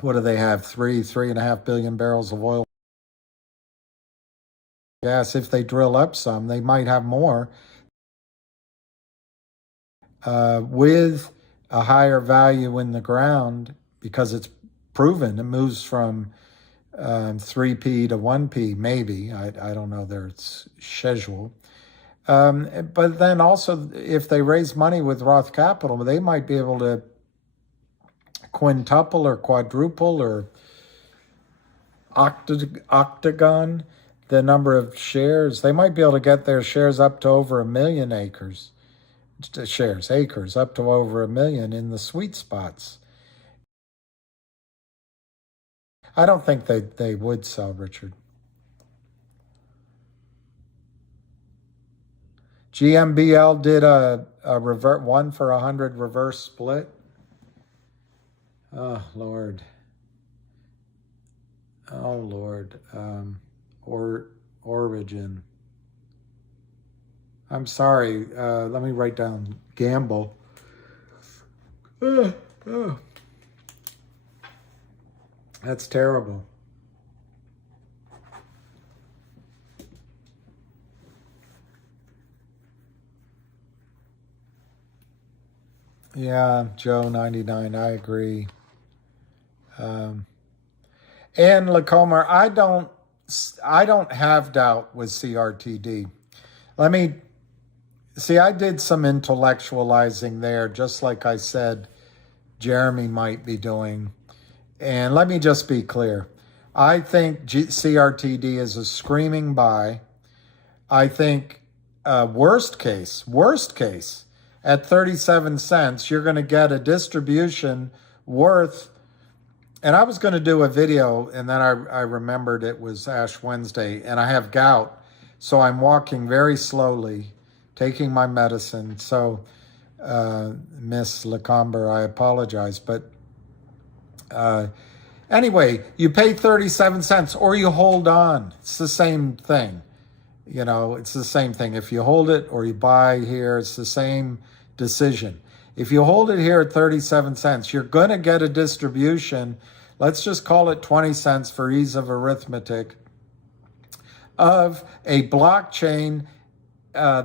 what do they have? 3.5 billion barrels of oil. Gas. If they drill up some, they might have more. With a higher value in the ground, because it's proven it moves from 3p to 1p, maybe. I don't know their schedule. But then also, if they raise money with Roth Capital, they might be able to quintuple or quadruple or octagon the number of shares. They might be able to get their shares up to over 1 million acres up to over 1 million in the sweet spots. I don't think they would sell, Richard. GMBL did a 1 for 100 reverse split. Oh, Lord. Origin. I'm sorry. Let me write down gamble. That's terrible. Yeah, Joe 99, I agree. And Lacomer, I don't have doubt with CRTD. I did some intellectualizing there, just like I said Jeremy might be doing. And let me just be clear. I think CRTD is a screaming buy. I think worst case, at 37 cents, you're going to get a distribution worth, and I was going to do a video, and then I remembered it was Ash Wednesday, and I have gout, so I'm walking very slowly, taking my medicine. So, Miss Lacomber, I apologize. But anyway, you pay 37 cents or you hold on. It's the same thing. It's the same thing. If you hold it or you buy here, it's the same decision. If you hold it here at 37 cents, you're going to get a distribution, let's just call it 20 cents for ease of arithmetic, of a blockchain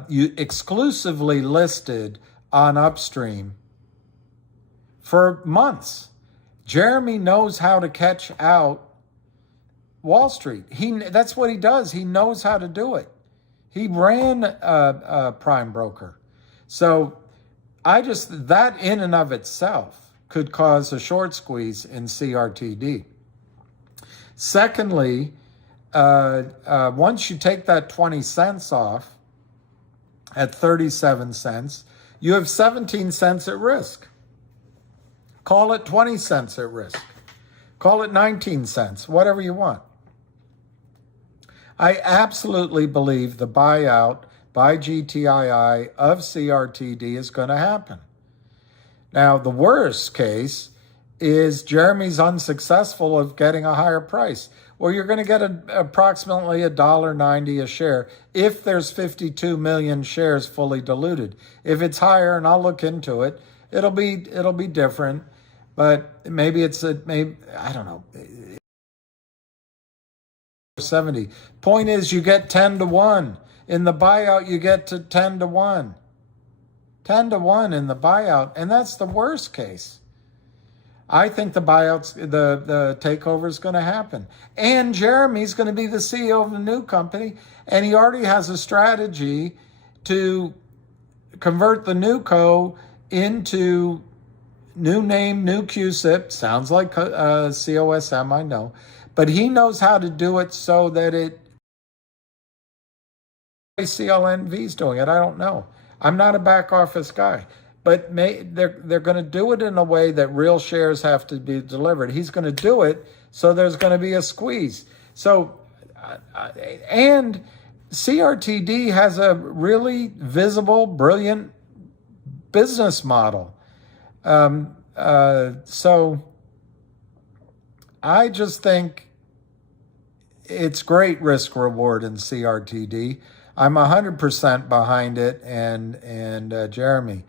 you exclusively listed on Upstream for months. Jeremy knows how to catch out Wall Street. That's what he does. He knows how to do it. He ran a prime broker. So that in and of itself could cause a short squeeze in CRTD. Secondly, once you take that 20 cents off at 37 cents, you have 17 cents at risk. Call it 20 cents at risk. Call it 19 cents, whatever you want. I absolutely believe the buyout by GTII of CRTD is going to happen. Now, the worst case is Jeremy's unsuccessful of getting a higher price. Well, you're going to get approximately $1.90 a share if there's 52 million shares fully diluted. If it's higher, and I'll look into it, it'll be different. But maybe I don't know. 70. Point is, you get 10 to 1. In the buyout, you get to 10 to 1. 10 to 1 in the buyout, and that's the worst case. I think the buyouts, the takeover is going to happen. And Jeremy's going to be the CEO of the new company, and he already has a strategy to convert the new co into new name, new QSIP. Sounds like COSM, I know. But he knows how to do it so that it... CLNV is doing it. I don't know. I'm not a back office guy. But they're going to do it in a way that real shares have to be delivered. He's going to do it so there's going to be a squeeze. So, and CRTD has a really visible, brilliant business model. So I just think it's great risk reward in CRTD. I'm 100% behind it, and Jeremy.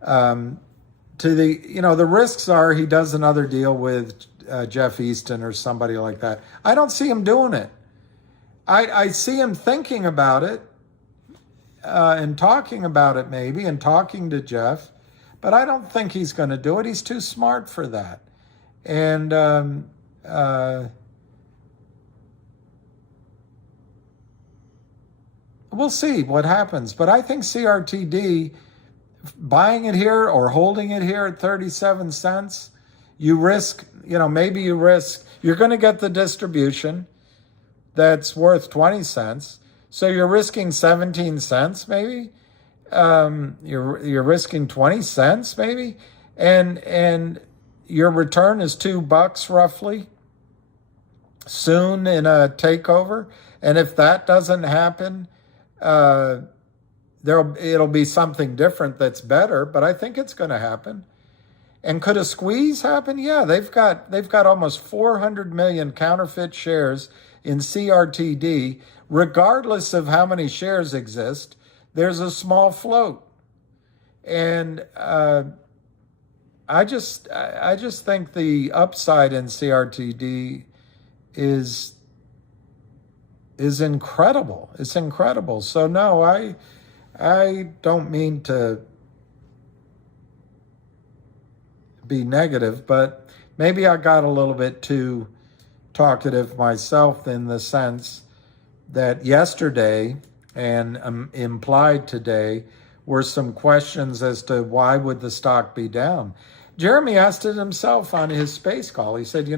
The risks are he does another deal with Jeff Easton or somebody like that. I don't see him doing it. I see him thinking about it and talking about it maybe, and talking to Jeff, but I don't think he's going to do it. He's too smart for that. And we'll see what happens. But I think CRTD, buying it here or holding it here at 37 cents, you risk, maybe you risk, you're going to get the distribution that's worth 20 cents. So you're risking 17 cents maybe. You're risking 20 cents maybe. And your return is $2 roughly soon in a takeover. And if that doesn't happen, it'll be something different that's better, but I think it's going to happen. And could a squeeze happen? Yeah, they've got almost 400 million counterfeit shares in CRTD. Regardless of how many shares exist, there's a small float. And I just think the upside in CRTD is incredible. It's incredible. So no, I don't mean to be negative, but maybe I got a little bit too talkative myself, in the sense that yesterday and implied today were some questions as to why would the stock be down. Jeremy asked it himself on his space call. He said,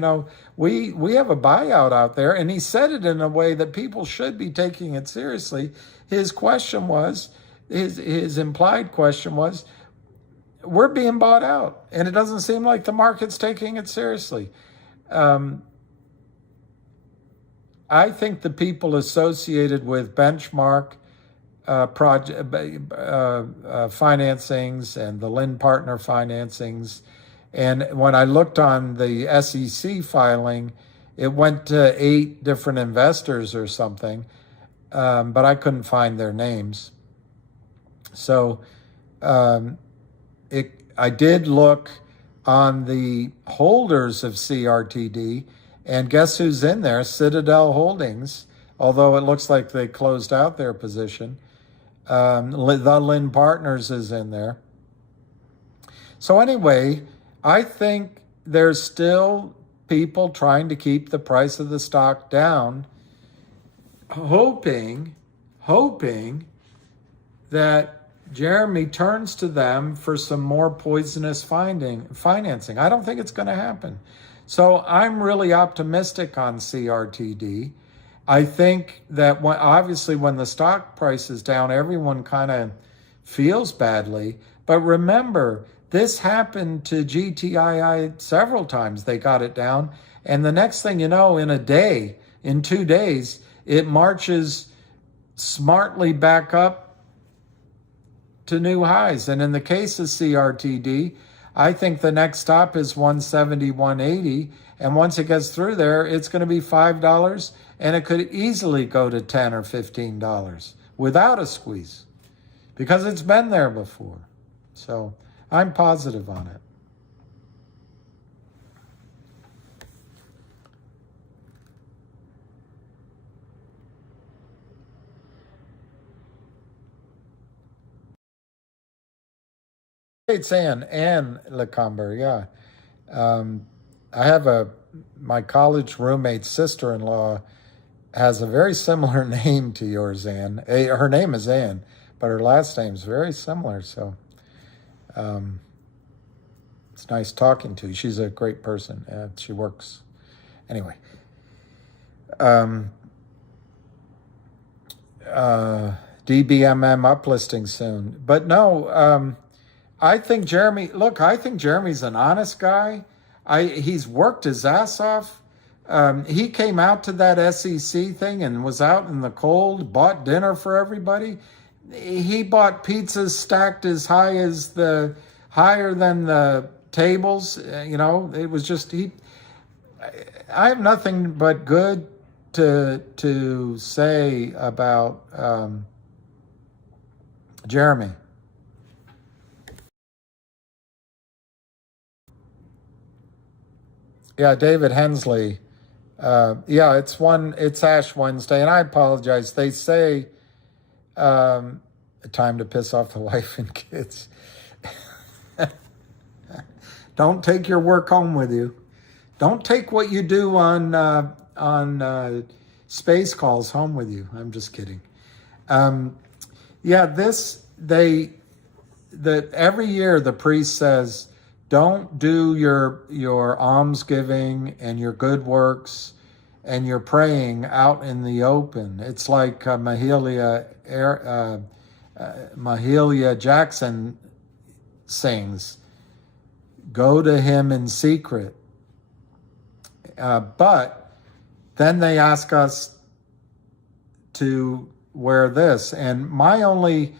we have a buyout out there, and he said it in a way that people should be taking it seriously. His question was, his implied question was, we're being bought out, and it doesn't seem like the market's taking it seriously. I think the people associated with benchmark project financings and the Lynn Partner financings, and when I looked on the SEC filing, it went to 8 different investors or something, but I couldn't find their names. So I did look on the holders of CRTD, and guess who's in there? Citadel Holdings, although it looks like they closed out their position. The Lynn Partners is in there. So anyway, I think there's still people trying to keep the price of the stock down, hoping that Jeremy turns to them for some more poisonous financing. I don't think it's going to happen. So I'm really optimistic on CRTD. I think that obviously when the stock price is down, everyone kind of feels badly. But remember, this happened to GTIIL several times. They got it down. And the next thing you know, in 2 days, it marches smartly back up to new highs. And in the case of CRTD, I think the next stop is 170, 180. And once it gets through there, it's going to be $5, and it could easily go to $10 or $15 without a squeeze, because it's been there before. So I'm positive on it. It's Ann Lecomber, yeah. I have my college roommate's sister-in-law has a very similar name to yours, Ann. Her name is Ann, but her last name is very similar. So it's nice talking to you. She's a great person. She works. Anyway. DBMM uplisting soon. But no, I think Jeremy's an honest guy. He's worked his ass off. He came out to that SEC thing and was out in the cold, bought dinner for everybody. He bought pizzas stacked higher than the tables. It was just I have nothing but good to say about Jeremy. Yeah, David Hensley. It's Ash Wednesday, and I apologize. They say time to piss off the wife and kids. Don't take your work home with you. Don't take what you do on space calls home with you. I'm just kidding. Every year the priest says, don't do your almsgiving and your good works and your praying out in the open. It's like Mahalia Jackson sings, go to him in secret. But then they ask us to wear this, and my only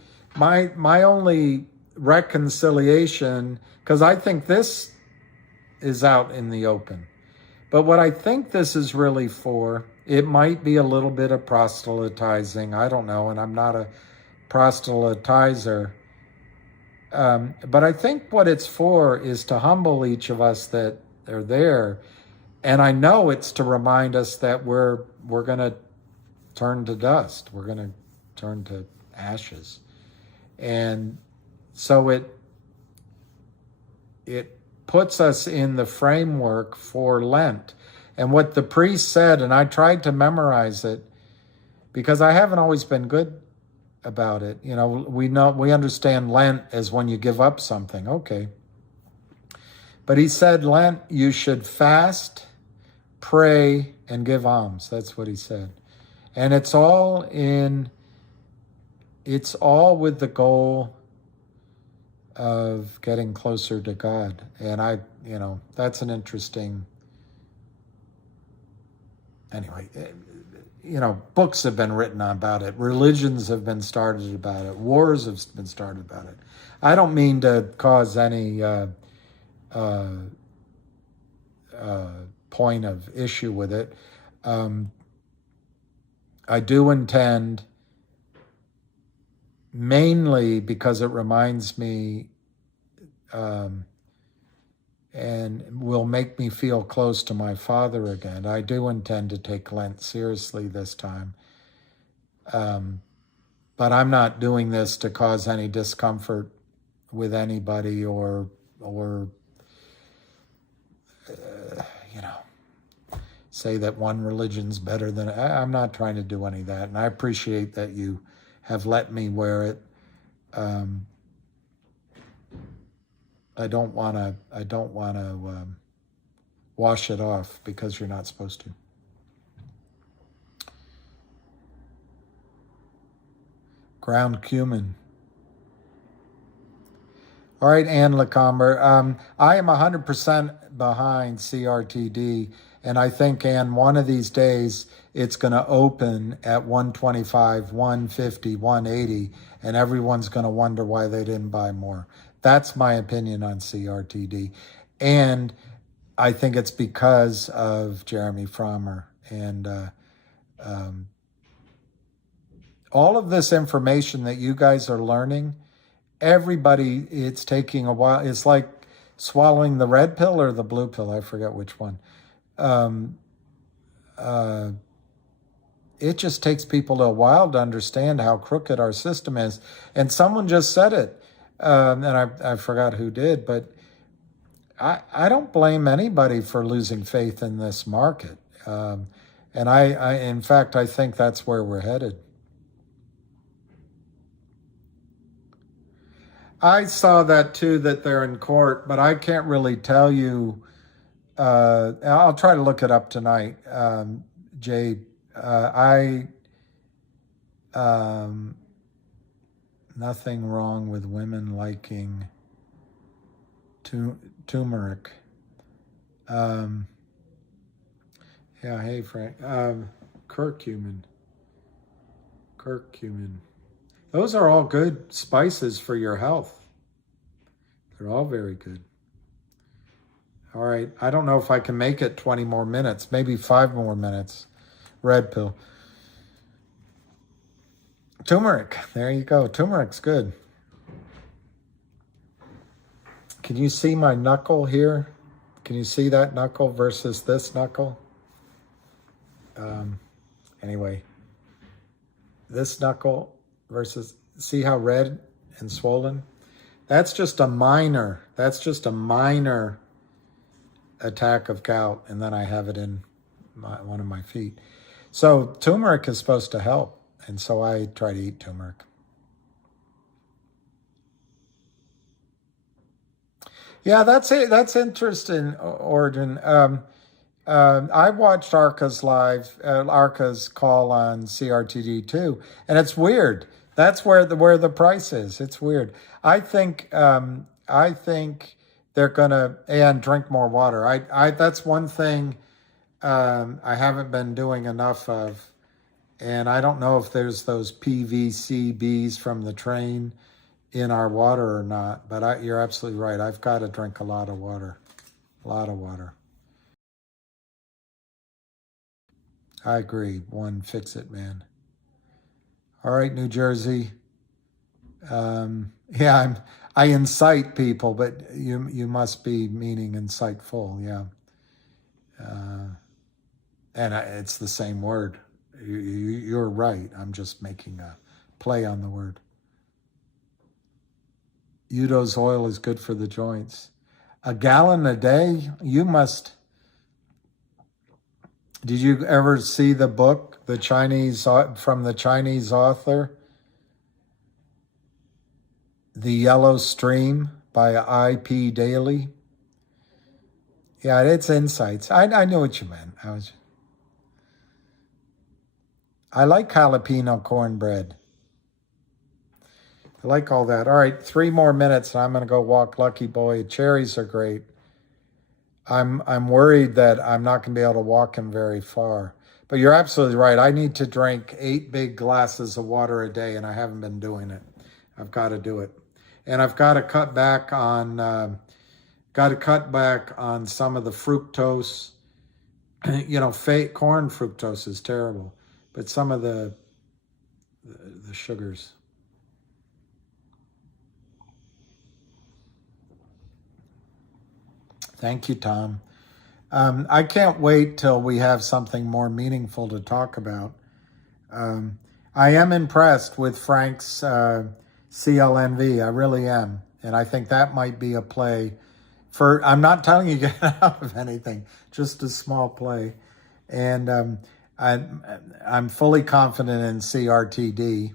reconciliation, because I think this is out in the open, but what I think this is really for, it might be a little bit of proselytizing, I don't know, and I'm not a proselytizer, but I think what it's for is to humble each of us that are there. And I know it's to remind us that we're going to turn to dust. We're going to turn to ashes. And so it puts us in the framework for Lent. And what the priest said, and I tried to memorize it because I haven't always been good about it. We understand Lent as when you give up something. Okay. But he said, Lent, you should fast, pray, and give alms. That's what he said. And it's all with the goal of getting closer to God. And that's an interesting, anyway, books have been written about it. Religions have been started about it. Wars have been started about it. I don't mean to cause any point of issue with it. I do intend, mainly because it reminds me and will make me feel close to my Father again. I do intend to take Lent seriously this time. But I'm not doing this to cause any discomfort with anybody or say that one religion's better than I'm not trying to do any of that, and I appreciate that you have let me wear it. I don't want to wash it off because you're not supposed to. Ground cumin. All right, Ann Lecomber. I am 100% behind CRTD. And I think, Ann, one of these days, it's going to open at 125, 150, 180, and everyone's going to wonder why they didn't buy more. That's my opinion on CRTD. And I think it's because of Jeremy Frommer. And all of this information that you guys are learning, everybody, it's taking a while. It's like swallowing the red pill or the blue pill. I forget which one. It just takes people a while to understand how crooked our system is. And someone just said it. and I forgot who did, but I don't blame anybody for losing faith in this market. And in fact, I think that's where we're headed. I saw that too, that they're in court, but I can't really tell you. I'll try to look it up tonight, Jay. Nothing wrong with women liking turmeric. Yeah, hey, Frank. Curcumin. Those are all good spices for your health. They're all very good. All right. I don't know if I can make it 20 more minutes, maybe 5 more minutes. Red pill. Turmeric. There you go. Turmeric's good. Can you see my knuckle here? Can you see that knuckle versus this knuckle? Anyway, this knuckle versus, see how red and swollen? That's just a minor attack of gout, and then I have it in one of my feet. So turmeric is supposed to help, and so I try to eat turmeric. Yeah, that's it. That's interesting, Origin. I watched Arca's call on CRTD too, and it's weird. That's where the price is. It's weird. I think they're gonna drink more water. I that's one thing I haven't been doing enough of, and I don't know if there's those PVCBs from the train in our water or not. But you're absolutely right. I've got to drink a lot of water. I agree. Fix it, man. All right, New Jersey. Yeah, I incite people, but you must be meaning insightful. Yeah. And it's the same word. You're right. I'm just making a play on the word. Udo's oil is good for the joints. A gallon a day? You must. Did you ever see the book, from the Chinese author, The Yellow Stream by I.P. Daly? Yeah, it's insights. I know what you meant. I like jalapeno cornbread. I like all that. All right, 3 more minutes, and I'm going to go walk Lucky Boy. Cherries are great. I'm worried that I'm not going to be able to walk him very far. But you're absolutely right. I need to drink 8 big glasses of water a day, and I haven't been doing it. I've got to do it. And I've got to cut back on some of the fructose. Fake corn fructose is terrible, but some of the sugars. Thank you, Tom. I can't wait till we have something more meaningful to talk about. I am impressed with Frank's CLNV. I really am. And I think that might be a play I'm not telling you to get out of anything, just a small play. And I'm fully confident in CRTD.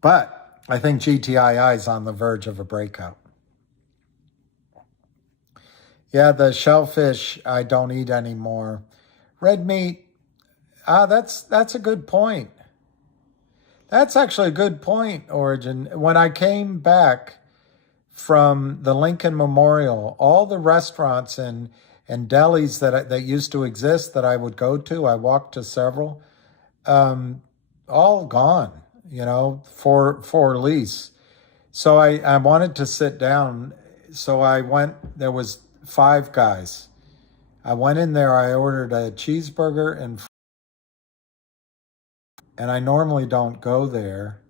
But I think GTII is on the verge of a breakout. Yeah, the shellfish I don't eat anymore. Red meat, that's a good point. That's actually a good point, Origin. When I came back from the Lincoln Memorial, all the restaurants and delis that used to exist that I would go to, I walked to several, all gone, for lease. So I wanted to sit down. So I went, there was Five Guys. I went in there, I ordered a cheeseburger and I normally don't go there.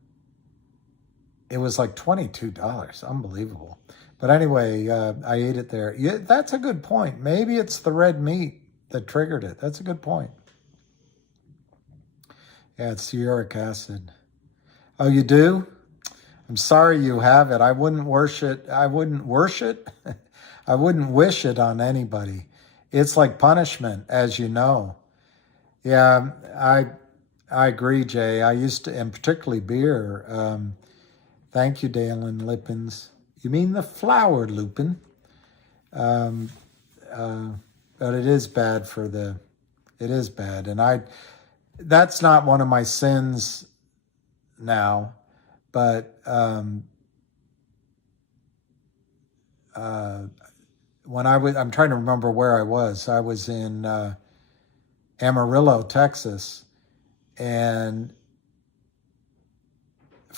It was like $22, unbelievable. But anyway, I ate it there. Yeah, that's a good point. Maybe it's the red meat that triggered it. That's a good point. Yeah, it's uric acid. Oh, you do? I'm sorry you have it. I wouldn't worship. I wouldn't worship. I wouldn't wish it on anybody. It's like punishment, as you know. Yeah, I agree, Jay. I used to, and particularly beer. Thank you, Dalen Lippens. You mean the flower lupin? But it is bad for the. It is bad, and that's not one of my sins now, but when I'm trying to remember where I was. I was in Amarillo, Texas, and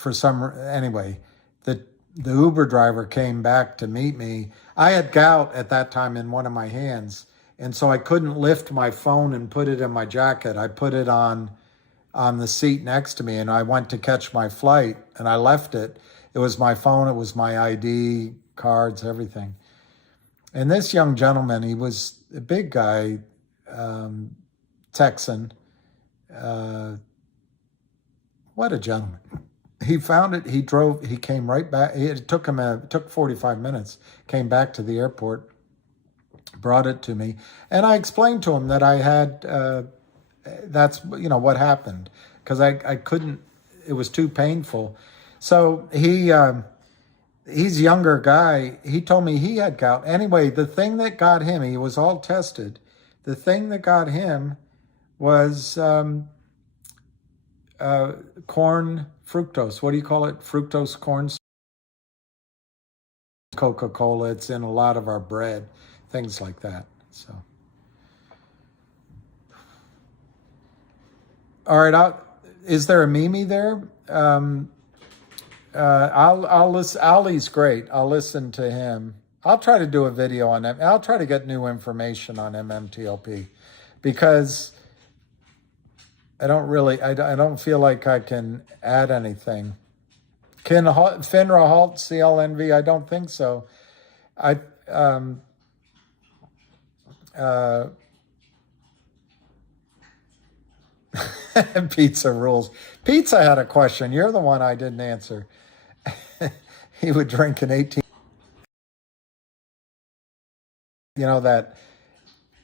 anyway, the Uber driver came back to meet me. I had gout at that time in one of my hands, and so I couldn't lift my phone and put it in my jacket. I put it on the seat next to me, and I went to catch my flight, and I left it. It was my phone, it was my ID, cards, everything. And this young gentleman, he was a big guy, Texan. What a gentleman. He found it, he came right back. It took 45 minutes, came back to the airport, brought it to me. And I explained to him that I had, that's, what happened. Because I couldn't, it was too painful. So he's a younger guy. He told me he had gout. Anyway, the thing that got him, he was all tested. The thing that got him was corn fructose. What do you call it? Fructose corn? Coca-Cola. It's in a lot of our bread. Things like that. So, all right. Is there a Mimi there? I'll listen. Ali's great. I'll listen to him. I'll try to do a video on that. I'll try to get new information on MMTLP, because I don't feel like I can add anything. Can FINRA halt CLNV? I don't think so. Pizza rules. Pizza had a question. You're the one I didn't answer. He would drink an 18. You know that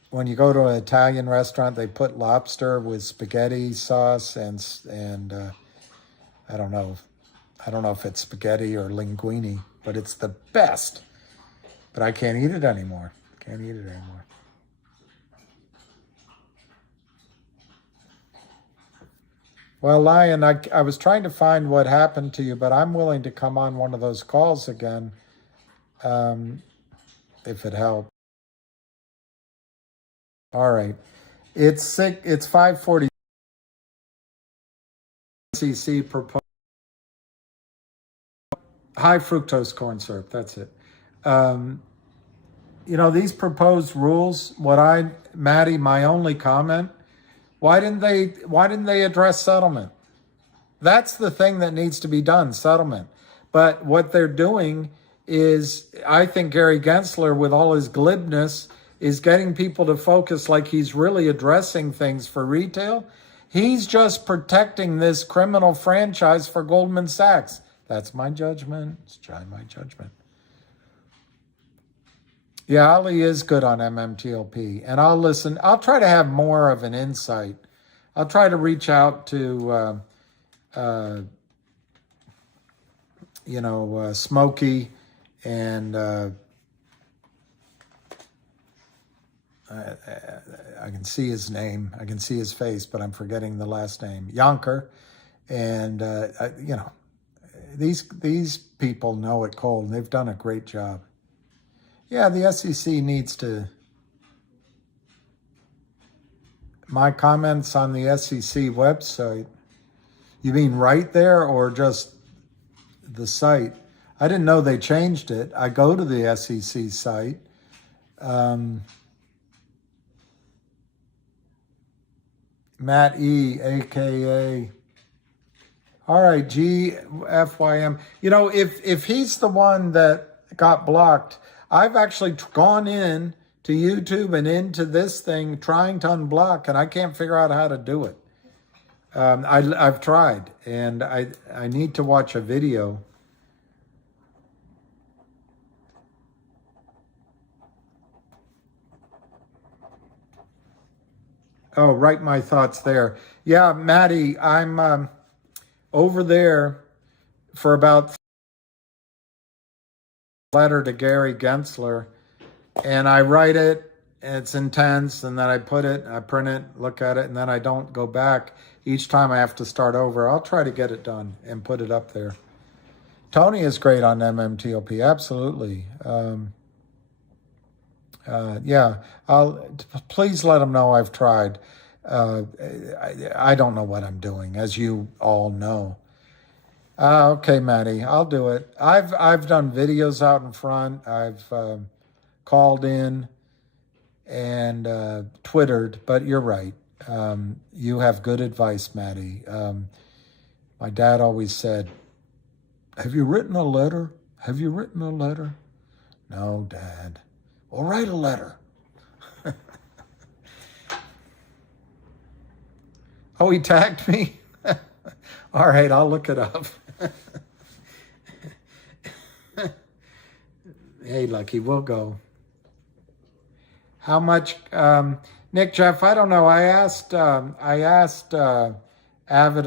when you go to an Italian restaurant, they put lobster with spaghetti sauce and I don't know if it's spaghetti or linguine, but it's the best. But I can't eat it anymore. Well, Lion, I was trying to find what happened to you, but I'm willing to come on one of those calls again, if it helps. All right. It's 5:40. CC proposed high fructose corn syrup. That's it. These proposed rules, Maddie, my only comment, why didn't they address settlement? That's the thing that needs to be done, settlement. But what they're doing is, I think Gary Gensler, with all his glibness, is getting people to focus like he's really addressing things for retail. He's just protecting this criminal franchise for Goldman Sachs. That's my judgment. It's my judgment. Yeah, Ali is good on MMTLP, and I'll listen. I'll try to have more of an insight. I'll try to reach out to, Smokey and I can see his name. I can see his face, but I'm forgetting the last name. Yonker. And, these people know it cold, and they've done a great job. Yeah, the SEC needs to... My comments on the SEC website, you mean right there or just the site? I didn't know they changed it. I go to the SEC site. Matt E, a.k.a. All right, GFYM. If he's the one that got blocked, I've actually gone in to YouTube and into this thing trying to unblock, and I can't figure out how to do it. I've tried, and I need to watch a video Oh, write my thoughts there. Yeah, Maddie, I'm over there for about letter to Gary Gensler, and I write it, and it's intense, and then I put it, I print it, look at it, and then I don't go back. Each time I have to start over. I'll try to get it done and put it up there. Tony is great on MMTLP, absolutely. Yeah, please let him know I've tried. I don't know what I'm doing, as you all know. Okay, Maddie, I'll do it. I've done videos out in front. I've called in and Twittered, but you're right. You have good advice, Maddie. My dad always said, "Have you written a letter? Have you written a letter?" No, Dad. Well, write a letter. Oh, he tagged me? All right, I'll look it up. Hey, Lucky, we'll go. How much, Nick, Jeff, I don't know. I asked Avid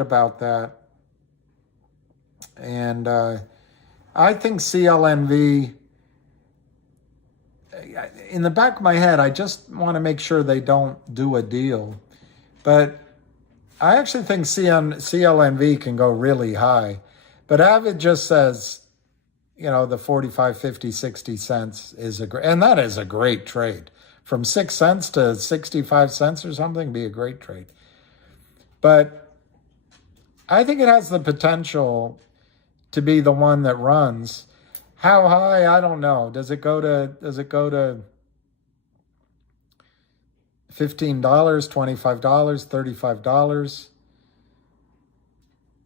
about that. And I think CLNV, in the back of my head, I just want to make sure they don't do a deal. But I actually think CLNV can go really high. But Avid just says, you know, the 45, 50, 60 cents is and that is a great trade. From 6 cents to 65 cents or something be a great trade. But I think it has the potential to be the one that runs. How high? I don't know. Does it go to $15, $25, $35,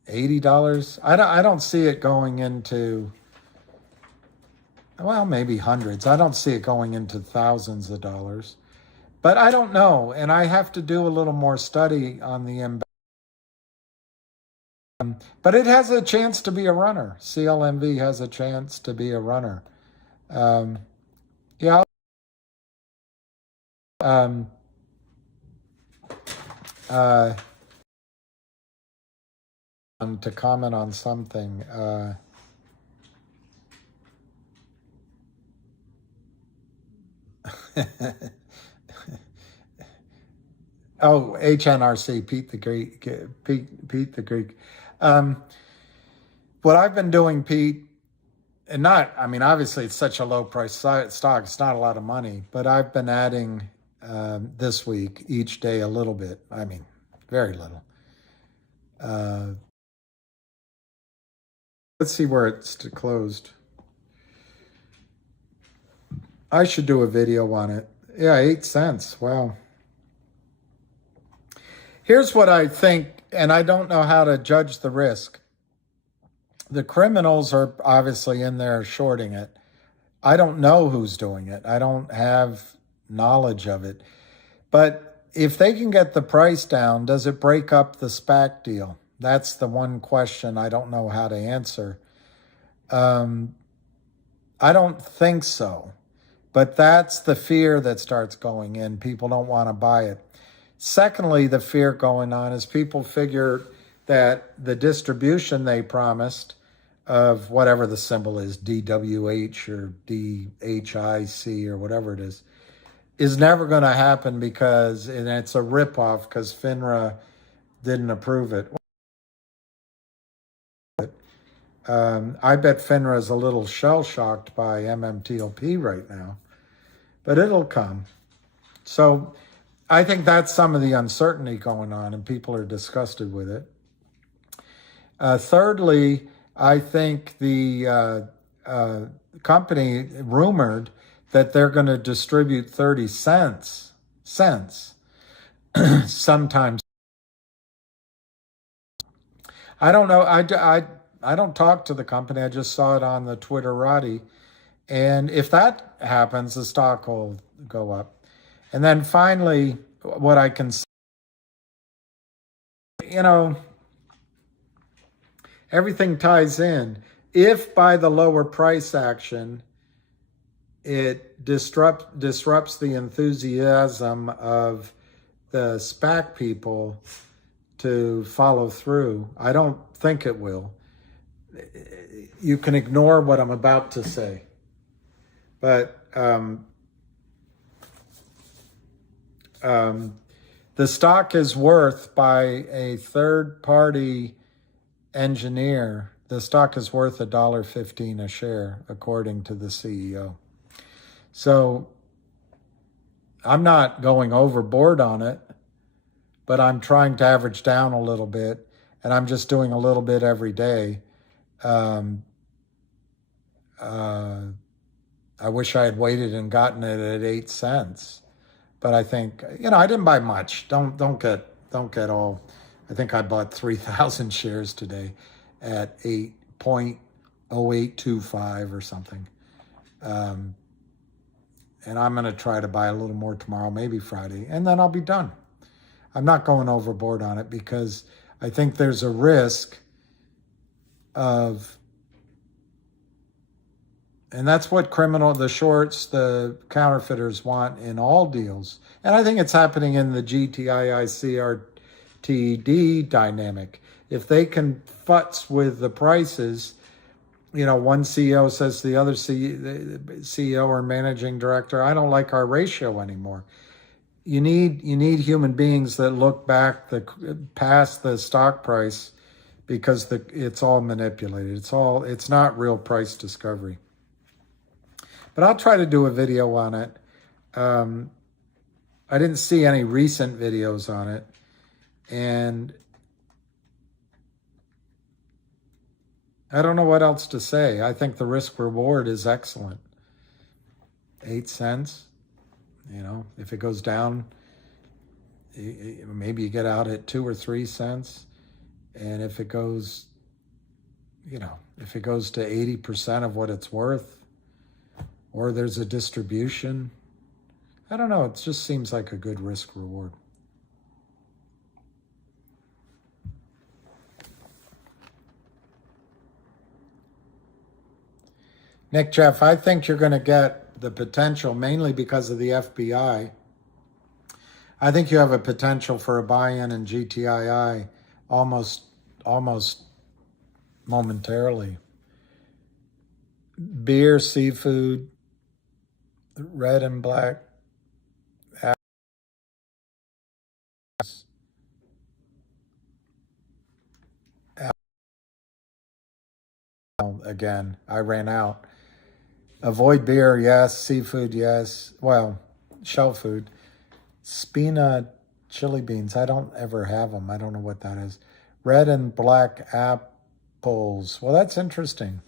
$80? I don't see it going into, well, maybe hundreds. I don't see it going into thousands of dollars. But I don't know, and I have to do a little more study on the imbalance. But it has a chance to be a runner. CLNV has a chance to be a runner. Yeah. To comment on something. Oh, HNRC, Pete the Greek. Pete the Greek. What I've been doing, Pete, and not, I mean, obviously it's such a low price stock, it's not a lot of money, but I've been adding this week, each day a little bit. I mean, very little. Let's see where it's closed. I should do a video on it. Yeah, 8 cents. Wow. Here's what I think, and I don't know how to judge the risk. The criminals are obviously in there shorting it. I don't know who's doing it. I don't have knowledge of it. But if they can get the price down, does it break up the SPAC deal? That's the one question I don't know how to answer. I don't think so. But that's the fear that starts going in. People don't want to buy it. Secondly, the fear going on is people figure that the distribution they promised of whatever the symbol is, DWH or DHIC or whatever it is never going to happen because, and it's a ripoff because FINRA didn't approve it. I bet FINRA is a little shell-shocked by MMTLP right now, but it'll come. So I think that's some of the uncertainty going on, and people are disgusted with it. Thirdly, I think the company rumored that they're going to distribute 30 cents sometimes. I don't know. I don't talk to the company. I just saw it on the Twitterati. And if that happens, the stock will go up. And then finally, what I can say, you know, everything ties in. If by the lower price action, it disrupts the enthusiasm of the SPAC people to follow through. I don't think it will. You can ignore what I'm about to say. But the stock is worth, by a third-party engineer, the stock is worth $1.15 a share, according to the CEO. So I'm not going overboard on it, but I'm trying to average down a little bit, and I'm just doing a little bit every day. I wish I had waited and gotten it at 8 cents. But I think, I didn't buy much. Don't get all. I think I bought 3,000 shares today at 8.0825 or something. And I'm going to try to buy a little more tomorrow, maybe Friday, and then I'll be done. I'm not going overboard on it because I think there's a risk of, and that's what the shorts, the counterfeiters want in all deals. And I think it's happening in the GTIIL CRTD dynamic. If they can futz with the prices, one CEO says to the other CEO or managing director, I don't like our ratio anymore. You need human beings that look back past the stock price, because it's all manipulated. It's not real price discovery. But I'll try to do a video on it. I didn't see any recent videos on it. And I don't know what else to say. I think the risk reward is excellent. 8 cents, if it goes down, maybe you get out at 2 or 3 cents. And if it goes, if it goes to 80% of what it's worth, or there's a distribution, I don't know. It just seems like a good risk reward. Nick Jeff, I think you're going to get the potential, mainly because of the FBI. I think you have a potential for a buy-in GTII almost momentarily. Beer, seafood, red and black again, I ran out. Avoid beer, yes. Seafood, yes. Well, shell food. Spina chili beans, I don't ever have them. I don't know what that is. Red and black apples. Well, that's interesting,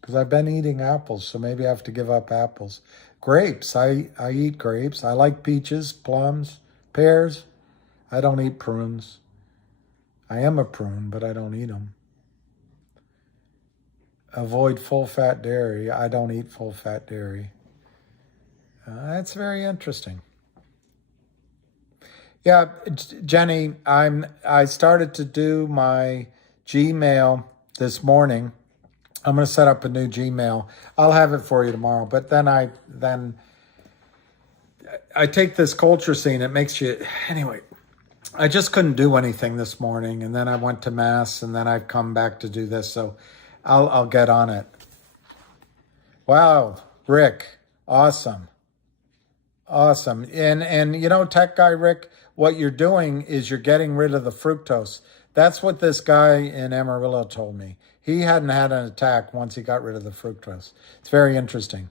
because I've been eating apples, so maybe I have to give up apples. Grapes, I eat grapes. I like peaches, plums, pears. I don't eat prunes. I am a prune, but I don't eat them. Avoid full-fat dairy. I don't eat full-fat dairy. That's very interesting. Yeah, Jenny, I started to do my Gmail this morning. I'm going to set up a new Gmail. I'll have it for you tomorrow. But then I take this culture scene. It makes you, anyway, I just couldn't do anything this morning. And then I went to Mass, and then I've come back to do this. So I'll get on it. Wow, Rick, awesome. Awesome. And Tech Guy Rick, what you're doing is you're getting rid of the fructose. That's what this guy in Amarillo told me. He hadn't had an attack once he got rid of the fructose. It's very interesting.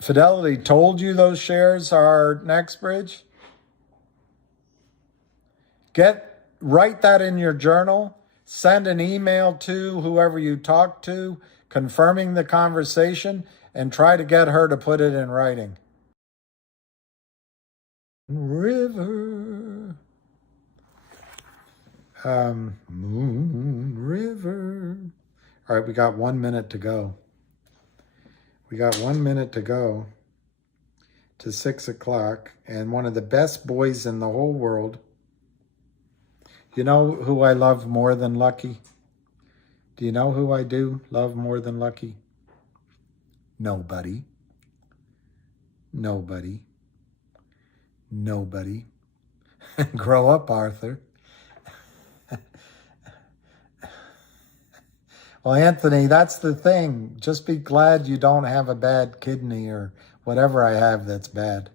Fidelity told you those shares are next bridge. Write that in your journal. Send an email to whoever you talk to, confirming the conversation, and try to get her to put it in writing. River. Moon River. All right, we got 1 minute to go. We got 1 minute to go to 6 o'clock, and one of the best boys in the whole world. You know who I love more than Lucky? Do you know who I do love more than Lucky? Nobody. Nobody. Nobody. Grow up, Arthur. Well, Anthony, that's the thing. Just be glad you don't have a bad kidney or whatever I have that's bad.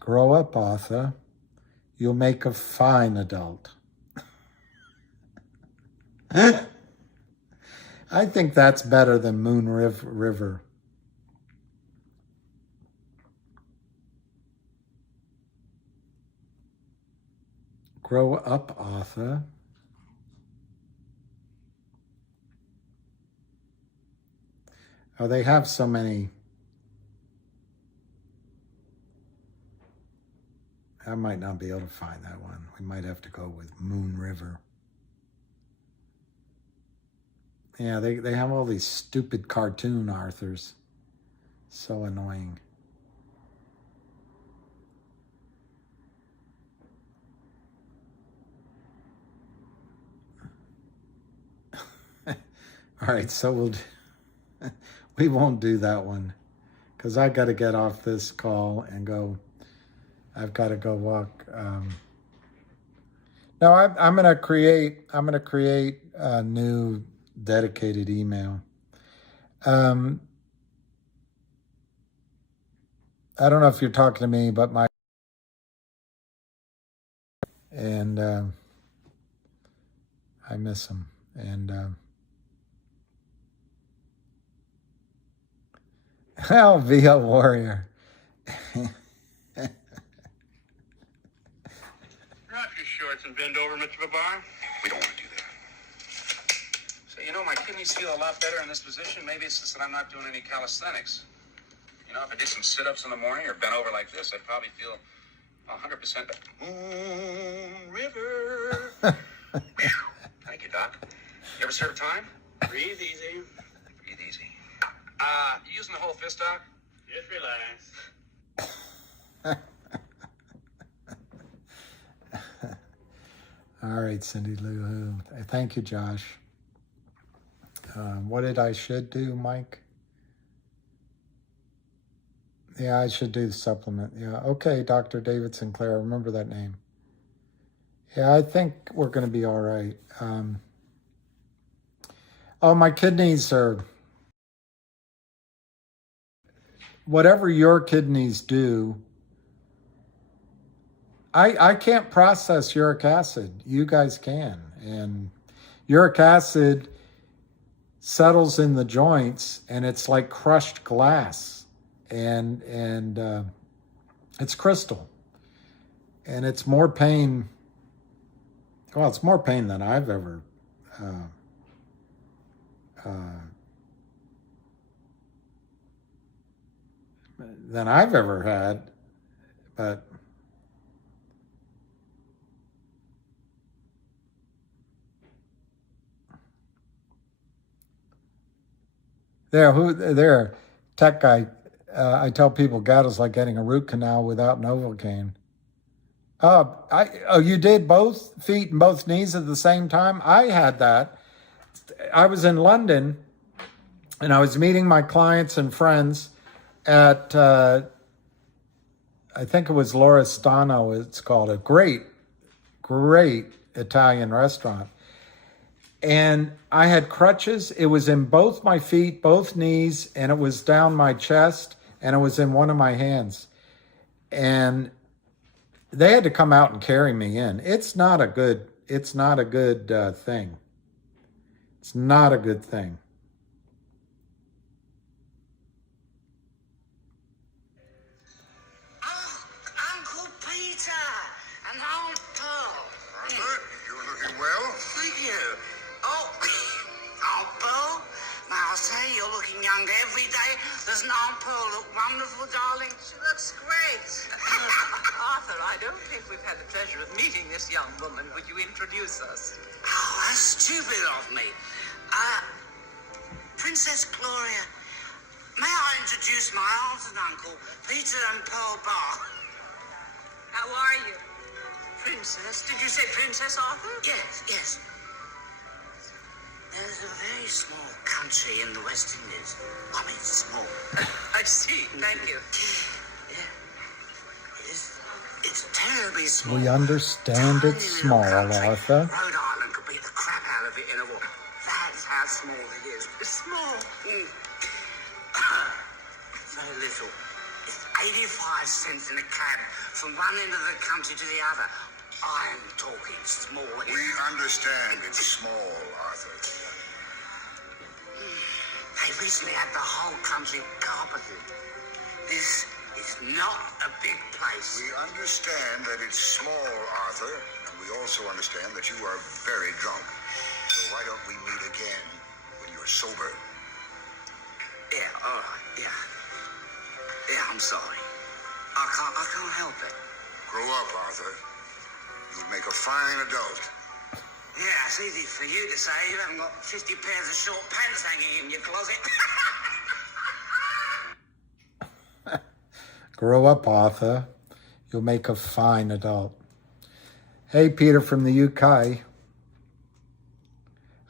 Grow up, Arthur. You'll make a fine adult. I think that's better than Moon River. Grow up, Arthur. Oh, they have so many. I might not be able to find that one. We might have to go with Moon River. Yeah, they have all these stupid cartoon Arthurs. So annoying. All right, so we won't do that one because I got to get off this call and go. I've got to go walk. No, I'm gonna create a new dedicated email. I don't know if you're talking to me, but I miss him. And oh, VO Warrior. Drop your shorts and bend over, Mr. Babar. We don't want to do that. So, you know, my kidneys feel a lot better in this position. Maybe it's just that I'm not doing any calisthenics. You know, if I did some sit-ups in the morning or bent over like this, I'd probably feel 100% better. Moon River. Thank you, Doc. You ever serve time? Breathe easy. Breathe easy. You using the whole fist, Doc? Just relax. All right, Cindy Lou Who. Thank you, Josh. What did I should do, Mike? Yeah, I should do the supplement. Yeah, okay, Dr. David Sinclair. Remember that name. Yeah, I think we're going to be all right. Oh, my kidneys are... Whatever your kidneys do, I can't process uric acid. You guys can. And uric acid settles in the joints, and it's like crushed glass. And it's crystal. And it's more pain. Well, it's more pain than I've ever had. But there, tech guy. I tell people gout is like getting a root canal without Novocaine. You did both feet and both knees at the same time? I had that. I was in London, and I was meeting my clients and friends at, I think it was L'Orestano, it's called, a great Italian restaurant. And I had crutches. It was in both my feet, both knees, and it was down my chest, and it was in one of my hands. And they had to come out and carry me in. It's not a good thing. It's not a good thing. Oh, Uncle Peter and Aunt Pearl. Arthur, you're looking well. Thank you. Oh, Aunt Pearl, may I say you're looking young every day. Doesn't Aunt Pearl look wonderful, darling? She looks great. Arthur, I don't think we've had the pleasure of meeting this young woman. Would you introduce us? Oh, that's stupid of me. Princess Gloria, may I introduce my aunt and uncle, Peter and Pearl Barr? How are you? Princess? Did you say Princess, Arthur? Yes. There's a very small country in the West Indies. I mean, small. I see. Thank you. Yeah. It is. It's terribly small. We understand it's small, Arthur. Rhode Island could beat the crap out of it in a war. That's how small it is. It's small. Very little. It's 85 cents in a cab from one end of the country to the other. I'm talking small. We understand it's small, Arthur. They recently had the whole country carpeted. This is not a big place. We understand that it's small, Arthur, and we also understand that you are very drunk. So why don't we meet again when you're sober? Yeah, all right, yeah. Yeah, I'm sorry. I can't help it. Grow up, Arthur. You'll make a fine adult. Yeah, it's easy for you to say. You haven't got 50 pairs of short pants hanging in your closet. Grow up, Arthur. You'll make a fine adult. Hey, Peter from the UK.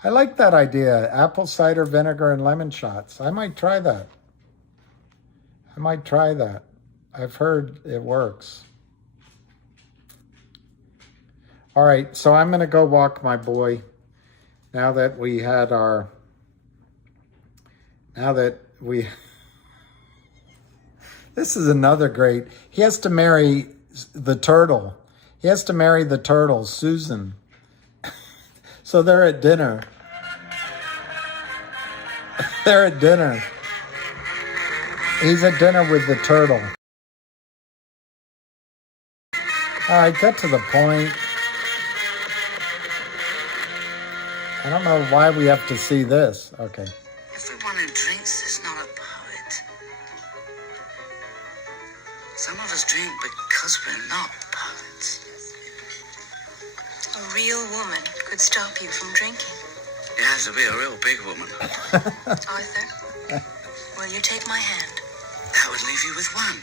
I like that idea. Apple cider vinegar and lemon shots. I might try that. I've heard it works. All right, so I'm going to go walk my boy. Now that this is another great, he has to marry the turtle. He has to marry the turtle, Susan. So they're at dinner. They're at dinner. He's at dinner with the turtle. All right, get to the point. I don't know why we have to see this. Okay. Everyone who drinks is not a poet. Some of us drink because we're not poets. A real woman could stop you from drinking. It has to be a real big woman. Arthur, will you take my hand? That would leave you with one.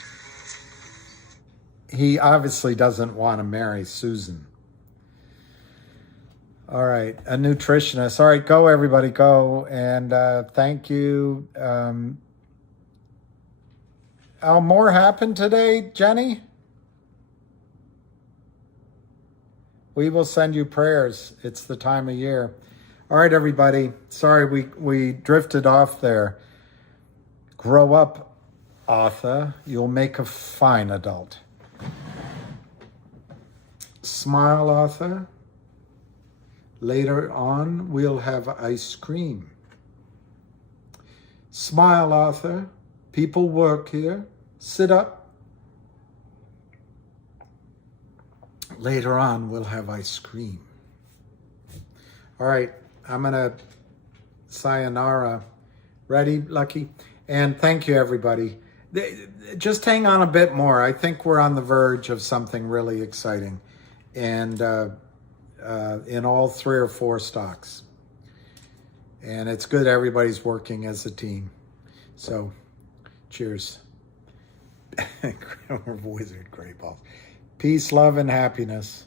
He obviously doesn't want to marry Susan. All right, a nutritionist. All right, go everybody, go. And thank you. More happened today, Jenny? We will send you prayers. It's the time of year. All right, everybody. Sorry, we drifted off there. Grow up, Arthur. You'll make a fine adult. Smile, Arthur. Later on, we'll have ice cream. Smile, Arthur. People work here. Sit up. Later on, we'll have ice cream. All right, I'm going to sayonara. Ready, Lucky? And thank you, everybody. Just hang on a bit more. I think we're on the verge of something really exciting. And in all 3 or 4 stocks. And it's good everybody's working as a team. So, cheers. Wizard Great Balls. Peace, love, and happiness.